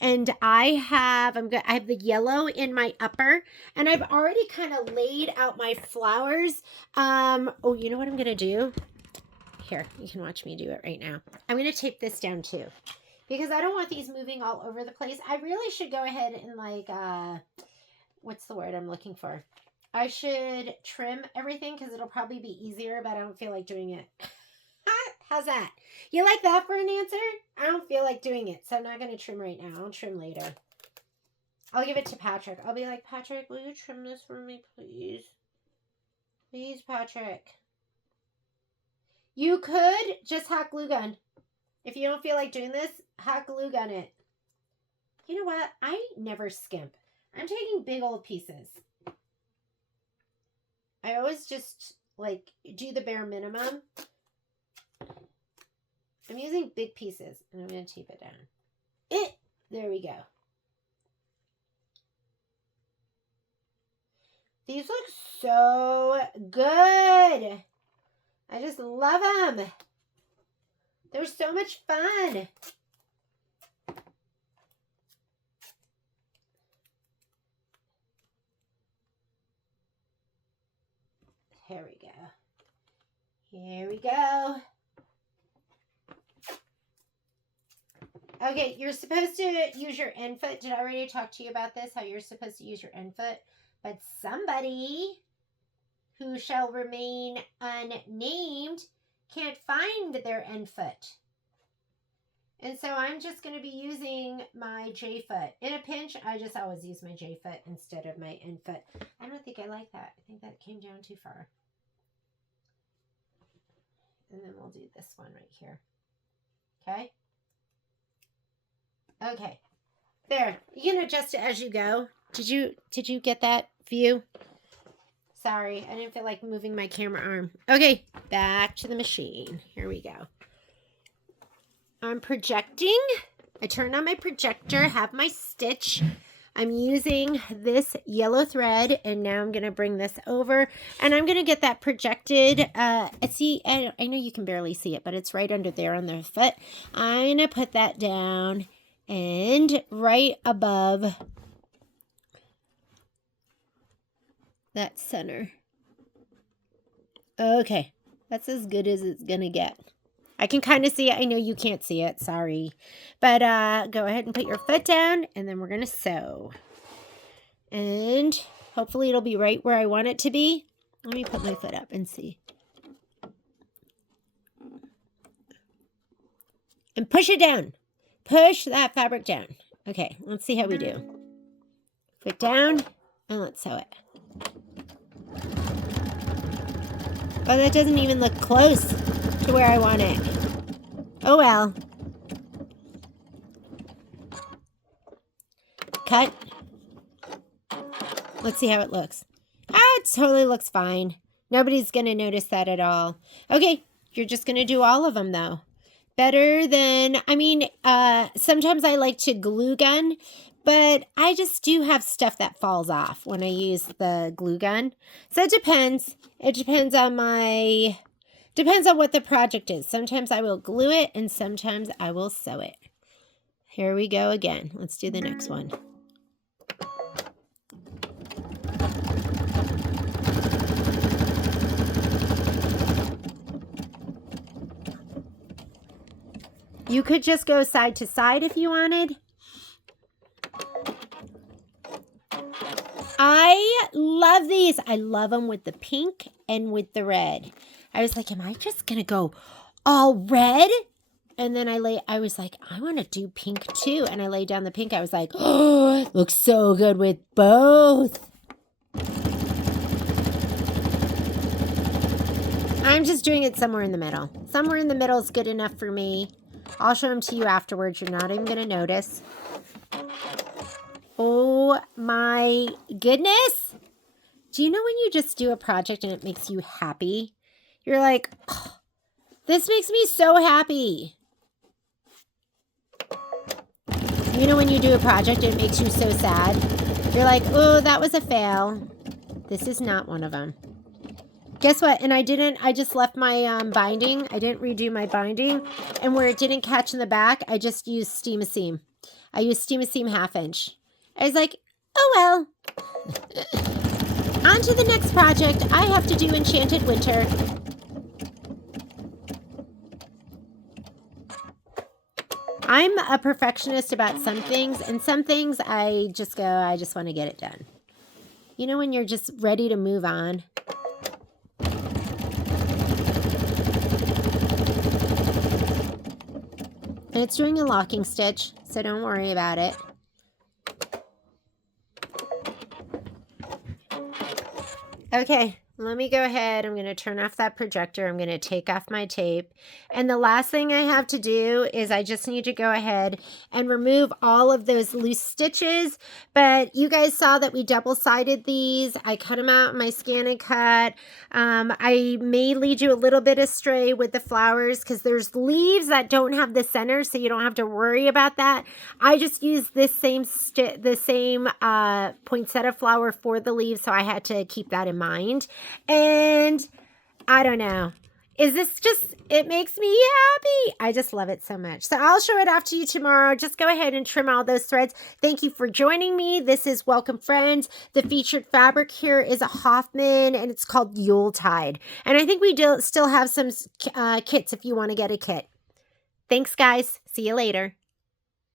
And I have the yellow in my upper, and I've already kind of laid out my flowers. Oh, you know what I'm gonna do? Here, you can watch me do it right now. I'm gonna tape this down too, because I don't want these moving all over the place. I really should go ahead and like, what's the word I'm looking for? I should trim everything because it'll probably be easier, but I don't feel like doing it. How's that? You like that for an answer? I don't feel like doing it, so I'm not going to trim right now. I'll trim later. I'll give it to Patrick. I'll be like, Patrick, will you trim this for me, please? Please, Patrick. You could just hot glue gun. If you don't feel like doing this, hot glue gun it. You know what? I never skimp. I'm taking big old pieces. I always just like do the bare minimum. I'm using big pieces, and I'm going to tape it down. There we go. These look so good. I just love them. They're so much fun. Here we go. Here we go. Okay, you're supposed to use your end foot. Did I already talk to you about this? How you're supposed to use your end foot? But somebody who shall remain unnamed can't find their end foot. And so I'm just going to be using my J foot. In a pinch, I just always use my J foot instead of my end foot. I don't think I like that. I think that came down too far. And then we'll do this one right here. Okay? Okay. There. You can adjust it as you go. Did you get that view? Sorry, I didn't feel like moving my camera arm. Okay, back to the machine. Here we go. I'm projecting. I turned on my projector, have my stitch. I'm using this yellow thread, and now I'm going to bring this over, and I'm going to get that projected. See, I know you can barely see it, but it's right under there on the foot. I'm going to put that down and right above that center. Okay, that's as good as it's going to get. I can kind of see it. I know you can't see it. Sorry. But go ahead and put your foot down, and then we're going to sew. And hopefully it'll be right where I want it to be. Let me put my foot up and see. And push it down. Push that fabric down. Okay, let's see how we do. Foot down, and let's sew it. Oh, that doesn't even look close to where I want it. Oh well. Cut. Let's see how it looks. It totally looks fine. Nobody's going to notice that at all. Okay, you're just going to do all of them though. Better than, sometimes I like to glue gun, but I just do have stuff that falls off when I use the glue gun. So it depends. It depends on what the project is. Sometimes I will glue it, and sometimes I will sew it. Here we go again. Let's do the next one. You could just go side to side if you wanted. I love these. I love them with the pink and with the red. I was like, am I just going to go all red? And then I was like, I want to do pink too. And I laid down the pink. I was like, oh, it looks so good with both. I'm just doing it somewhere in the middle. Somewhere in the middle is good enough for me. I'll show them to you afterwards. You're not even going to notice. Oh my goodness. Do you know when you just do a project and it makes you happy? You're like, oh, this makes me so happy. You know when you do a project and it makes you so sad? You're like, oh, that was a fail. This is not one of them. Guess what? And I just left my binding. I didn't redo my binding. And where it didn't catch in the back, I just used Steam a Seam. I used Steam a Seam 1/2 inch. I was like, oh well. On to the next project. I have to do Enchanted Winter. I'm a perfectionist about some things, and some things I just want to get it done. You know when you're just ready to move on? And it's doing a locking stitch, so don't worry about it. Okay, let me go ahead. I'm going to turn off that projector. I'm going to take off my tape. And the last thing I have to do is I just need to go ahead and remove all of those loose stitches. But you guys saw that we double-sided these. I cut them out in my scan and cut. I may lead you a little bit astray with the flowers because there's leaves that don't have the center, so you don't have to worry about that. I just used this same poinsettia flower for the leaves, so I had to keep that in mind. And I don't know. It makes me happy. I just love it so much. So I'll show it off to you tomorrow. Just go ahead and trim all those threads. Thank you for joining me. This is Welcome Friends. The featured fabric here is a Hoffman, and it's called Yuletide. And I think we still have some kits if you want to get a kit. Thanks, guys. See you later.